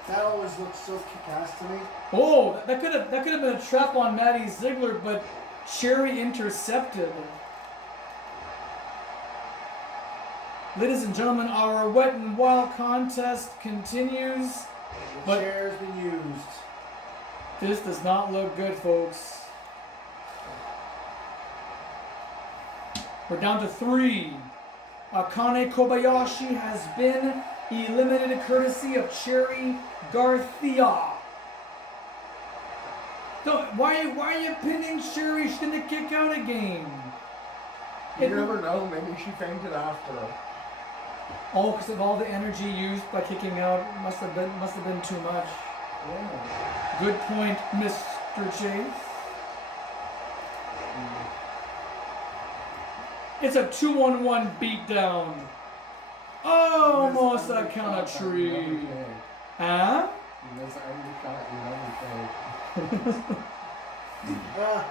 That always looks so kick-ass to me. Oh, that could have been a trap on Maddie Ziegler, but Cherry intercepted. Ladies and gentlemen, our Wet and Wild contest continues. The But- chair's been used. This does not look good, folks. We're down to 3. Akane Kobayashi has been eliminated courtesy of Cherry Garcia. Why are you pinning Cherry? She's gonna kick out again. You never know, maybe she fainted after. Oh, because of all the energy used by kicking out, must have been too much. Yeah. Good point, Mr. Chase. It's a 2-on-1 beatdown. Almost a count of tree. Huh? You missed every shot you never take. Ah,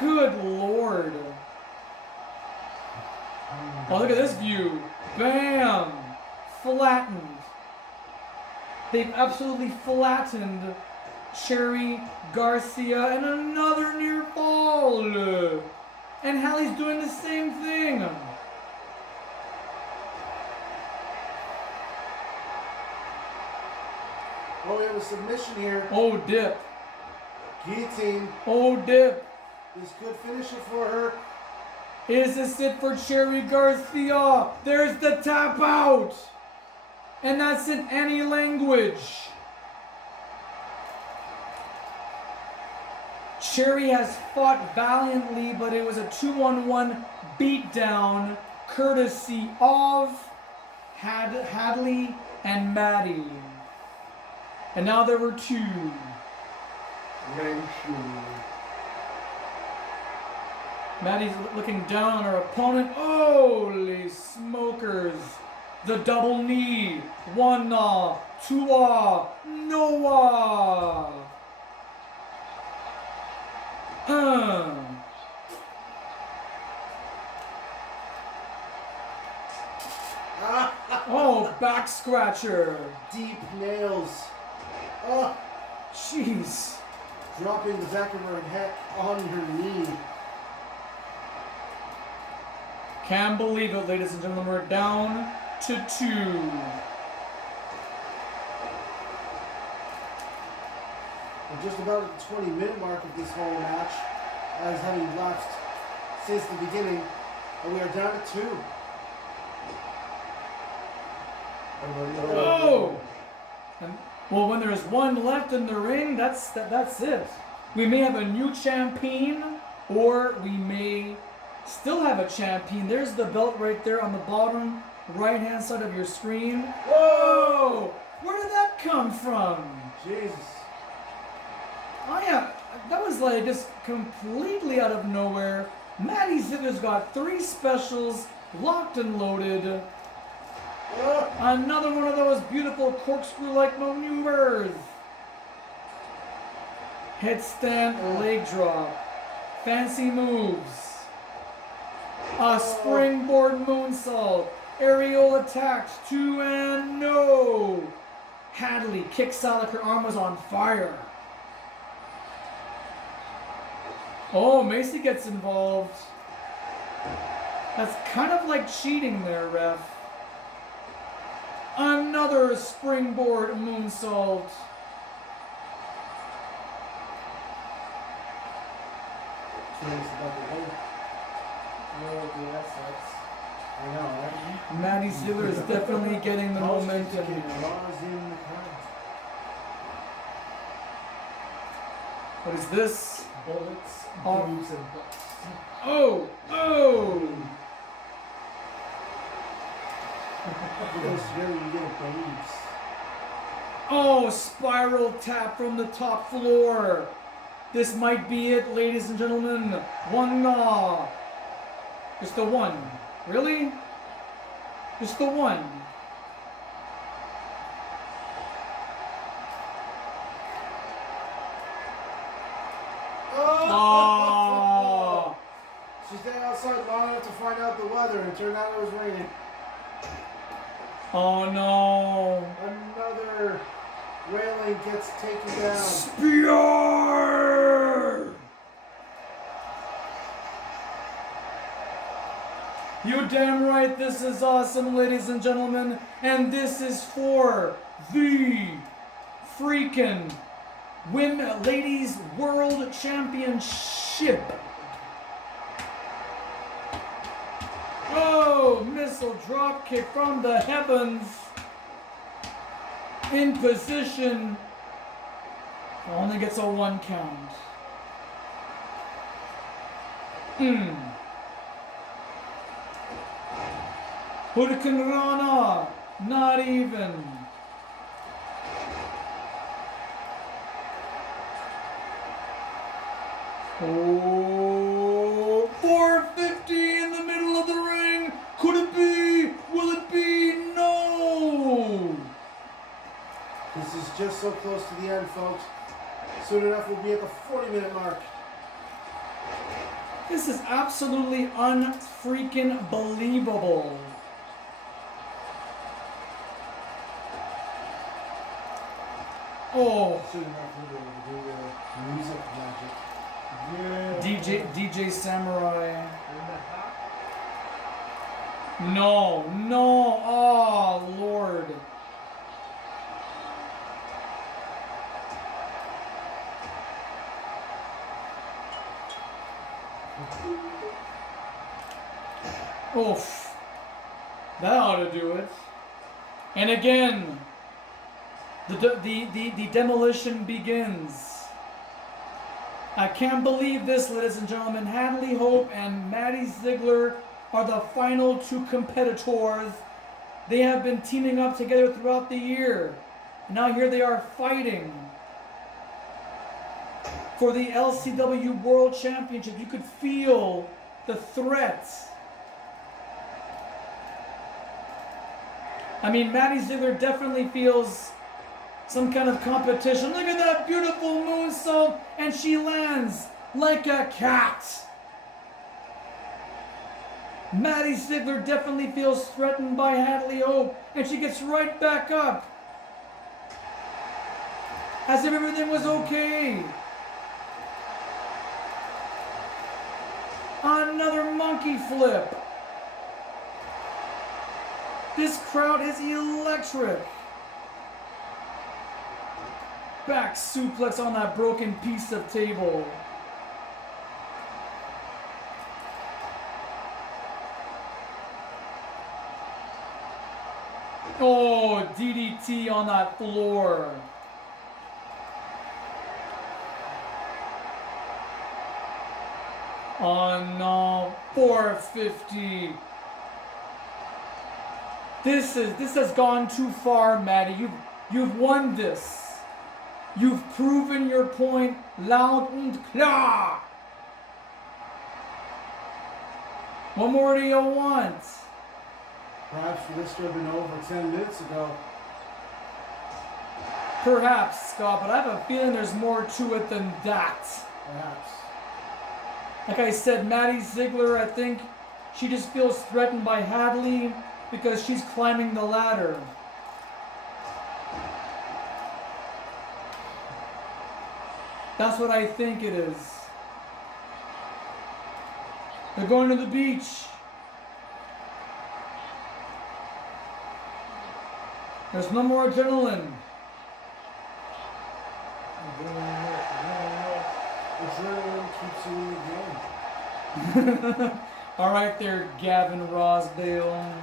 Good lord. Oh, look at this view. Bam! Flattened. They've absolutely flattened Cherry Garcia and another near fall. And Hallie's doing the same thing. oh, we have a submission here. Oh, dip. Guillotine. Oh, dip. This could finish it for her. Is this it for Cherry Garcia? There's the tap out. And that's in any language. Cherry has fought valiantly, but it was a 2-on-1 beatdown courtesy of Hadley and Maddie. And now there were 2. Ring shoe. Maddie's looking down on her opponent. Holy smokers. The double knee. 1 2 no. Oh, back scratcher. Deep nails. Oh, Jeez. dropping the back of her head on her knee. Can't believe it, ladies and gentlemen. We're down to 2. We're just about at the 20-minute mark of this whole match, as having lapsed since the beginning, and we are down to 2. Oh! And, well, when there's 1 left in the ring, that's it. We may have a new champion, or we may still have a champion. There's the belt right there on the bottom right-hand side of your screen. Whoa! Where did that come from? Jesus. Oh yeah, that was like just completely out of nowhere. Maddie Ziggler's got 3 specials locked and loaded. Another one of those beautiful corkscrew-like maneuvers. Headstand leg drop. Fancy moves. A springboard moonsault. Aerial attacks. 2 and no. Hadley kicks out like her arm was on fire. Oh, Macy gets involved. That's kind of like cheating there, ref. Another springboard moonsault. Curious about the whole. Oh, dude, that sucks. I know, right? Maddie Ziegler is definitely getting the momentum. Draws in the crowd. What is this? Bullets, Oh. boobs, and butts. Oh! Oh! Put those together, you get a babes. Oh, spiral tap from the top floor. This might be it, ladies and gentlemen. One gnaw. Just the one. Really? Just the one. Oh! She stayed outside long enough to find out the weather, and it turned out it was raining. Oh no. Another railing gets taken down. Spear! You damn right, this is awesome, ladies and gentlemen, and this is for the freaking Women Ladies World Championship. Oh, missile drop kick from the heavens. In position. Only gets a 1 count. Hurricane Rana. Not even. Oh, 450 in the middle of the ring. Could it be? Will it be? No. This is just so close to the end, folks. Soon enough, we'll be at the 40-minute mark. This is absolutely unfreaking believable. Oh, Soon enough, we'll be able to do the music magic. Yeah. DJ Samurai. In the hot. No, no, oh Lord. Oof. That ought to do it. And again, the demolition begins. I can't believe this, ladies and gentlemen. Hadley Hope and Maddie Ziegler are the final 2 competitors. They have been teaming up together throughout the year. Now here they are fighting for the LCW World Championship. You could feel the threat. I mean, Maddie Ziegler definitely feels some kind of competition. Look at that beautiful moonsault, and she lands like a cat. Maddie Ziegler definitely feels threatened by Hadley Hope, and she gets right back up. As if everything was okay. Another monkey flip. This crowd is electric. Back suplex on that broken piece of table. Oh, DDT on that floor. Oh no, 450. This has gone too far, Maddie. You've won this. You've proven your point loud and klar. What more do you want? Perhaps for this to have been over 10 minutes ago. Perhaps, Scott, but I have a feeling there's more to it than that. Perhaps. Like I said, Maddie Ziegler, I think she just feels threatened by Hadley because she's climbing the ladder. That's what I think it is. They're going to the beach. There's no more adrenaline. Adrenaline keeps you in the game. All right there, Gavin Rosdale.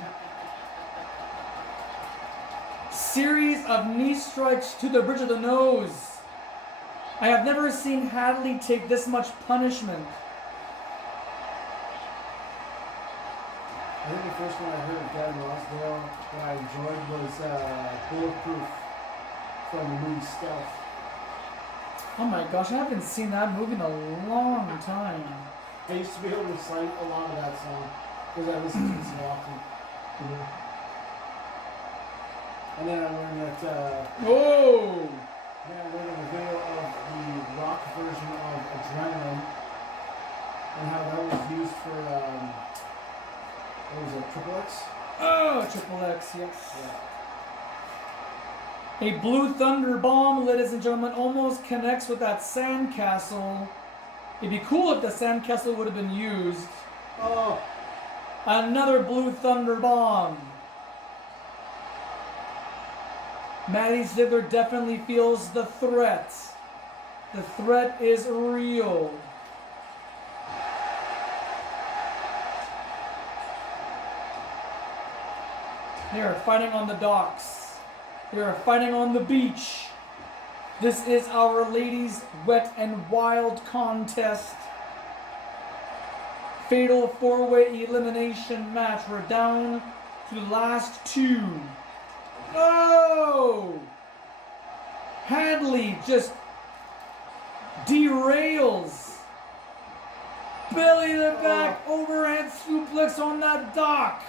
Series of knee strikes to the bridge of the nose. I have never seen Hadley take this much punishment. I think the first one I heard of Gavin Rosdale that I enjoyed was Bulletproof from the movie Stealth. Oh my gosh, I haven't seen that movie in a long time. I used to be able to recite a lot of that song because I listened to it so often. And then I learned that. Whoa! Then I learned a video of the rock version of Adrenaline and how that was used for what was it, Triple X? Oh, Triple X, yes. Yeah. A blue thunder bomb, ladies and gentlemen, almost connects with that sandcastle. It'd be cool if the sandcastle would have been used. Oh, Another blue thunder bomb. Maddie Ziegler definitely feels the threat. The threat is real. They are fighting on the docks. They are fighting on the beach. This is our ladies' wet and wild contest. Fatal four-way elimination match. We're down to the last two. Oh! Hadley just derails. Belly to back overhead suplex on that dock.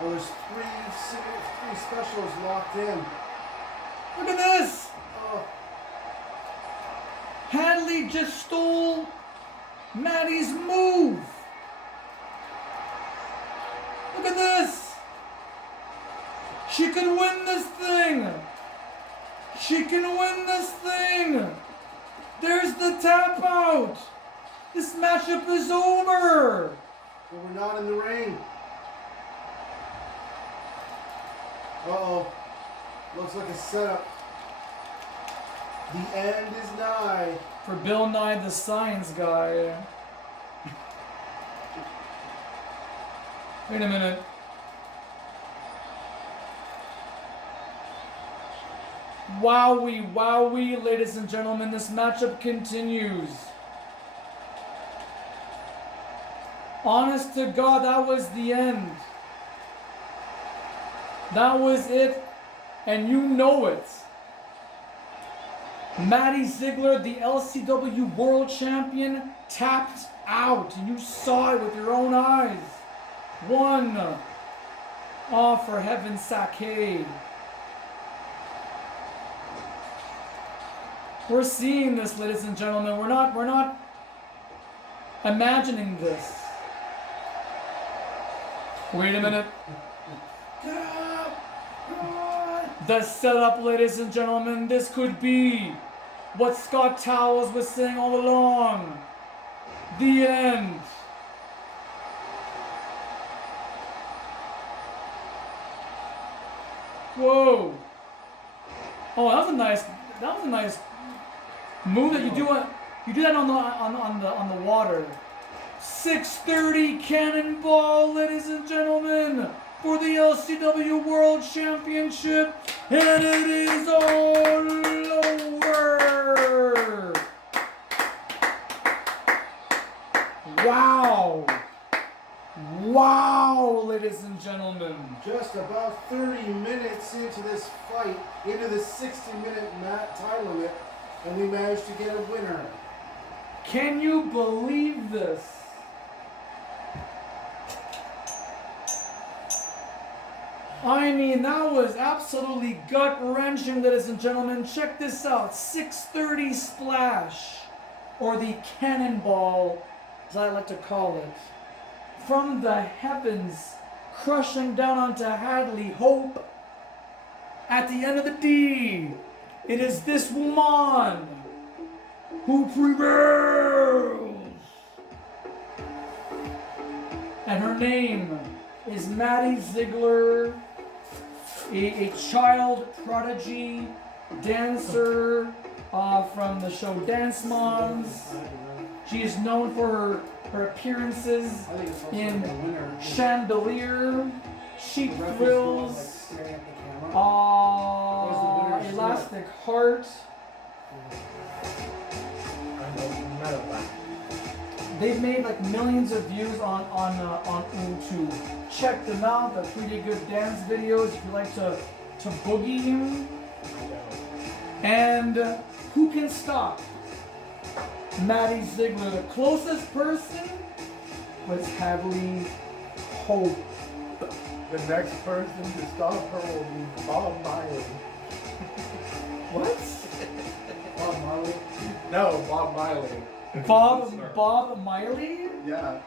well, there's three specials locked in. Look at this. Oh, Hadley just stole Maddie's move. Look at this. She can win this thing. She can win this thing. There's the tap out. This matchup is over. but we're not in the ring. Uh-oh. Looks like a setup. The end is nigh. For Bill Nye the Science Guy. Wait a minute. Wowie, wowie, ladies and gentlemen, this matchup continues. Honest to God, that was the end. That was it, and you know it. Maddie Ziegler, the LCW World Champion, tapped out. You saw it with your own eyes. One. Oh, for heaven's sake. We're seeing this, ladies and gentlemen. We're not imagining this. Wait a minute. The setup, ladies and gentlemen, this could be what Scott Towers was saying all along. The end. Whoa. Oh, that was a nice move that you do. You do that on the water. 630 cannonball, ladies and gentlemen, for the LCW World Championship, and it is all over. Wow. Wow, ladies and gentlemen. Just about 30 minutes into this fight, into the 60-minute time limit, and we managed to get a winner. Can you believe this? I mean, that was absolutely gut-wrenching, ladies and gentlemen. Check this out. 630 splash, or the cannonball, as I like to call it. From the heavens, crushing down onto Hadley Hope. At the end of the D, it is this woman who prevails. And her name is Maddie Ziegler. a child prodigy dancer from the show Dance Moms. She is known for her appearances I think it's also in like a winner. Chandelier, Sheep The referee's more, like, Thrills, staring at the camera. Elastic Heart. I know metal black. They've made like millions of views on YouTube. Check them out. They're pretty good dance videos if you like to boogie. And who can stop Maddie Ziegler? The closest person was Hadley Hope. The next person to stop her will be Bob Miley. What? Bob Marley. No, Bob Miley. Bob Miley? Yeah.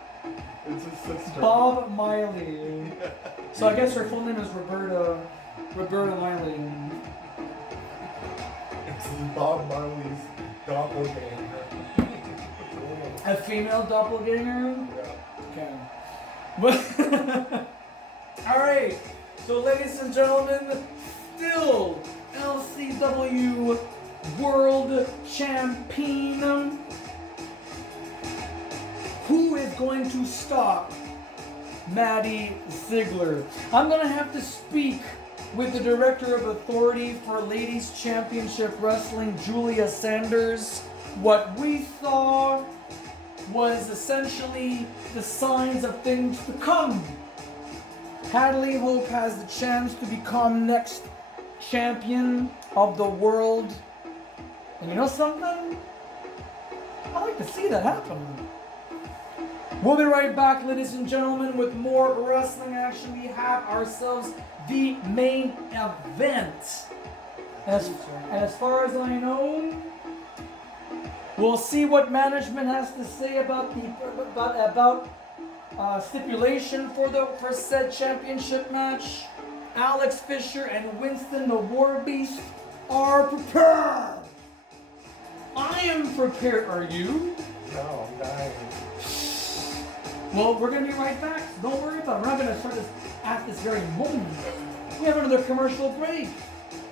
It's his sister. Bob Miley. So I guess her full name is Roberta Miley. It's Bob Miley's doppelganger. A female doppelganger? Yeah. Okay. Alright. So ladies and gentlemen, still LCW World Champion. Who is going to stop Maddie Ziegler? I'm going to have to speak with the Director of Authority for Ladies Championship Wrestling, Julia Sanders. What we saw was essentially the signs of things to come. Hadley Hope has the chance to become next champion of the world. And you know something? I like to see that happen. We'll be right back, ladies and gentlemen, with more wrestling action. We have ourselves the main event. As far as I know, we'll see what management has to say about stipulation for said championship match. Alex Fisher and Winston the War Beast are prepared. I am prepared. Are you? No, I'm dying. Well, we're going to be right back. So don't worry about it. We're not going to start this at this very moment. We have another commercial break.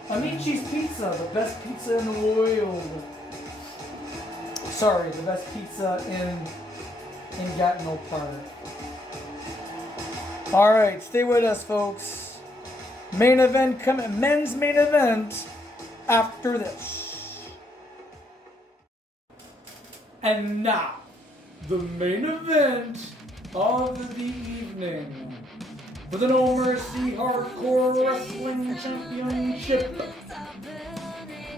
Amici's Pizza, the best pizza in the world. Sorry, the best pizza in Gatineau Park. All right, stay with us, folks. Main event coming. Men's main event after this. And now, the main event of the evening for the No Mercy Hardcore Wrestling Championship,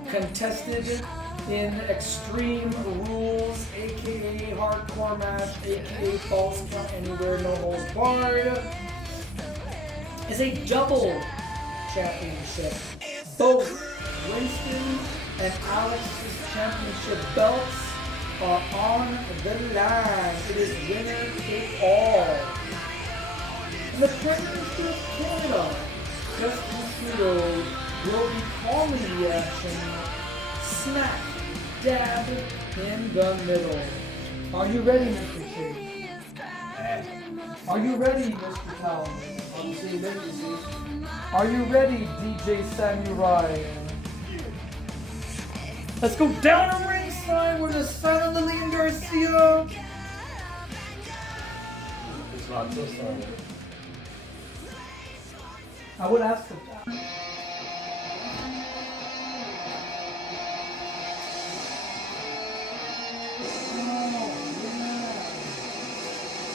contested in Extreme Rules, aka Hardcore Match, aka False Count Anywhere, No Holds Barred, is a double championship. Both Winston and Alex's championship belts are on the line. It is winner take all. And the Premiership of Canada, Justin Trudeau, will be calling the action smack dab in the middle. Are you ready, Mr. Shea? Are you ready, Mr. Town? Are you ready, DJ Samurai? Let's go down to ringside with the silent Lillian Garcia. It's not so sorry. I would ask for that.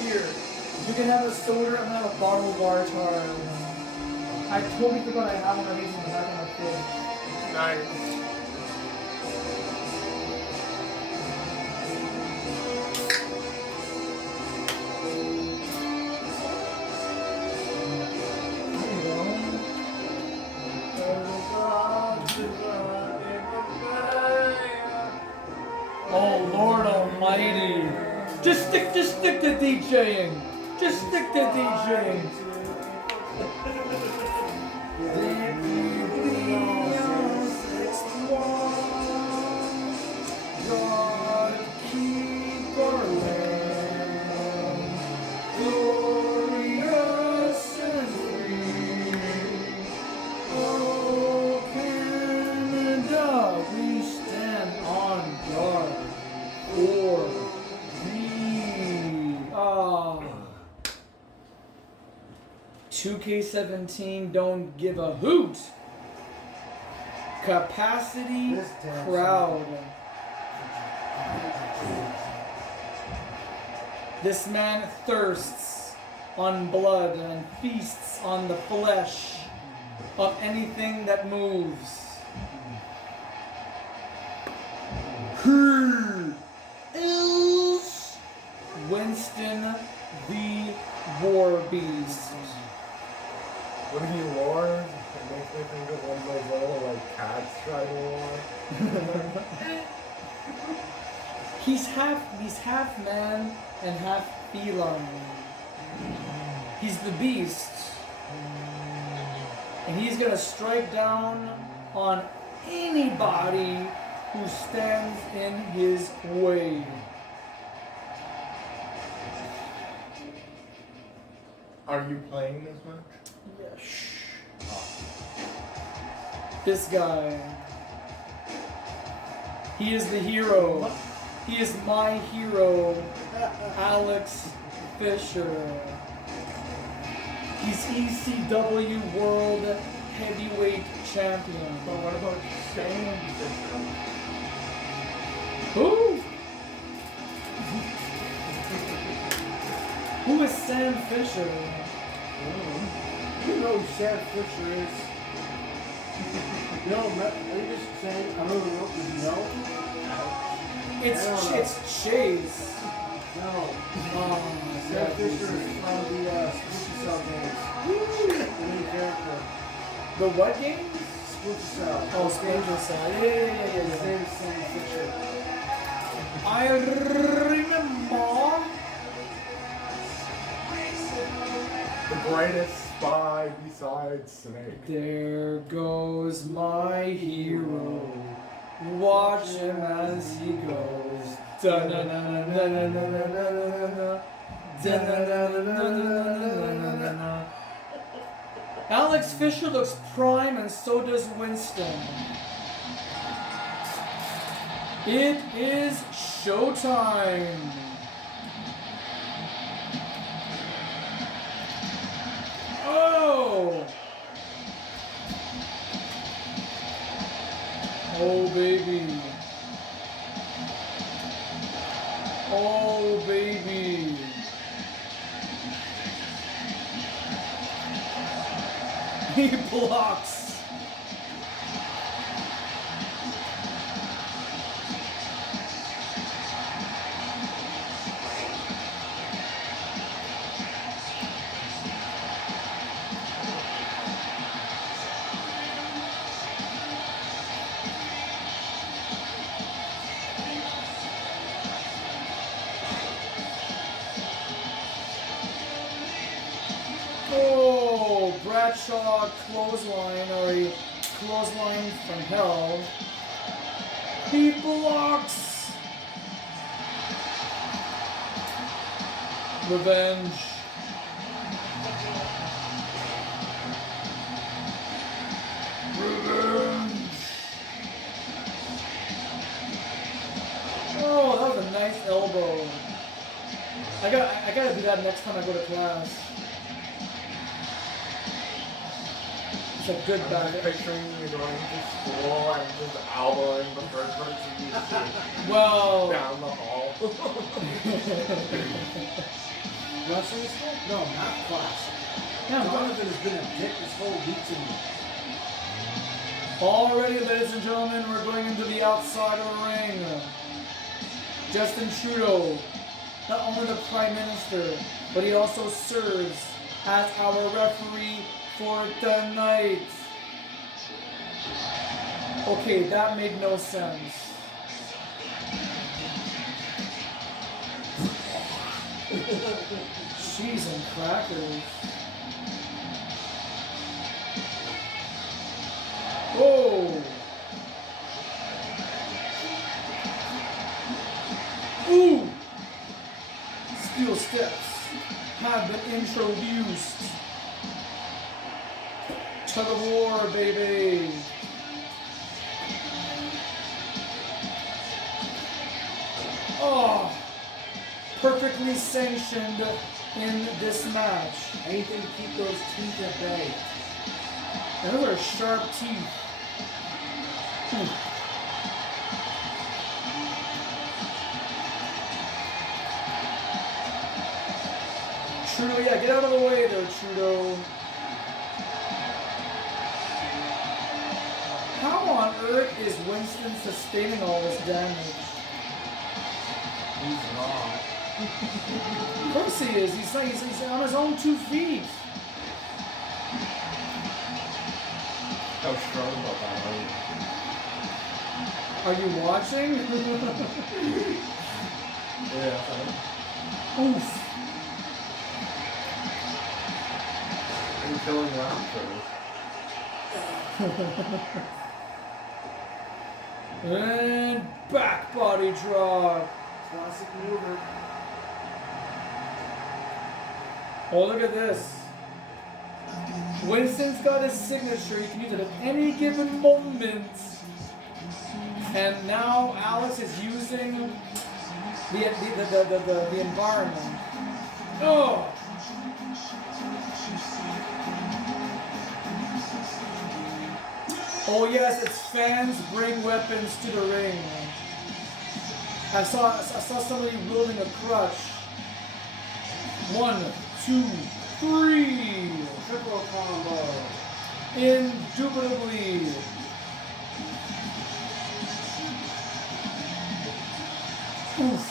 Here, you can have a soda and have a bottle of water. I totally forgot I have one of these in the back of my fridge. Nice. Oh Lord Almighty! Just stick to DJing. Just stick to DJing. God keep our land glorious and free. AK-17 don't give a hoot. Capacity This damn crowd. This man thirsts on blood and feasts on the flesh of anything that moves. Who is Winston the War Beast? When he wars, it makes me think of one of those little like cats trying to war. He's half man and half feline. He's the beast. And he's gonna strike down on anybody who stands in his way. Are you playing this match? Yeah, shh. This guy. He is the hero. He is my hero, Alex Fisher. He's ECW World Heavyweight Champion. But what about Shane Fisher? Who? Who is Sam Fisher? You know who Sam Fisher is. No, are you just saying, I don't know, did you know? It's Chase. No. Oh, Sam Fisher is from the Spooky Cell games. The main character. The what game? Spooky Cell. Oh, Splinter Cell. Yeah. His name is Sam Fisher. I remember. The greatest spy besides Snake. There goes my hero. Watch him as he goes. Da-na-na-na-na-na-na-na-na. Da-na-na-na-na-na-na-na-na. Alex Fisher looks prime and so does Winston. It is showtime. Oh! Oh baby. Oh baby. He blocks. Oh, Bradshaw clothesline or a clothesline from hell. He blocks. Revenge. Revenge. Oh, that was a nice elbow. I gotta do that next time I go to class. It's a good I'm back. just picturing you going to school and just elbowing the first person you see Well, down the hall. Wrestling school? No, math class. yeah, Jonathan has been a dick this whole week to me. already, ladies and gentlemen, we're going into the outside of the ring. Justin Trudeau, not only the Prime Minister, but he also serves as our referee for tonight. Okay, that made no sense. Cheese and crackers. Whoa! Ooh! Steel steps have been introduced. Tug of war, baby! Oh! perfectly sanctioned in this match. Anything to keep those teeth at bay. And those are sharp teeth. Trudeau, yeah, get out of the way there, Trudeau. How on earth is Winston sustaining all this damage? He's not. Of course he is. He's on his own 2 feet. How strong about that, right? Are you watching? Yeah, sorry. Oof. I'm killing raptors. And back body drop. Classic mover. Oh, look at this. Winston's got his signature. You can use it at any given moment. And now Alex is using the environment. Oh! Oh yes, it's fans bring weapons to the ring. I saw somebody wielding a crutch. 1, 2, 3. Triple combo. Indubitably. Oof.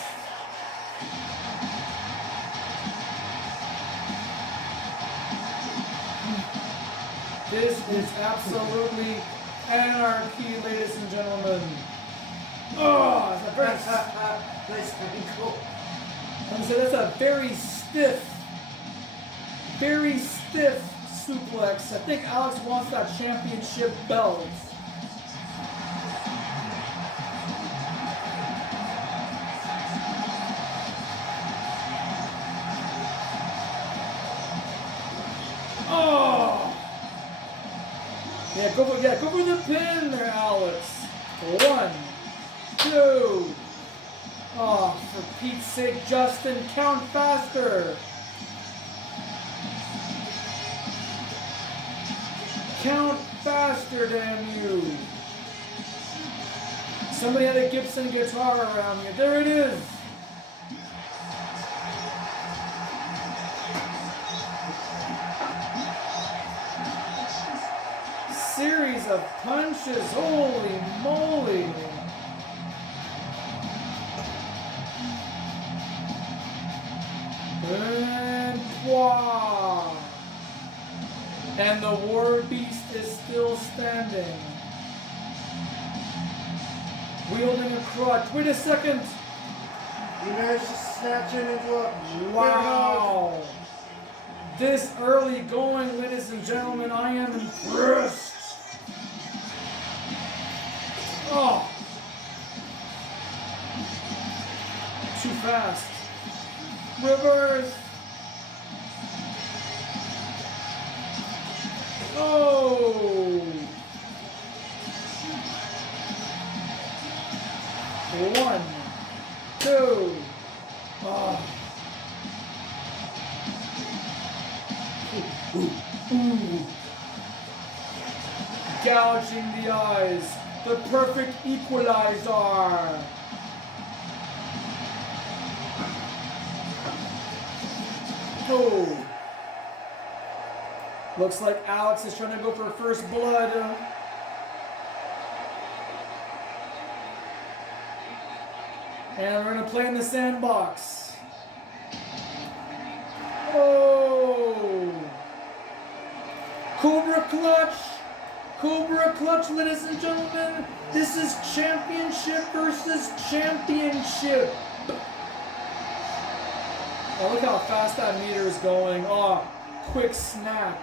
This is absolutely anarchy, ladies and gentlemen. Oh, it's a very Nice ankle. that's a very stiff suplex. I think Alex wants that championship belt. Oh! Yeah, go for the pin there, Alex. 1, 2. Oh, for Pete's sake, Justin, count faster. Count faster, damn you. Somebody had a Gibson guitar around here. There it is. Series of punches, holy moly. And wow. And the war beast is still standing. Wielding a crutch. Wait a second. He managed to snatch it into a Wow. This early going, ladies and gentlemen, I am impressed. Oh. Too fast. Reverse. Oh. 1, 2. Oh. Ooh. Gouging the eyes. The perfect equalizer. Oh. Looks like Alex is trying to go for first blood. And we're going to play in the sandbox. Oh. Cobra clutch. Cobra clutch, ladies and gentlemen. This is championship versus championship. Oh, look how fast that meter is going. Oh, quick snap.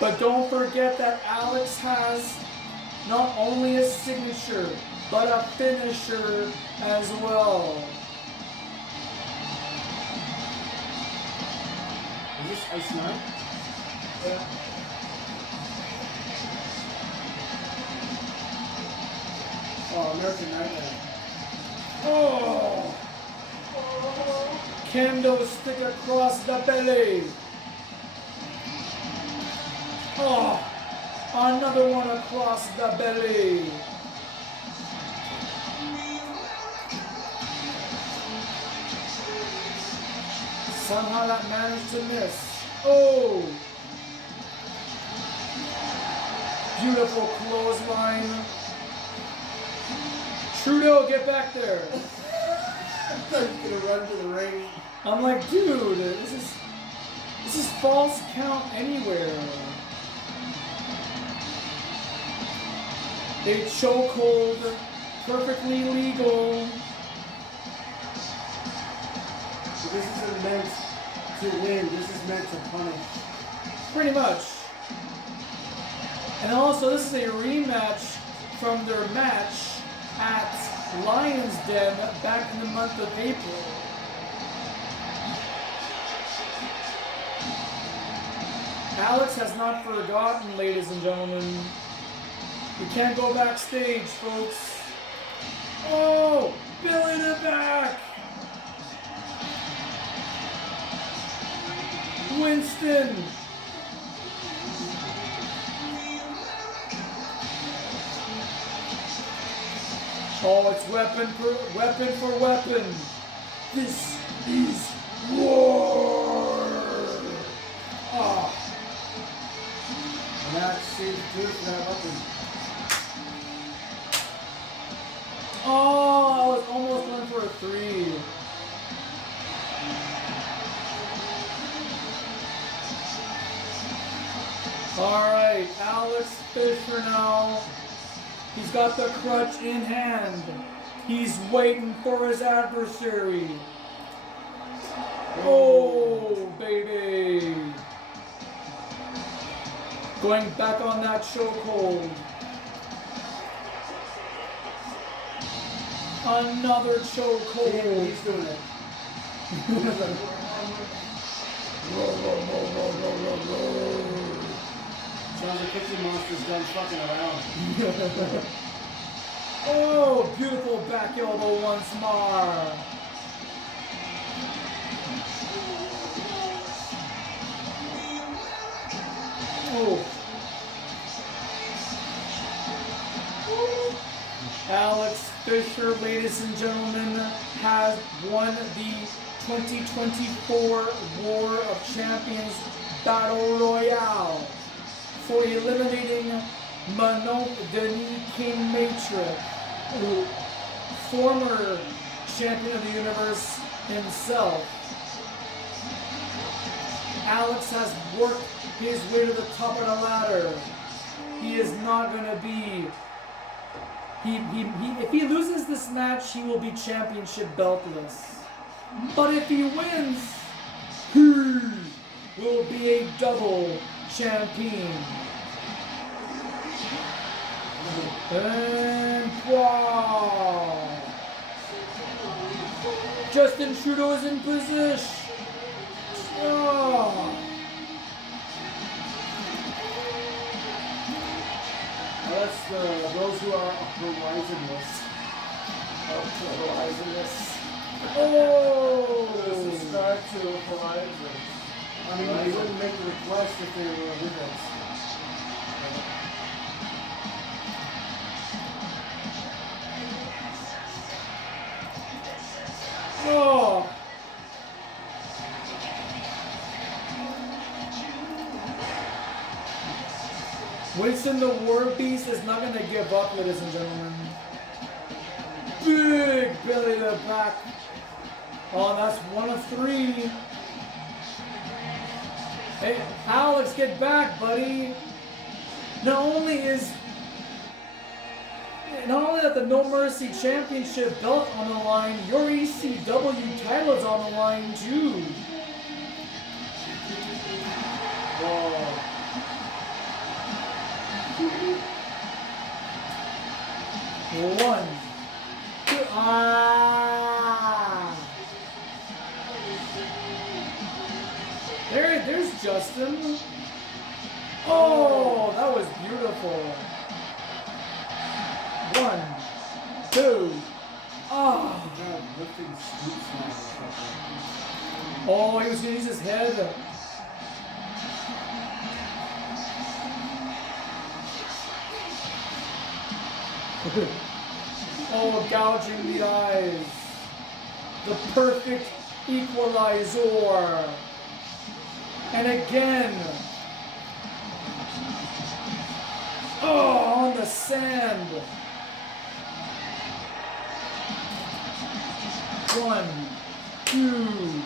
But don't forget that Alex has not only a signature, but a finisher as well. Is this Ice Nine? Yeah. Oh, American Nightmare. Oh! Kendo stick across the belly. Oh! Another one across the belly. Somehow that managed to miss. Oh! Beautiful clothesline. Trudeau, get back there. I thought he was gonna run to the ring. I'm like, dude, this is false count anywhere. A chokehold, perfectly legal. But this isn't meant to win. This is meant to punish. Pretty much. And also, this is a rematch from their match at Lion's Den back in the month of April. Alex has not forgotten, ladies and gentlemen. You can't go backstage, folks. Oh, Billy the back. Winston. Oh, it's weapon for weapon. This is war. Oh. And that seems good for that weapon. Oh, I was almost going for a 3. Alright, Alex Fisher now. He's got the crutch in hand. He's waiting for his adversary. Oh, baby. Going back on that chokehold. Another chokehold. He's doing it. Sounds like Kitchen Monster's done fucking around. Oh, beautiful back elbow once more. Oh. Alex Fisher, ladies and gentlemen, has won the 2024 War of Champions Battle Royale for eliminating Manon Denis King Matrix, former champion of the universe himself. Alex has worked his way to the top of the ladder. He is not going to be... if he loses this match, he will be championship beltless. But if he wins, he will be a double champion. And wow! Justin Trudeau is in position. Oh. That's those who are horizonless. Horizonless. Oh! Subscribe to Horizon. I mean, they wouldn't make the request if they were with us. Oh! Winston the War Beast is not going to give up, ladies and gentlemen. Big Billy the back. Oh, that's 1 of 3. Hey, Alex, get back, buddy. Not only that the No Mercy Championship belt on the line, your ECW title is on the line too. Whoa. One, two, There's Justin. Oh, that was beautiful. 1, 2, kind of lifting scoops now or something. Oh, he was gonna use his head. Oh, gouging the eyes. The perfect equalizer. And again. Oh, on the sand. 1, 2.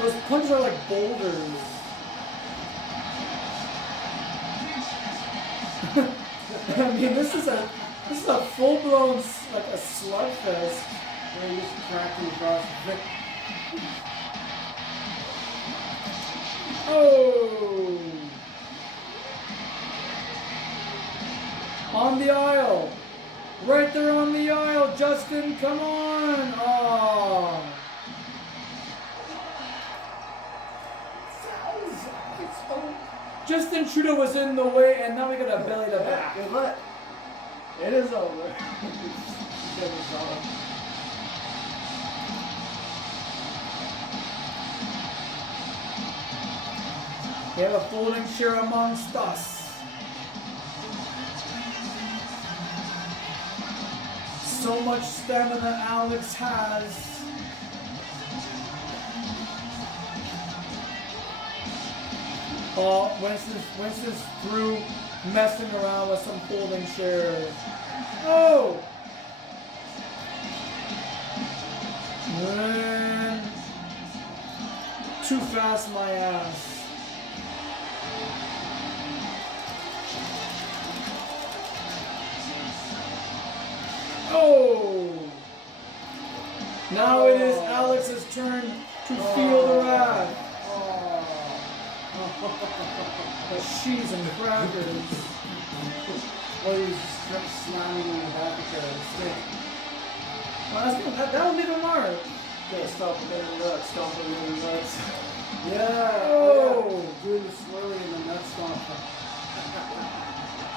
Those punches are like boulders. I mean, this is a full-blown like a slugfest. Where you just cracked him across the face. Oh! On the aisle. Right there on the aisle. Justin, come on. Oh. Justin Trudeau was in the way, and now we got a belly to back. Good luck. It is over. We have a folding chair amongst us. So much stamina Alex has. Oh, Winston's through messing around with some folding chairs. Oh! Man. Too fast, my ass. Oh! Now it is Alex's turn to feel the wrath. The cheese and crackers. Well, he was just slamming in the back of the stick. Well, that'll leave a mark. Gotta stop a little nuts, stomp a little nuts. Yeah. Oh. Yeah. Doing the swirly and the nut stomp.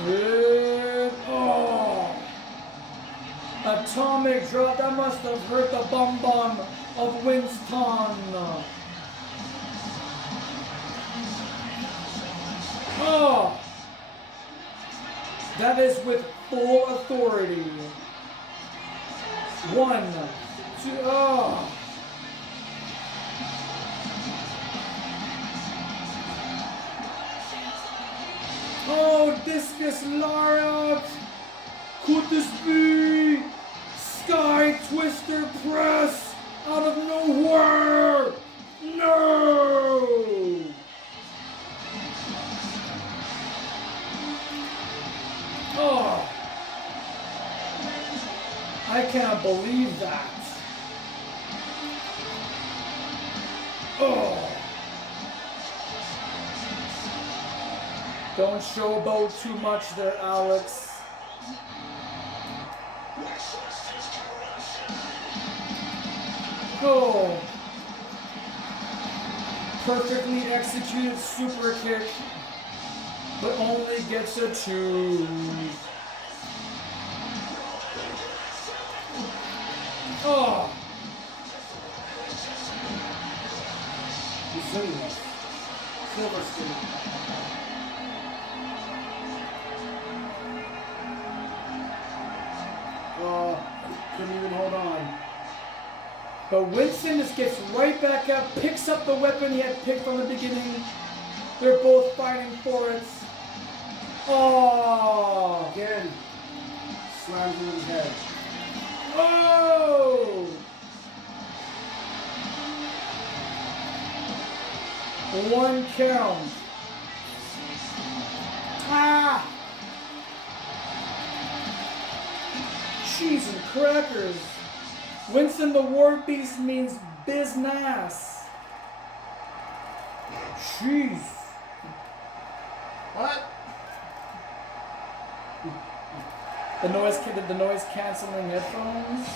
Good. Oh. Atomic drop. That must have hurt the bum bum of Winston. Oh. That is with full authority. 1, 2, oh. Oh, discus lariat. Could this be Sky Twister press out of nowhere? No. Oh, I can't believe that. Oh. Don't showboat too much there, Alex. Oh. Perfectly executed super kick, but only gets a 2. Oh. He's singing this. Silver Skin. Couldn't even hold on. But Winston just gets right back up, picks up the weapon he had picked from the beginning. They're both fighting for it. Oh! Again. Slams him in his head. Oh! 1 count. Ah! Cheese and crackers. Winston the War Beast means business. Jeez. What? The noise canceling headphones.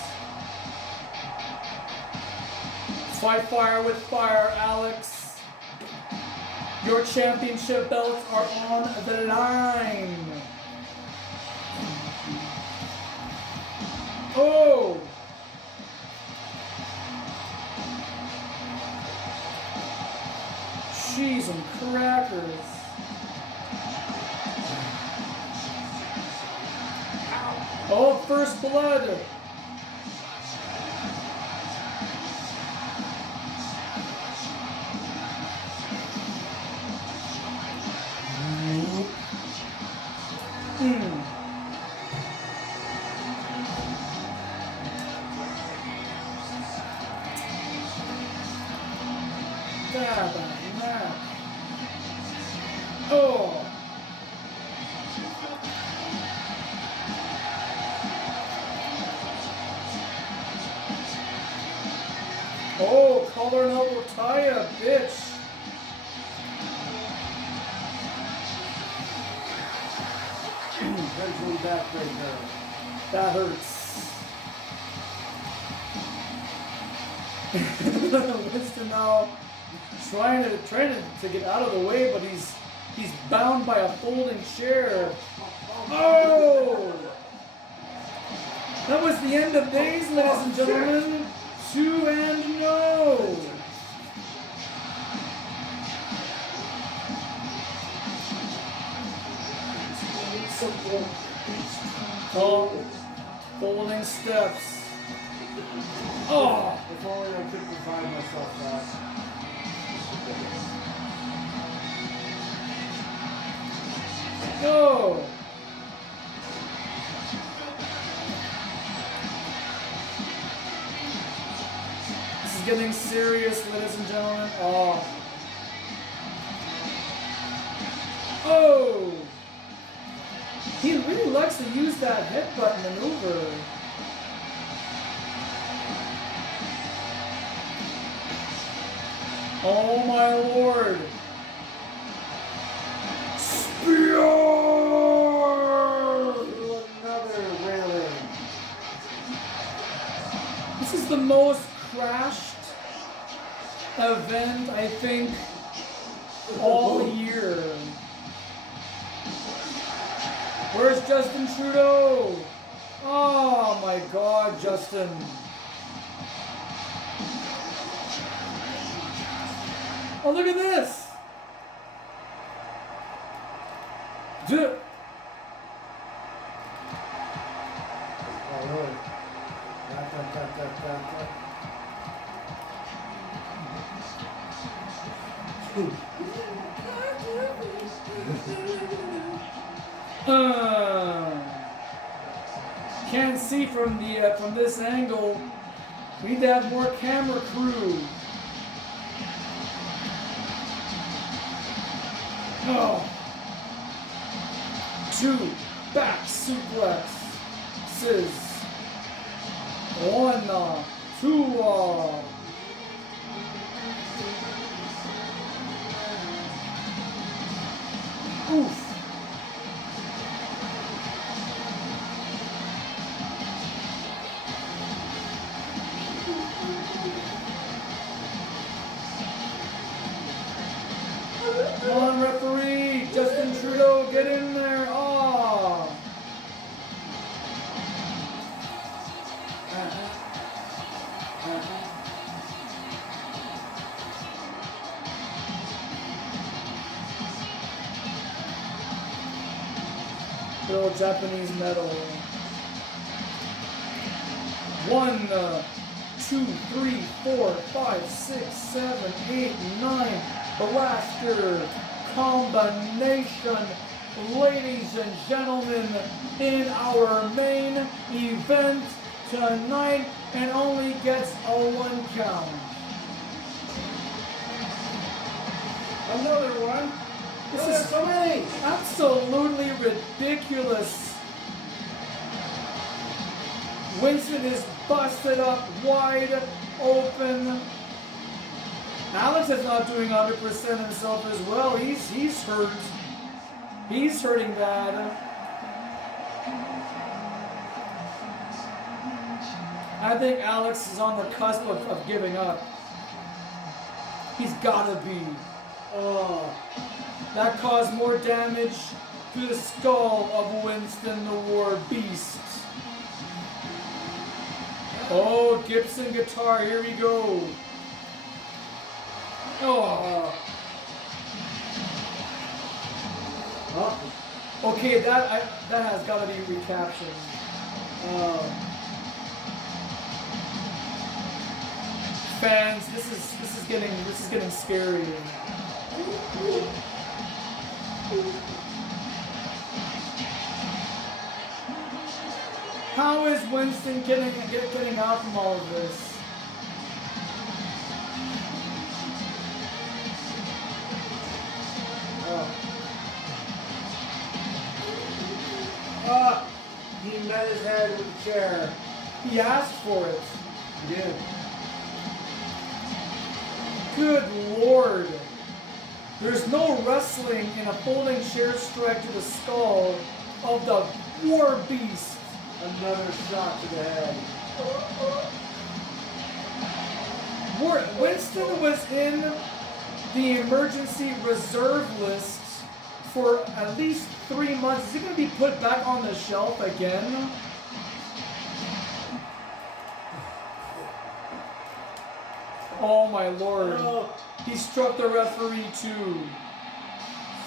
Fight fire with fire, Alex. Your championship belts are on the line. Oh! Cheese and crackers. Oh, first blood. Oh! Oh, collar and elbow tie up, bitch. That's really back right there. That hurts. Winston now trying to get out of the way, but he's bound by a folding chair. Oh! That was the end of days, ladies and gentlemen. 2 and no. Oh, folding steps. Oh! If only I could provide myself that. Go! This is getting serious, ladies and gentlemen. Oh. Oh! He really likes to use that headbutt maneuver. Oh my lord! Spear! Another railing. This is the most crashed event, I think, all year. Where's Justin Trudeau? Oh my god, Justin. Oh, look at this! Dude. Oh, really? That. Can't see from the from this angle. We need to have more camera crew. Oh. 2 back suplex. 1, 2. Oof. Come on, referee! Justin Trudeau, get in there! Oh! Good old Japanese metal. 1, 2, 3, 4, 5, 6, 7, 8, 9. Blaster combination, ladies and gentlemen, in our main event tonight, and only gets a 1 count. Another one. This is so many. Absolutely ridiculous. Winston is busted up wide open. Alex is not doing 100% himself as well. He's hurt. He's hurting bad. I think Alex is on the cusp of giving up. He's gotta be. Oh, That caused more damage to the skull of Winston the War Beast. Oh, Gibson guitar, here we go. Oh. Okay, that has got to be recaptured. Fans, this is getting scary. How is Winston getting out from all of this? He met his head with a chair. He asked for it. He did. Good Lord. There's no wrestling in a folding chair strike to the skull of the War Beast. Another shot to the head. Winston was in the emergency reserve list for at least 3 months. Is he going to be put back on the shelf again? Oh my Lord. Oh, He struck the referee too.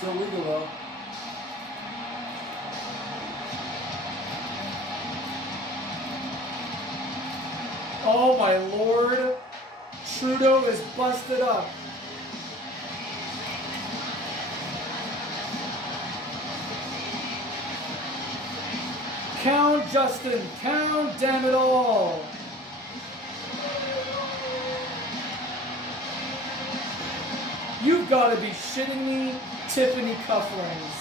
still legal though. Oh my Lord. Trudeau is busted up. Count, Justin. Count, damn it all. You've got to be shitting me, Tiffany cufflinks.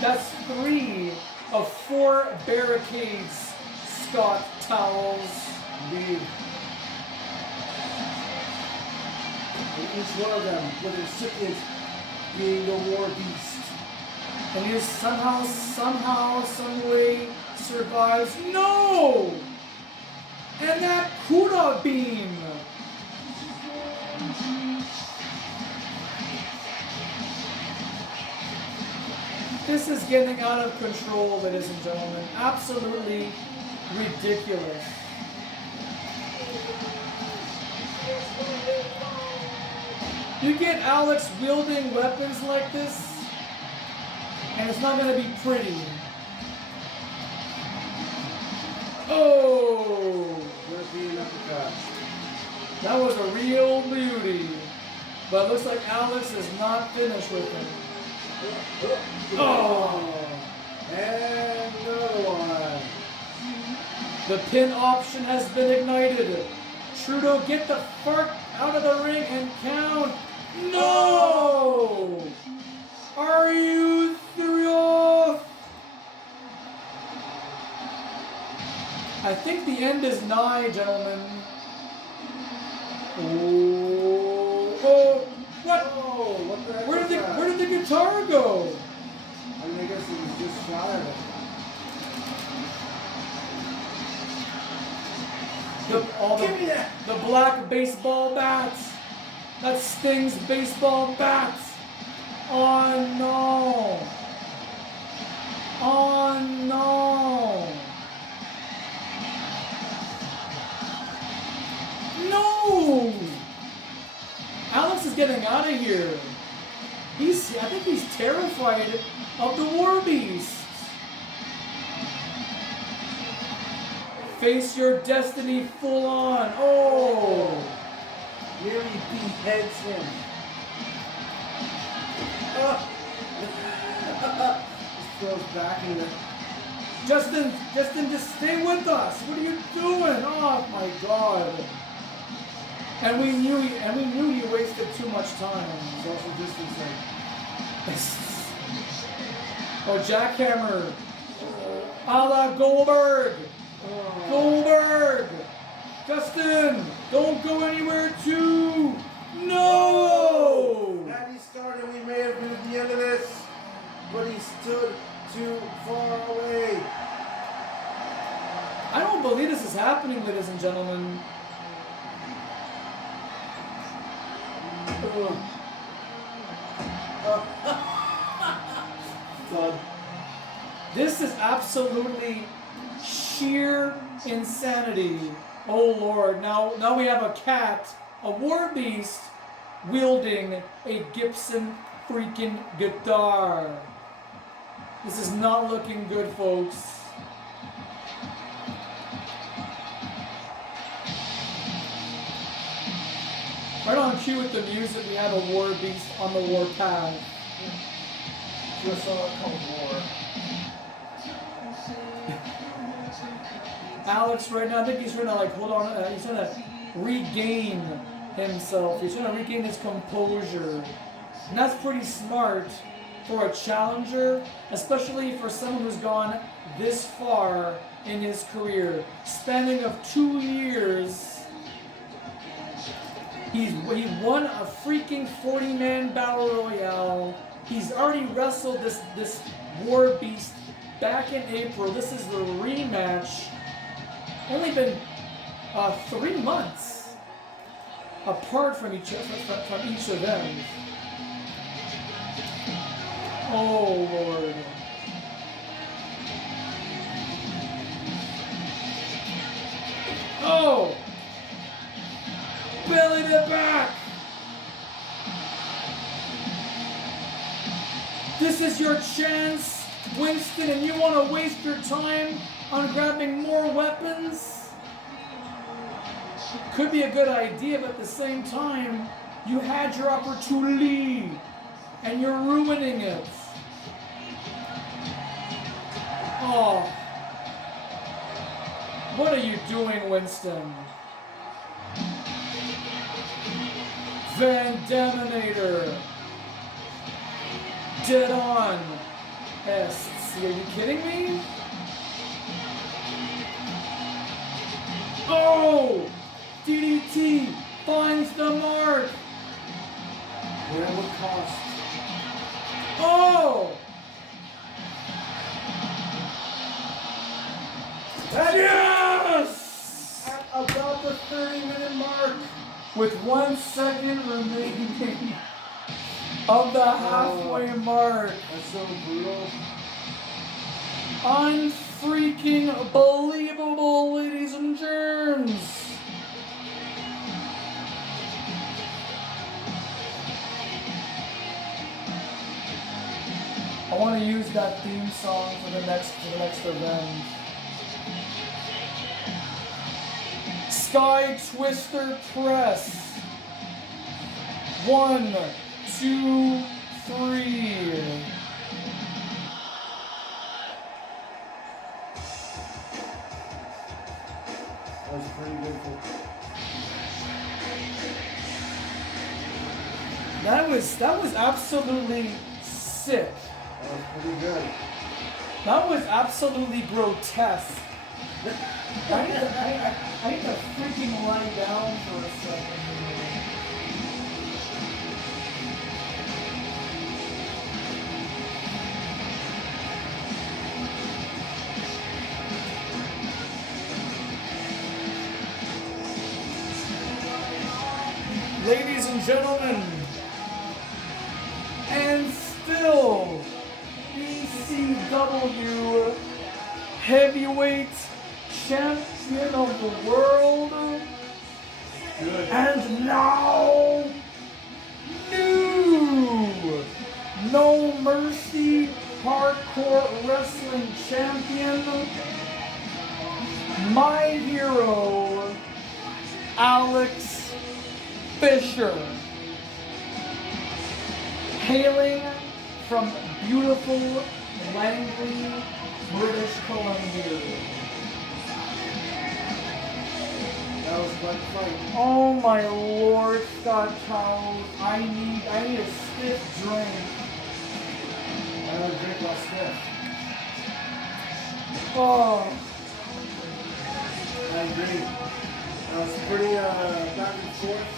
That's 3 of 4 barricades, Scott towels. Indeed. And each one of them, with the recipient being the War Beast. And he somehow, some way survives. No! And that Kuda beam. This is getting out of control, ladies and gentlemen. Absolutely ridiculous. You get Alex wielding weapons like this, and it's not going to be pretty. Oh! European uppercut. That was a real beauty. But it looks like Alex is not finished with him. Oh! And another one. The pin option has been ignited. Trudeau, get the fuck out of the ring and count. No! Are you serious? I think the end is nigh, gentlemen. Oh! Oh! What? Oh, what the heck Where was did that? the guitar go? I mean, I guess it was just shy of it. Give me that! The black baseball bats. That Sting's baseball bats. Oh no. Oh no. No. Alex is getting out of here. I think he's terrified of the War Beast. Face your destiny full on. Oh. Nearly beheads him. Just throws back into the... Justin, just stay with us. What are you doing? Oh my God! And we knew you wasted too much time. social distancing. Oh, jackhammer, a la Goldberg. Goldberg. Justin, don't go anywhere too. No. Had he started, we may have been at the end of this, but he stood too far away. I don't believe gentlemen. Thud. This is absolutely sheer insanity. Oh Lord, now we have a cat, a war beast, wielding a Gibson freaking guitar. This is not looking good, folks. Right on cue with the music, we have a war beast on the war path. Just saw it called War. Alex right now, I think he's trying to like hold on, he's trying to regain himself. He's trying to regain his composure. And that's pretty smart for a challenger, especially for someone who's gone this far in his career. Spanning of 2 years, he won a freaking 40-man battle royale. He's already wrestled this war beast back in April. This is the rematch. Only been 3 months apart from each of them. Oh Lord. Oh! Belly to back! This is your chance, Winston, and you want to waste your time on grabbing more weapons? Could be a good idea, but at the same time, you had your opportunity, and you're ruining it. Oh. What are you doing, Winston? Van Daminator. Dead on. Are you kidding me? Oh! DDT finds the mark. Whatever it costs. Oh! Yes! At about the 30-minute mark. With 1 second remaining of the halfway mark. That's so brutal. Unfreaking believable, ladies and germs. I want to use that theme song for the next event. Sky Twister Press. 1, 2, 3. That was pretty good. That was absolutely sick. That was pretty good. That was absolutely grotesque. I need to freaking lie down for a second. Ladies and gentlemen, and still ECW Heavyweight Champion of the World. Good. And now, new No Mercy Hardcore Wrestling Champion, my hero, Alex Fisher. Hailing from beautiful Langley, British Columbia. That was quite the fight. Oh my Lord, Scott Charles, I need a stiff drink. I don't drink less stiff. Oh, I agree. That was pretty back and forth.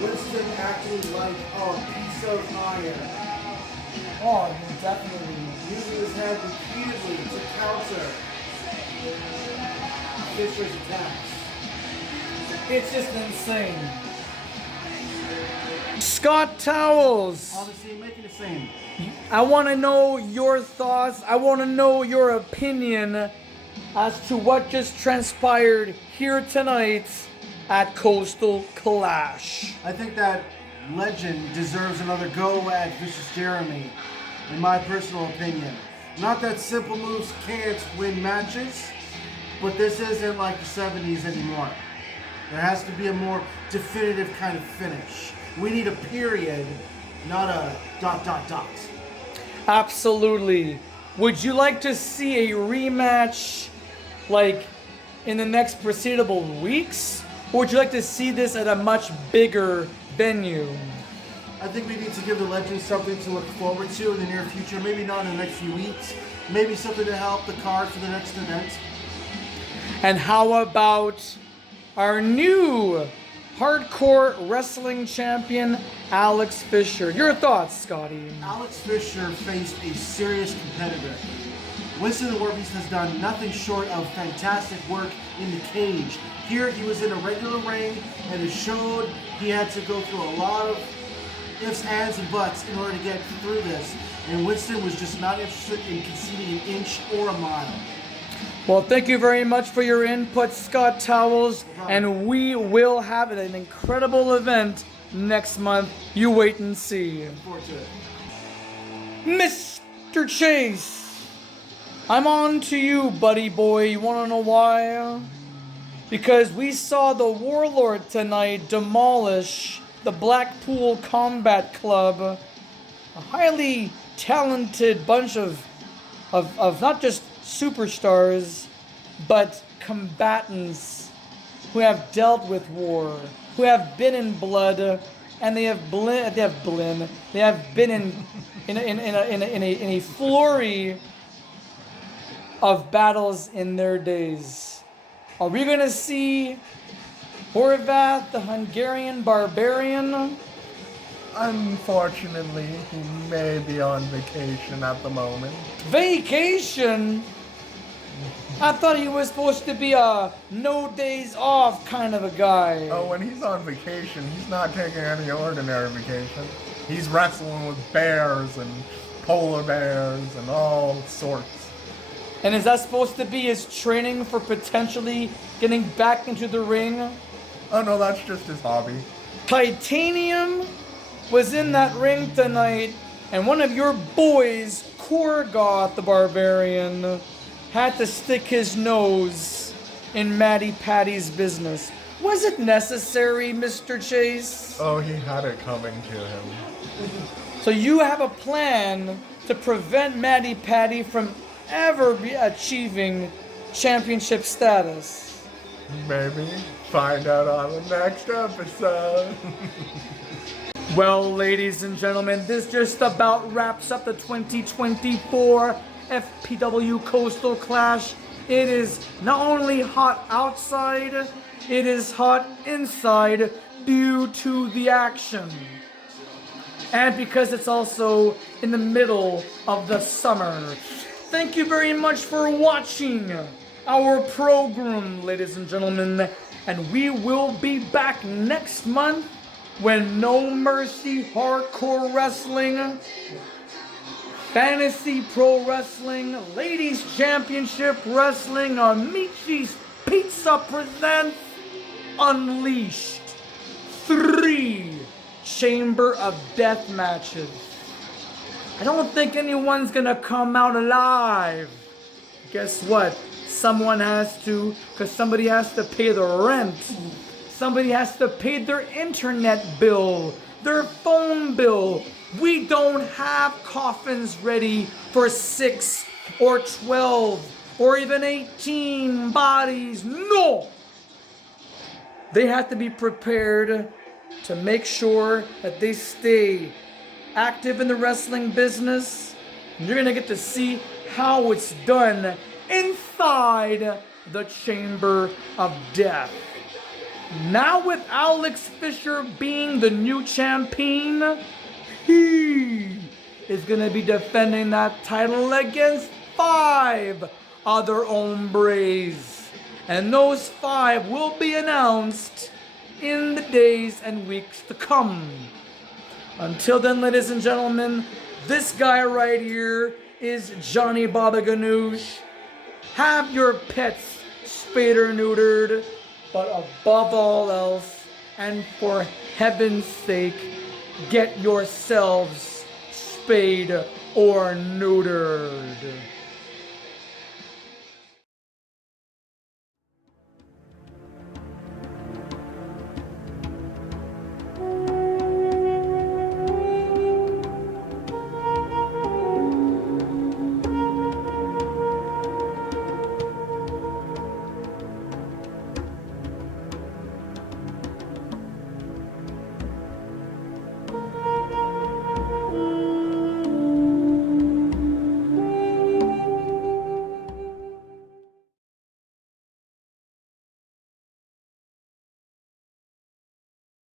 Winston acting like a piece of iron. oh, definitely. Using his head repeatedly to counter. Fisher's attacks. It's just insane. Scott Towels, Obviously, making the same. I want to know your thoughts. I want to know your opinion as to what just transpired here tonight at Coastal Clash. I think that Legend deserves another go at Vicious Jeremy, in my personal opinion. Not that simple moves can't win matches, but this isn't like the 70s anymore. There has to be a more definitive kind of finish. We need a period, not a ... Absolutely. Would you like to see a rematch like in the next proceedable weeks? Or would you like to see this at a much bigger venue? I think we need to give the Legends something to look forward to in the near future. Maybe not in the next few weeks. Maybe something to help the card for the next event. And how about our new hardcore wrestling champion, Alex Fisher? Your thoughts, Scotty? Alex Fisher faced a serious competitor. Winston the War Beast has done nothing short of fantastic work in the cage. Here he was in a regular ring and it showed he had to go through a lot of ifs, ands, and buts in order to get through this. And Winston was just not interested in conceding an inch or a mile. Well, thank you very much for your input, Scott Towels. And we will have an incredible event next month. You wait and see. Look forward to it. Mr. Chase, I'm on to you, buddy boy. You want to know why? Because we saw the Warlord tonight demolish the Blackpool Combat Club, a highly talented bunch of not just superstars, but combatants who have dealt with war, who have been in blood, and they have been in a flurry of battles in their days. Are we gonna see Horvath, the Hungarian barbarian? Unfortunately, he may be on vacation at the moment. Vacation? I thought he was supposed to be a no days off kind of a guy. Oh, when he's on vacation, he's not taking any ordinary vacation. He's wrestling with bears and polar bears and all sorts. And is that supposed to be his training for potentially getting back into the ring? Oh no, that's just his hobby. Titanium was in that ring tonight, and one of your boys, Korgoth the Barbarian, had to stick his nose in Matty Patty's business. Was it necessary, Mr. Chase? Oh, he had it coming to him. So you have a plan to prevent Matty Patty from ever achieving championship status? Maybe. Find out on the next episode. Well, ladies and gentlemen, this just about wraps up the 2024 FPW Coastal Clash. It is not only hot outside, it is hot inside due to the action. And because it's also in the middle of the summer. Thank you very much for watching our program, ladies and gentlemen. And we will be back next month when No Mercy Hardcore Wrestling, Fantasy Pro Wrestling, Ladies Championship Wrestling, Amici's Pizza presents Unleashed 3 Chamber of Death matches. I don't think anyone's gonna come out alive. Guess what? Someone has to, because somebody has to pay the rent. Somebody has to pay their internet bill, their phone bill. We don't have coffins ready for 6 or 12 or even 18 bodies. No! They have to be prepared to make sure that they stay active in the wrestling business. And you're gonna get to see how it's done inside the Chamber of Death. Now with Alex Fisher being the new champion, he is going to be defending that title against 5 other hombres. And those 5 will be announced in the days and weeks to come. Until then, ladies and gentlemen, this guy right here is Johnny Baba Ganoush. Have your pets spayed or neutered, but above all else, and for heaven's sake, get yourselves spayed or neutered.